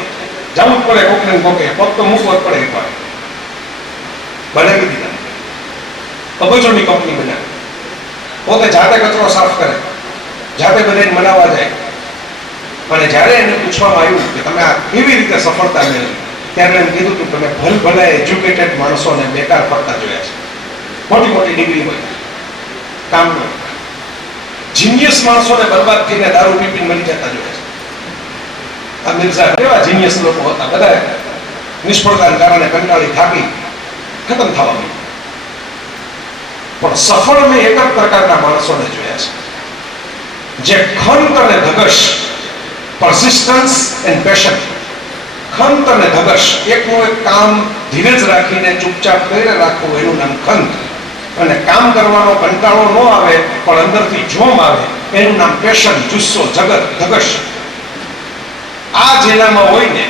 જવું જ પડે કોકને કોકે, પગ તો મૂકવો જ પડે. એકવાર બનાવી દીધા, અબજોની કંપની બનાવી. પોતે જાતે કચરો સાફ કરે, જાતે બધાને મનાવવા જાય. અને જ્યારે એને પૂછવામાં આવ્યું કે તમે આ કેવી રીતે સફળતા મેળવી, ત્યારે એમ કીધું કે તમે ભલે એજ્યુકેટેડ માણસોને બેકાર ફરતા જોયા છે, મોટી મોટી ડિગ્રી હોય, કામ ન જીનિયસ માણસોને બરબાદ થઈને દારૂ પીપીને મરી જતા જોયા છે. આ મિર્ઝા એવા જીનિયસ લોકો હતા, બધા નિષ્ફળતાને કારણે કંટાળી થાકી ખતમ થવા માંડ્યા. પણ સફળ મેં એક જ પ્રકારના માણસોને જોયા છે, જે ખંત અને ધગશ, persistence and passion, ખંત અને ધગશ, એકનું એક કામ ધીરજ રાખીને ચૂપચાપ કરીને રાખવું, એનું નામ ખંત. અને કામ કરવાનો કંટાળો ન આવે પણ અંદરથી જોમ આવે, એનું નામ પેશન, જુસ્સો, ધગશ. આ જેનામાં હોય ને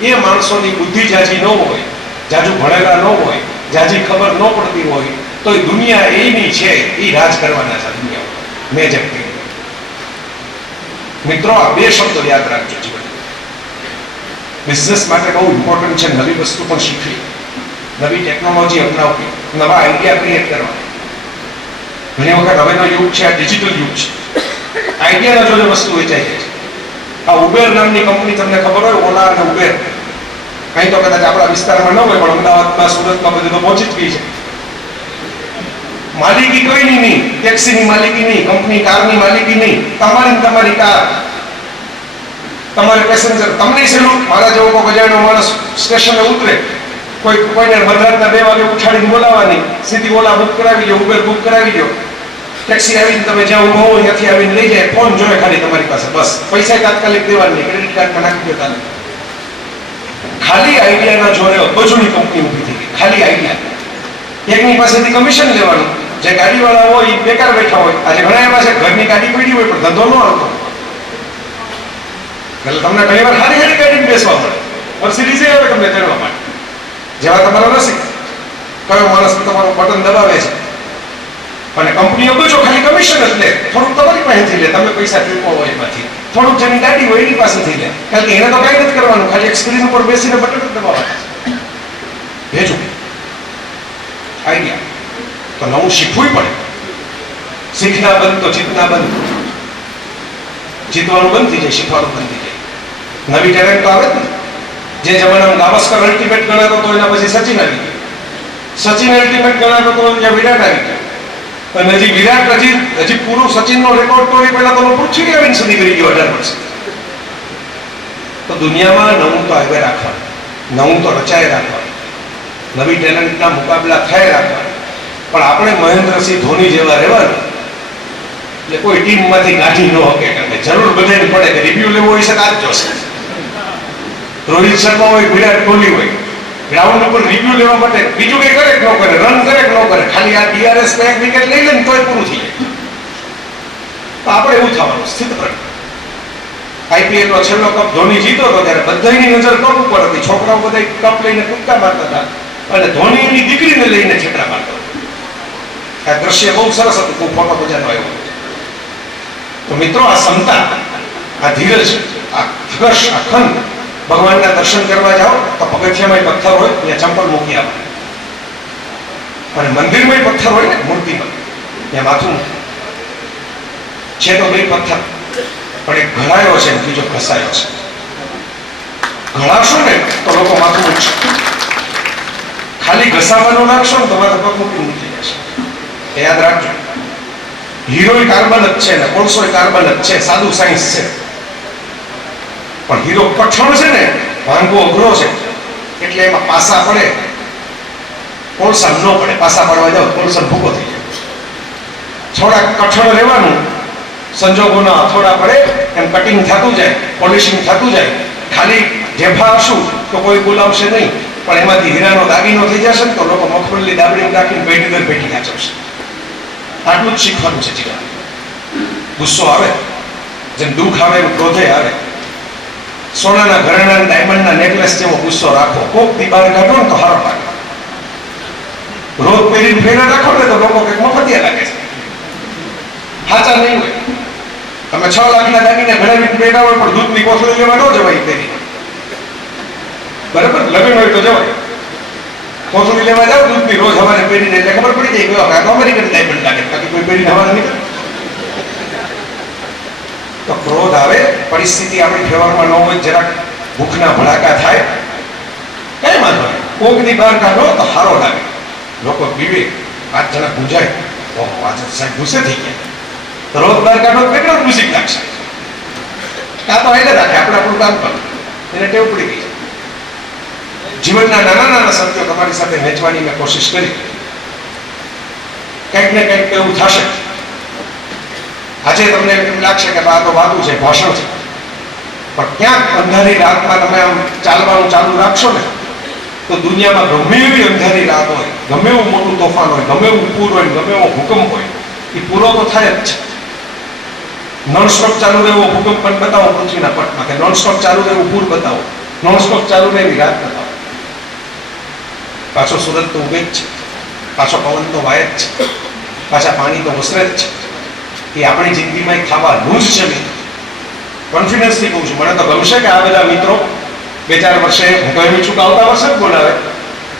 એ માણસોની બુદ્ધિ જાજી ન હોય, જાજુ ભણેલા ન હોય, જાજી ખબર ન પડતી હોય, તો એ દુનિયા એની છે, એ રાજ કરવાના છે દુનિયા. મેં જેમ કહ્યું, મિત્રો આ બે શબ્દો યાદ રાખજો જીવન. બિઝનેસ માટે બહુ ઇમ્પોર્ટન્ટ છે નવી વસ્તુ પણ શીખવી, નવી ટેકનોલોજી અપનાવવી, નવા આઈડિયા ક્રિએટ કરવા. ઘણી વખત હવેનો યુગ છે આ ડિજિટલ યુગ છે, આઈડિયાના જોડે વસ્તુ વેચાઈ જાય છે. આ ઉબેર નામની કંપની તમને ખબર હોય, ઓલા અને ઉબેર, અહીં તો કદાચ આપણા વિસ્તારમાં ન હોય પણ અમદાવાદમાં, સુરતમાં બધું તો પહોંચી જ ગઈ છે. માલિકી કોઈની નહીં, ટેક્સીની માલિકી નહીં, કંપની કારની માલિકી નહીં, તમારી કાર, તમારે પેસેન્જર. તમને છેલ્લું મારા જેવો કોઈ અજાણ્યો માણસ સ્ટેશને ઉતરે, કોઈને મધરાતના 2 વાગે ઉઠાડીને બોલાવવાની, સીધી ઓલા બુક કરાવી દો, ઉબેર બુક કરાવી દો, ટેક્સી આવીને તમે જ્યાં ઊભો હો ત્યાંથી આવીને લઈ જાય, ફોન જોડે ખાલી તમારી પાસે, બસ પૈસા તાત્કાલિક દેવાની, ક્રેડિટ કાર્ડમાં નાખી દેતા. ખાલી આઈડિયાના જોડે અબજોની કંપની ઊભી થઈ ગઈ, ખાલી આઈડિયા. એકની પાસેથી કમિશન લેવાનું, જે ગાડીવાળા હોય એ બેકાર બેઠા હોય. આજે ઘણા એવા છે ઘરની ગાડી પડી હોય પણ ધંધો ન આવતો, એટલે તમને ઘણી વાર સારી ગાડીમાં બેસવા મળે, મર્સિડીઝ આવે તમને ચડવા માટે, જેવા તમારા નસીબ. કયો માણસ તમારું બટન દબાવે છે અને કંપનીઓ બચો ખાલી કમિશન જ લે, થોડુંક તમારી પાસેથી લે, તમે પૈસા ચૂકવો હોય એમાંથી, થોડુંક જેની ગાડી હોય એની પાસેથી લે, કારણ કે એને તો કઈ નથી કરવાનું, ખાલી એક સ્ક્રીન ઉપર બેસીને બટન જ દબાવવાના. ભેજું આઈડિયા તો નવું શીખવું પડે. શીખના બંધ તો જીતના બંધ, જીતવાનું બંધ થઈ જાય, શીખવાનું બંધ થઈ જાય. નવી ટેલેન્ટ તો આવે જ ને. જે જમાનામાં ગાવસ્કર અલ્ટિમેટ ગણાતો તો એના પછી સચિન આવી ગયો, સચિન અલ્ટિમેટ ગણાતો તો ત્યાં વિરાટ આવી ગયો, અને હજી વિરાટ હજી પૂરો સચિનનો રેકોર્ડ તો એ પહેલા તો પૃથ્વી આવીને સુધી કરી ગયો 18 વર્ષ. તો દુનિયામાં નવું તો આવે રાખવાનું, નવું તો રચાય રાખવાનું, નવી ટેલેન્ટના મુકાબલા થાય રાખવાના. પણ આપણે મહેન્દ્રસિંહ ધોની જેવા રહેવાનું, એટલે કોઈ ટીમમાંથી કાઢી ન શકે, કારણ કે જરૂર બધાને પડે કે રિવ્યુ લેવો હોય છે તો આ જ જોશે. રોહિત શર્મા હોય, વિરાટ કોહલી હોય, ગ્રાઉન્ડ ઉપર રિવ્યુ લેવા માટે બીજું કઈ કરે કે ન કરે, રન કરે કે ન કરે, ખાલી આ DRS એક વિકેટ લઈ લે ને તોય પૂરું થઈ જાય. તો આપણે એવું થવાનું સ્થિત રહે. IPL નો છેલ્લો કપ ધોની જીતો હતો ત્યારે બધાની નજર કપ ઉપર હતી, છોકરાઓ બધા કપ લઈને કૂદકા મારતા હતા અને ધોની એની દીકરીને લઈને છેતરા મારતો હતો. આ દ્રશ્ય બહુ સરસ હતું, ખૂબ ફોટો બજારનો આવ્યો. તો મિત્રો આ ક્ષમતા, આ ધીરજ, આ ધગશ, આ ખંત, ભગવાનના દર્શન કરવા જાઓ તો પગથિયામાં પથ્થર હોય ત્યાં ચંપલ મૂકી આવે, અને મંદિરમાં પથ્થર હોય ને મૂર્તિમાં ત્યાં માથું મૂકે છે, તો બે પથ્થર પણ એક ઘડાયો છે ને બીજો ઘસાયો છે. ઘડાશો ને તો લોકો માથું મૂકશે, ખાલી ઘસાવાનું નાખશો ને તો માથું પગ મૂકી મૂકી જશે. એ યાદ રાખજો. હીરો કાર્બન જ છે ને કોલસો કાર્બન જ છે, સાદું સાયન્સ છે. પણ હીરો કઠણ છે ને, ભાંગવો અઘરો છે, એટલે એમાં પાસા પડે, કોલસા ન પડે. પાસા પડવા જાવ કોલસા ભૂકો થઈ જાય. થોડા કઠણ રહેવાનું, સંજોગોના થોડા પડે એમ કટિંગ થતું જાય, પોલિશિંગ થતું જાય. ખાલી ઢેફા હશું તો કોઈ બોલાવશે નહીં, પણ એમાંથી હીરાનો દાગીનો થઈ જશે ને તો લોકો મગફળી દાબડી નાખીને પેઢી દર પેઢી નાચવશે. આટલું જ શીખવાનું છે જીવન. ગુસ્સો આવે, જેમ દુઃખ આવે એમ ક્રોધે આવે. સોનાના ઘરેણા ડાયમંડના નેકલેસ જેવો ગુસ્સો રાખો. કોક દી બહાર કાઢો ને તો હારો લાગે. રોજ પહેરીને ફેરા રાખો ને તો લોકો કંઈક મફતિયા લાગે છે, સાચા નહીં હોય. તમે 6 લાખના દાગીને ઘરેણા પહેર્યા હોય પણ દૂધની કોથળી લેવા ન જવાય પહેરી. બરાબર, લગ્ન હોય તો જવાય. કોથળી લેવા જાવ દૂધની રોજ હવારે પહેરીને એટલે ખબર પડી જાય કે આ તો અમેરિકન ડાયમંડ લાગે, બાકી કોઈ પહેરીને હવારે નીકળે. તો ક્રોધ આવે, પરિસ્થિતિ આપણી ફેવરમાં ન હોય, જરાક ભૂખના ભડાકા થાય, કઈ વાંધો નહીં. કોકની બહાર કાઢો તો સારો લાગે. લોકો પીવે, 5 જણા ગુંજાય, ઓહો આજે સાહેબ ગુસ્સે થઈ ગયા. રોજ બહાર કાઢો કેટલો મ્યુઝિક લાગશે. કાં તો એને રાખે, આપણે આપણું કામ કરવું, એને ટેવ પડી ગઈ. જીવનના નાના નાના સત્યો તમારી સાથે વહેંચવાની મેં કોશિશ કરી. કંઈક ને કંઈક એવું થશે. આજે તમને એમ લાગશે કે આ તો વાતું છે, ભાષણ છે, પણ ક્યાંક અંધારી રાતમાં તમે આમ ચાલવાનું ચાલુ રાખશો ને તો દુનિયામાં ગમે એવી અંધારી રાત હોય, ગમે એવું મોટું તોફાન હોય, ગમે એવું પૂર હોય, ગમે એવો ભૂકંપ હોય, એ પૂરો તો થાય જ છે. નોનસ્ટોપ ચાલુ રહેવો ભૂકંપ પણ બતાવો પૃથ્વીના પટમાં, કે નોનસ્ટોપ ચાલુ રહેવું પૂર બતાવો, નોનસ્ટોપ ચાલુ રહેવી રાત બતાવો. પાછો સુરત તો ઉગે જ છે, પાછો પવન તો વાય જ છે, પાછા પાણી તો વસરે જ છે. એ આપણી જિંદગીમાં થવાનું જ છે. કોન્ફિડન્સથી કહું છું. મને તો ગમશે કે આ બધા મિત્રો 2-4 વર્ષે, હું તો એમ ઈચ્છું કે આવતા વર્ષે જ બોલાવે,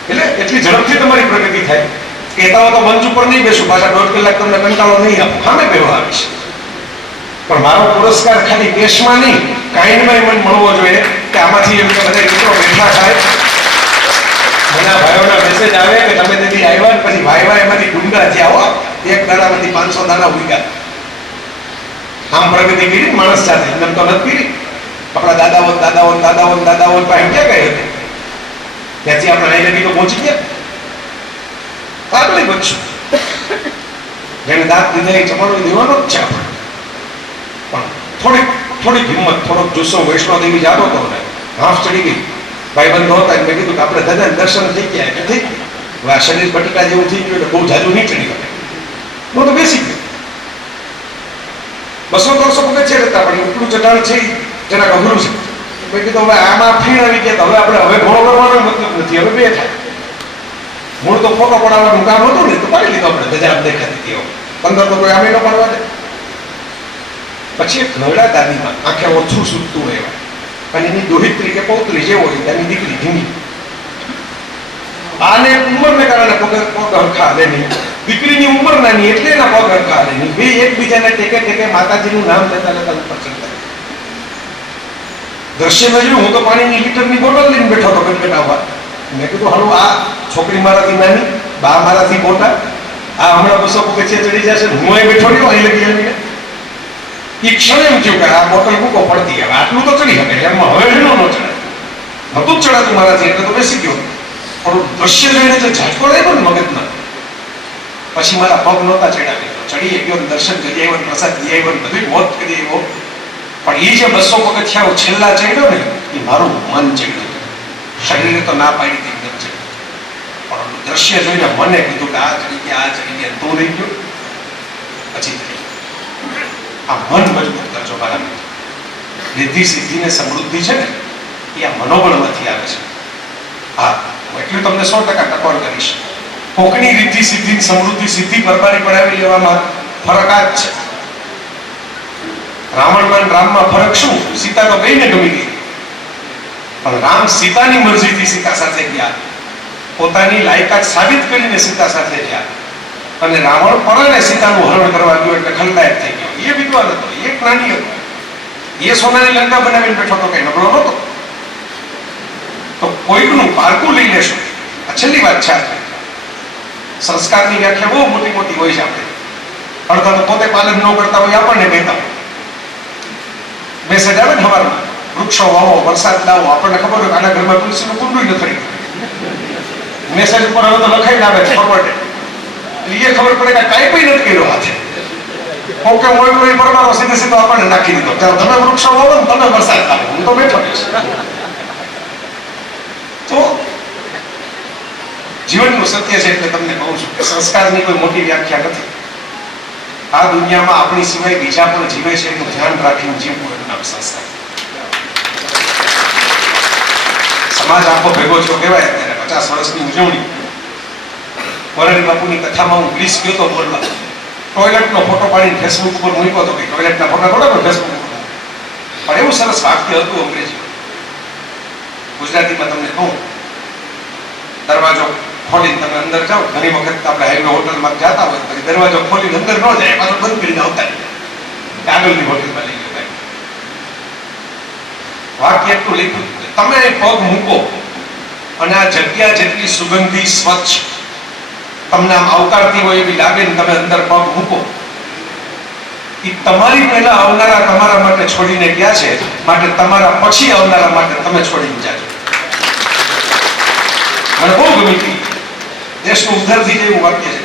એટલે એટલી ઝડપથી તમારી પ્રગતિ થાય. કહેતા હોય તો મંચ ઉપર નહીં બેસું, પાછા 1.5 કલાક તમને કંટાળો નહીં આપું, સામે બેહવા આવીશ. પણ મારો પુરસ્કાર ખાલી કેશમાં નહીં, કાઇન્ડમાં મને મળવો જોઈએ કે આમાંથી એમ કે બધા મિત્રો બેઠા થાય. મને ભાઈઓના મેસેજ આવે કે તમે તેથી આવ્યા ને પછી વાયવા એમાંથી ડુંગા થયા હો, એક દાડામાંથી 500 દાણા ઉગ્યા. આમ પ્રગતિ કરી માણસ સાથે, એમ તો નથી કરી. આપણા દાદાઓ દાદાઓ દાદાઓ દાદાઓ પાસે ક્યાં ગઈ હતી, ત્યાંથી આપણે અહીં લગી તો પહોંચી ગયા. આગળ બચશું. જેને દાંત દીધા એ ચમાડો દેવાનો જ છે આપણે. પણ થોડીક હિંમત, થોડોક જુસ્સો વૈષ્ણોદેવી જાતો હતો ને, હાફ ચડી ગઈ. ભાઈબંધો હતા, મેં કીધું કે આપણે દાદાને દર્શન થઈ ગયા એટલે થઈ ગયું. હવે આ શરીર બટેકા જેવું થઈ ગયું એટલે બહુ જાજુ નહીં ચડી ગયું. હું તો બેસી ગયો. 200-300 પગથિયા હતા, પણ ઉપલું ચટાણ છે જરાક અઘરું છે. મેં કીધું હવે આમાં ફીણ આવી ગયા, હવે આપણે ઘોડો કરવાનો મતલબ નથી, હવે 2 થાય. મૂળ તો ફોટો પડાવવાનું કામ હતું ને, તો પાડી લીધો આપણે, ધજા દેખાતી હતી. 15 તો કોઈ આમે ન પાડવા દે. પછી એક નવડા દાદીમાં આંખે ઓછું સૂતું હોય એવા, અને એની દોહિત્રી કે પૌત્રી જે હોય તેની દીકરી ધીમી. આને ઉંમરને કારણે પગ હરખા હાલે નહીં, દીકરીની ઉંમર નાની એટલે એના પગ હરખા હાલે નહીં. બે એકબીજાને ટેકે ટેકે માતાજીનું નામ લેતા લેતા ઉપર ચડતા. દ્રશ્યમાં જોયું, હું તો પાણીની લીટરની બોટલ લઈને બેઠો હતો ગટગટાવવા. મેં કીધું હાલો આ છોકરી મારાથી નાની, બા મારાથી મોટા, આ હમણાં 200 પગથિયા ચડી જશે, હું અહીં બેઠો રહ્યો અહીં લગી આવીને. એ ક્ષણ એમ થયું કે આ બોટલ મૂકો પડતી, હવે આટલું તો ચડી શકે, એમાં હવે એનો ન ચડાય. નતું જ ચડાતું મારાથી, એટલે તો બેસી ગયો. પણ દ્રશ્ય જોઈને જે ઝાટકો લાગ્યો ને મગજમાં, પછી મારા પગ નહોતા ચડાવી, ચડી ગયો, દર્શન કરી આવ્યો, પ્રસાદ લઈ આવ્યો, બધું મોત કરી આવ્યો. પણ એ જે 200 પગથિયા છેલ્લા ચડ્યો ને, એ મારું મન ચડ્યું. શરીરે તો ના પાડી હતી એકદમ ચડ્યું, પણ દ્રશ્ય જોઈને મને કીધું કે આ ચડી ગયા, આ ચડી ગયા, તું રહી ગયો. પછી આ મન મજબૂત કરજો મારા મિત્રો. રિદ્ધિ સિદ્ધિ ને સમૃદ્ધિ છે ને, એ આ મનોબળમાંથી આવે છે. હા, હું એટલું તમને 100% ટકોર કરીશ. કોકની રિદ્ધિ સિદ્ધિ સમૃદ્ધિ સિદ્ધિ પરબારી પડાવી લેવામાં ફરક આ જ છે. રાવણમાં રામમાં ફરક શું? સીતા તો કઈને ગમી ગઈ, પણ રામ સીતાની મરજીથી સીતા સાથે ગયા, પોતાની લાયકાત સાબિત કરીને સીતા સાથે ગયા. અને રાવણ પરાણે સીતાનું હરણ કરવા ગયો એટલે ખલનાયક થઈ ગયો. એ વિદ્વાન હતો, એ જ્ઞાની હતો. એ સોનાની લંકા બનાવીને બેઠો તો કઈ નબળો નહોતો. તો કોઈકનું પારકું લઈ લેશું. આ છેલ્લી વાત છે. સંસ્કારની વ્યાખ્યા બહુ મોટી મોટી હોય છે. આપણે અડધા તો પોતે પાલન ન કરતા હોય, આપણને કહેતા હોય. મેસેજ આવે ને સવારમાં, વૃક્ષો વાવો, વરસાદ લાવો. આપણને ખબર હોય કે આના ઘરમાં તુલસીનું કુંડું નથી. મેસેજ ઉપર હવે તો લખાઈને આવે છે ફોરવર્ડ. એ ખબર પડે કે કાંઈ પણ નથી કર્યો હાથે. ઓકે મોય પરમારો સીધે સીધો આપણને નાખી દીધો. તમે વૃક્ષો વાવો ને તમે વરસાદ લાવો, હું તો બેઠો છું. તો જીવનનું સત્ય છે એટલે તમને કહું છું કે સંસ્કારની કોઈ મોટી વ્યાખ્યા નથી. આ દુનિયામાં આપણી સિવાય બીજા પણ જીવે છે એનું ધ્યાન રાખીને જીવવું એનું નામ સંસ્કાર. સમાજ આખો ભેગો છો કહેવાય. અત્યારે 50 વર્ષની ઉજવણી, મોરારી બાપુની કથામાં હું ગ્રીસ ગયો તો બોલવા. ટોયલેટનો ફોટો પાડીને ફેસબુક ઉપર મૂક્યો હતો કે ટોયલેટના ફોટા થોડા પણ ફેસબુક ઉપર. પણ એવું સરસ વાક્ય હતું અંગ્રેજી. ગુજરાતીમાં તમને કહું, દરવાજો ખોલીને તમે અંદર જાઓ. ઘણી વખત આપણે હાઈવે હોટલમાં જતા હોય પછી દરવાજો ખોલીને અંદર ન જાય, પાછો બંધ કરીને આવતા આગળની હોટલમાં લઈ જતા. વાક્ય એટલું લખ્યું, તમે પગ મૂકો અને આ જગ્યા જેટલી સુગંધી સ્વચ્છ તમને આમ આવકારતી હોય એવી લાગે ને તમે અંદર પગ મૂકો, એ તમારી પહેલા આવનારા તમારા માટે છોડીને ગયા છે, માટે તમારા પછી આવનારા માટે તમે છોડીને જાજો. મને બહુ ગમી હતી. દેશનું ઉદ્ધાર થઈ જાય એવું વાક્ય છે.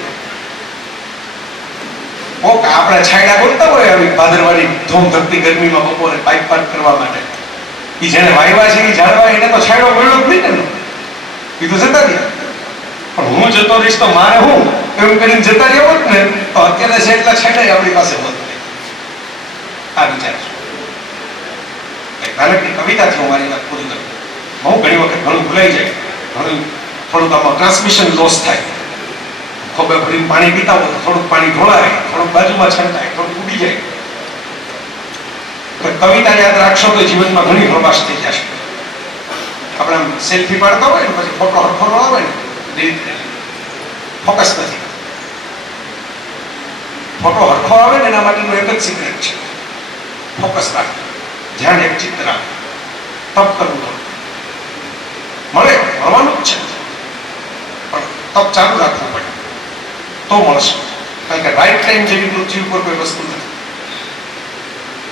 આપણે છાયડા બોલતા હોય આવી ભાદરવાની ધૂમ ધકતી ગરમીમાં બપોરે પાઇપ પાક કરવા માટે, એ જેને વાયવા છે એ ઝાડવા એને તો છાયડો મળ્યો જ નહીં ને, એ તો જતા રહ્યા. પણ હું જતો રહીશ તો મારે હું એમ કરીને જતા રહ્યો હોત ને તો અત્યારે છે એટલા છાયડા આપણી પાસે હોત. આ વિચાર છે. નાનકડી કવિતાથી હું મારી વાત પૂરી કરું. બહુ ઘણી વખત ઘણું ભૂલાઈ જાય, ઘણું થોડુંક આમાં ટ્રાન્સમિશન લોસ થાય. ખોબે ભરીને પાણી પીતા હોય તો થોડુંક પાણી ઢોળાય, થોડુંક બાજુમાં છંટાય, થોડુંક ઉડી જાય. કવિતા યાદ રાખશો તો જીવનમાં ઘણી પ્રવાસ થઈ જશે. આપણે સેલ્ફી પાડતા હોય ને પછી ફોટો હરખો આવે ને ફોકસ નથી. ફોટો હરખો આવે ને એના માટેનું એક જ સિક્રેટ છે, ફોકસ રાખવું, ધ્યાન એક ચિત્ત રાખવું, તપ કરવું. મળે મળવાનું જ છે પણ તપ ચાલુ રાખવું પડે તો મળશે. કારણ કે રાઈટ ટાઈમ જેવી પૃથ્વી ઉપર કોઈ વસ્તુ નથી.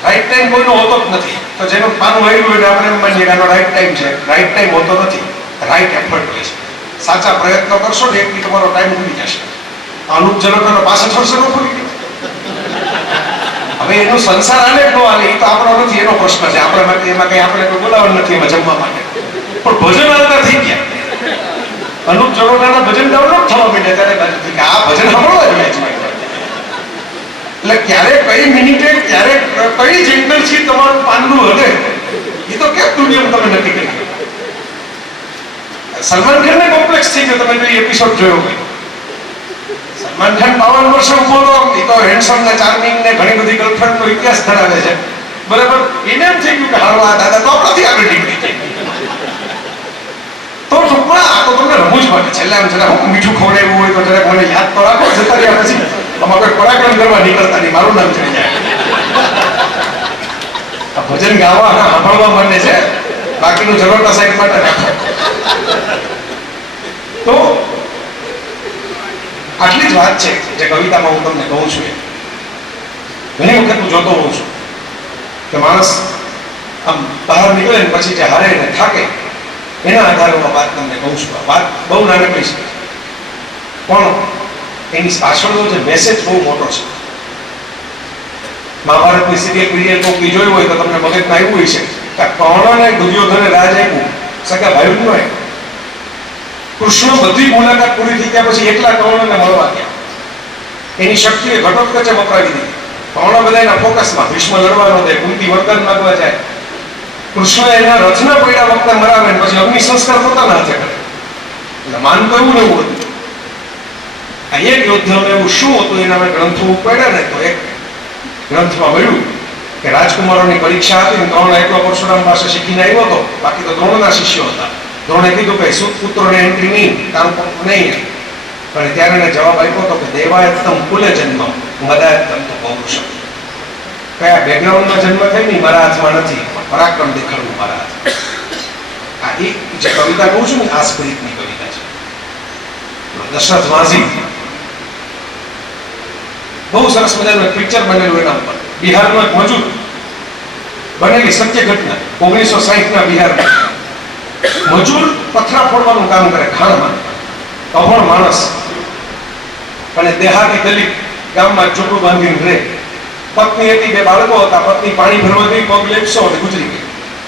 રાઈટ ટાઈમ કોઈનો હોતો જ નથી. તો જેનું પાનું આવ્યું હોય આપણે એમ માનીએ કે આનો રાઈટ ટાઈમ છે. રાઈટ ટાઈમ હોતો નથી, રાઈટ એફર્ટ હોય છે. સાચા પ્રયત્નો કરશો ને એકથી તમારો ટાઈમ ભૂલી જશે. અનુપ જલોટાનો 65 વર્ષનો ભૂલી ગયો. હવે એનું સંસાર આને જ ન હાલે એ તો આપણો નથી, એનો પ્રશ્ન છે. આપણા માટે એમાં કઈ આપણે કોઈ બોલાવવાનું નથી એમાં જમવા માટે. પણ ભજન આવતા થઈ ગયા. અનુપ જલોટાના ભજન ડાઉનલોડ થવા માંડ્યા ત્યારે બાજુથી કે આ ભજન સાંભળવા જોઈએ છે. એટલે ક્યારે કઈ મિનિટે ક્યારે કઈ જેન્ટલથી તમારું પાંડું હલે એ તો કેમ દુનિયામાં તમે નથી કરી. સલમાન ખાનને કોમ્પ્લેક્સ થઈ ગયો. તમે જો એપિસોડ જોયો હોય, સલમાન ખાન 52 વર્ષે ઉભો હતો. એ તો હેન્ડસમ ને ચાર્મિંગ ને ઘણી બધી ગર્લફ્રેન્ડ નો ઇતિહાસ ધરાવે છે, બરાબર. એને એમ થઈ ગયું કે હાલવા દાદા તો આપણાથી આગળ નીકળી જાય. તો ટૂંકમાં આ તો તમને રમૂજ માટે છેલ્લે એમ જરા હું મીઠું ખવડાવ્યું હોય તો જરાક મને યાદ તો રાખો. જતા રહ્યા પછી આમાં કોઈ પરાક્રમ કરવા નીકળતા નહીં, મારું નામ ચડી જાય. ભજન ગાવા સાંભળવા માટે છે, બાકીનું જરોટા સાઈડ માટે રાખો. તો આટલી જ વાત છે જે કવિતામાં હું તમને કહું છું. ઘણી વખત હું જોતો હોઉં છું કે માણસ આમ બહાર નીકળે ને પછી જે હારે ને થાકે એના આધારે હું વાત તમને કહું છું. વાત બહુ નાનકડી છે પણ એની પાછળનો જે મેસેજ બહુ મોટો છે. મહાભારતની સિરિયલ કોઈ જોયું હોય તો તમને મગજમાં આવ્યું હોય છે કે કર્ણને દુર્યોધને રાજ આપ્યું, સગા ભાઈ નું આપ્યું. કૃષ્ણ બધી મુલાકાત પૂરી થઈ ગયા પછી એકલા કર્ણને મળવા ગયા. એની શક્તિએ ઘટોત્કચે વપરાવી દીધી. કર્ણ બધા એના ફોકસમાં, ભીષ્મ લડવાનો દે, કુંતી વરદાન માંગવા જાય. કૃષ્ણ એના રથના પડ્યા વખતે મરાવે પછી અગ્નિ સંસ્કાર પોતાના હાથે કરે. એટલે માન તો એવું એવું હતું. આ એક યોદ્ધામાં એવું શું હતું એના મેં ગ્રંથો ઉપાડ્યા ને તો એક ગ્રંથમાં મળ્યું કે રાજકુમારોની પરીક્ષા હતી ને દ્રોણ એકલો પરશુરામ પાસે શીખીને આવ્યો હતો, બાકી તો દ્રોણના શિષ્યો હતા. દ્રોણે કીધું કે સુત પુત્રોને એન્ટ્રી નહીં, તારું નહીં. પણ ત્યારે એને જવાબ આપ્યો હતો કે દેવાયતમ કુલે જન્મ મદાયતમ તો પૌરુષમ. કયા બેકગ્રાઉન્ડમાં જન્મ થાય ને મારા હાથમાં નથી, પરાક્રમ દેખાડવું મારા હાથ. આ એક જે કવિતા કહું છું ને આ સ્પિરિટની કવિતા છે. દશરથ વાઝી બહુ સરસ મજાનું એક પિક્ચર બનેલું એના ઉપર. બિહારનો એક મજૂર, બનેલી સત્ય ઘટના 1960ના બિહારમાં. મજૂર પથરા ફોડવાનું કામ કરે ખાણમાં, અભણ માણસ અને દેહાતી દલિત, ગામમાં ઝૂંપડું બાંધીને રહે. પત્ની હતી, 2 બાળકો હતા. પત્ની પાણી ભરવા ગઈ, પગ લેપસો અને ગુજરી ગઈ.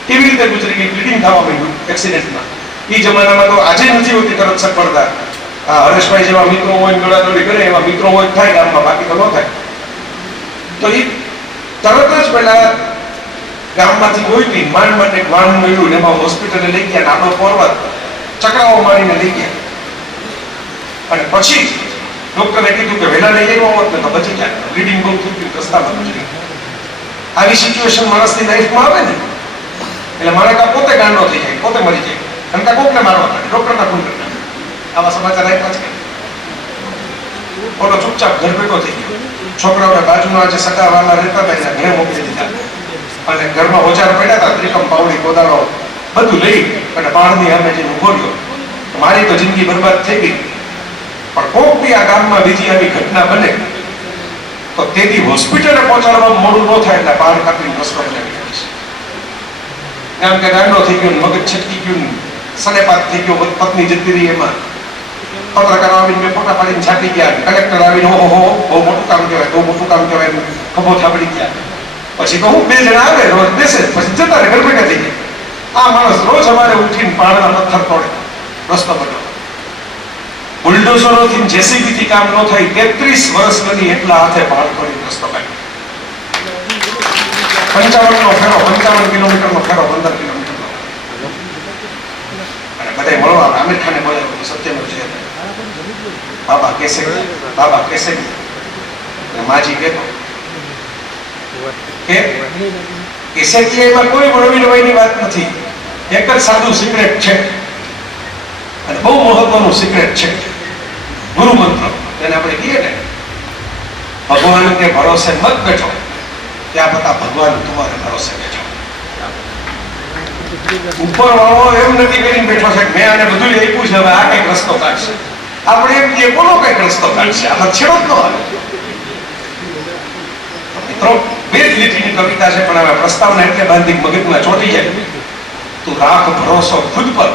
કેવી રીતે ગુજરી ગઈ? બ્લીડિંગ થવા માંડ્યું એક્સિડન્ટમાં. એ જમાનામાં તો આજે નથી હોતી તરત સગવડતા. આ હરેશભાઈ જેવા મિત્રો હોય, દોડાદોડી કરે એવા મિત્રો હોય થાય ગામમાં, બાકી તો ન થાય. તો એ તરત જ પેલા ગામમાંથી કોઈ માંડ એક વાહન મળ્યું, એમાં હોસ્પિટલે લઈ ગયા. આપણો પર્વત ચક્રાઓ મારીને લઈ ગયા. અને પછી ડોક્ટરે કીધું કે વહેલા લઈ આવ્યો હોત ને તો બચી જાય. બ્લીડિંગ બહુ થઈ ગયું, રસ્તામાં ગુજરી. આવી સિચ્યુએશન માણસની લાઈફમાં આવે ને એટલે માણસ પોતે ગાંડો થઈ જાય, પોતે મરી જાય. અને કાં કોકને મારવા માટે ડોક્ટરના ફોન કરતા. આવા સમાચાર આપ્યા છે. ઓલો ચૂપચાપ ઘર ભેગો થઈ ગયો. છોકરાઓને બાજુમાં જે સગાવાલા રહેતા હતા એના ઘરે મોકલી દીધા. અને ઘરમાં ઓજાર પડ્યા હતા, ત્રિકમ, પાવડી, કોદાળો બધું લઈ અને બાળની સામે જઈને ઉભો રહ્યો. મારી તો જિંદગી બરબાદ થઈ ગઈ. પણ કોક બી આ ગામમાં બીજી આવી ઘટના બને તો તેથી હોસ્પિટલે પહોંચાડવામાં મોડું ન થાય એટલે બાળ કાપીને રસ્તો બનાવી દઈશ. કેમ કે ગાંડો થઈ ગયો, મગજ છટકી ગયું, સનેપાત થઈ ગયો, પત્ની જતી રહી. એમાં પત્રકાર આવીને ફોટા પાડીને છાટી ગયા. કલેક્ટર આવીને ઓહો બહુ મોટું કામ કહેવાય, બહુ મોટું કામ કહેવાય, ખભો થાબડી ગયા. પછી તો હું 2 જણા આવે, રોજ બેસે, પછી જતા રહે, ઘર ભેગા થઈ ગયા. આ માણસ રોજ અમારે ઉઠીને પાણીના પથ્થર તોડે રસ્તો બનાવે. બુલડોઝરોથી, જેસીબીથી કામ ન થાય. 33 વર્ષ બની એટલા હાથે પાળ તોડી રસ્તો કાઢ્યો. 55નો ફેરો, 55 કિલોમીટરનો ફેરો, 15 કિલોમીટરનો. અને બધાય મળવા આમિર ખાને બોલાવ્યો, સત્યનો છે બાબા કેસે માજી કહેતો કે કેસેટિયામાં કોઈ વળવી નવાઈની વાત નથી. એક જ સાદું સિક્રેટ છે અને બહુ મહત્વનું સિક્રેટ છે. ગુરુ મંત્ર એને આપણે કહીએ ને, ભગવાન કે ભરોસે મત બેઠો, ત્યાં પતા ભગવાન તમારે ભરોસે બેઠો. ઉપર વાળો એમ નથી કરીને બેઠો છે કે મેં આને બધું આપ્યું છે, હવે આ કઈક રસ્તો કાઢશે. આપણે એમ કહીએ બોલો કઈક રસ્તો કાઢશે, આમાં છેડો જ ન આવે. મિત્રો 2 જ લીટીની કવિતા છે, પણ હવે પ્રસ્તાવને એટલે બાંધી મગજમાં ચોંટી જાય. તું રાખ ભરોસો ખુદ પર,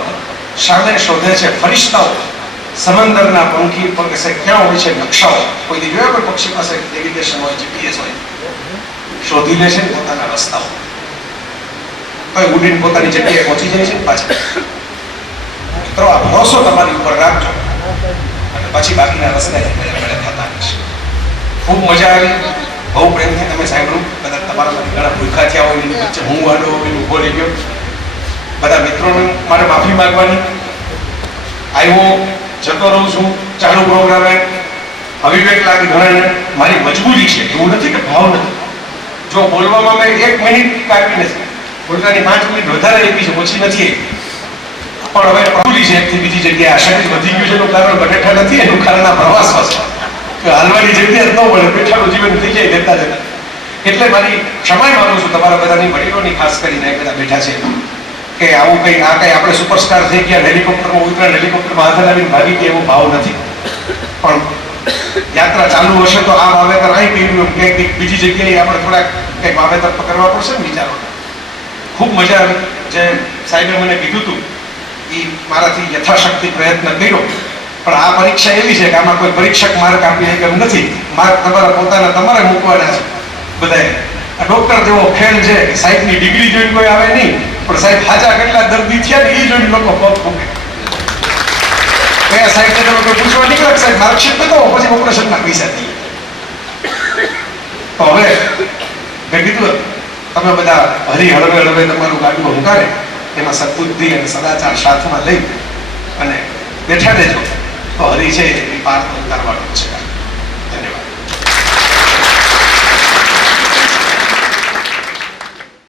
સામે શોધે છે ફરિશ્તાઓ. સમંદરના પંખી પાસે ક્યાં હોય છે નકશાઓ. કોઈ દી જોયા કોઈ પક્ષી પાસે નેવિગેશન હોય, જીપીએસ હોય, શોધી લે છે પોતાના રસ્તાઓ. કોઈ ઉડીને પોતાની જગ્યાએ પહોંચી જાય છે પાછા. મિત્રો આ ભરોસો તમારી ઉપર રાખજો અને પછી બાકીના રસ્તા મળે થતા રહેશે. ખૂબ મજા આવી, બહુ પ્રેમથી તમે સાંભળ્યું. બધા તમારામાંથી ઘણા ભૂખા થયા હોય, એની વચ્ચે હું વાડો એનું બોલી ગયો. બધા મિત્રોને મારે માફી માંગવાની. આવ્યો જતો રહું છું, ચાલુ પ્રોગ્રામે અવિવેક લાગે ઘણાને. મારી મજબૂરી છે, એવું નથી કે ભાવ નથી. જો બોલવામાં મેં 1 મિનિટ કાપી નથી, બોલવાની 5 મિનિટ વધારે આપી છે, ઓછી નથી. પણ હવે પ્રભુજી છે એકથી બીજી જગ્યાએ આ શરીર વધી ગયું છે એનું કારણ બટેટા નથી, એનું કારણ આ પ્રવાસમાં છે. હાલવાની જગ્યા જ ન મળે, બેઠાનું જીવન થઈ જાય દેતા જતા. એટલે મારી ક્ષમા માંગુ છું તમારા બધાની, વડીલોની ખાસ કરીને બધા બેઠા છે કે આવું કઈ આ કઈ આપણે સુપરસ્ટાર થઈ ગયા, હેલિકોપ્ટરમાં ઉતરા, હેલિકોપ્ટરમાં હાથ લાવીને ભાગી ગયા, એવો ભાવ નથી. પણ યાત્રા ચાલુ હશે તો આ વાવેતર અહીં કર્યું, કંઈક બીજી જગ્યાએ આપણે થોડાક કંઈક વાવેતર કરવા પડશે ને વિચારો. ખૂબ મજા આવી. જે સાહેબે મને કીધું હતું એ મારાથી યથાશક્તિ પ્રયત્ન કર્યો. પણ આ પરીક્ષા એવી છે કે આમાં કોઈ પરીક્ષક માર્ક આપી શકે એમ નથી. માર્ક તમારા પોતાના તમારે મૂકવાના છે બધાએ. આ ડોક્ટર જેવો ખેલ છે કે સાહેબની ડિગ્રી જોઈને કોઈ આવે નહીં, પણ સાહેબ હાજા કેટલા દર્દી થયા ને એ જોઈને લોકો પગ ફૂકે. કયા સાહેબ તમે કોઈ પૂછવા નીકળે સાહેબ માર્કશીટ તો પછી ઓપરેશનના પૈસા દઈએ. તો હવે મેં કીધું તમે બધા હરી હળવે હળવે તમારું ગાડું હંકારે, એમાં સદબુદ્ધિ અને સદાચાર સાથમાં લઈ અને બેઠા રહેજો તો હરી છે એ પાર ઉતારવાનો છે.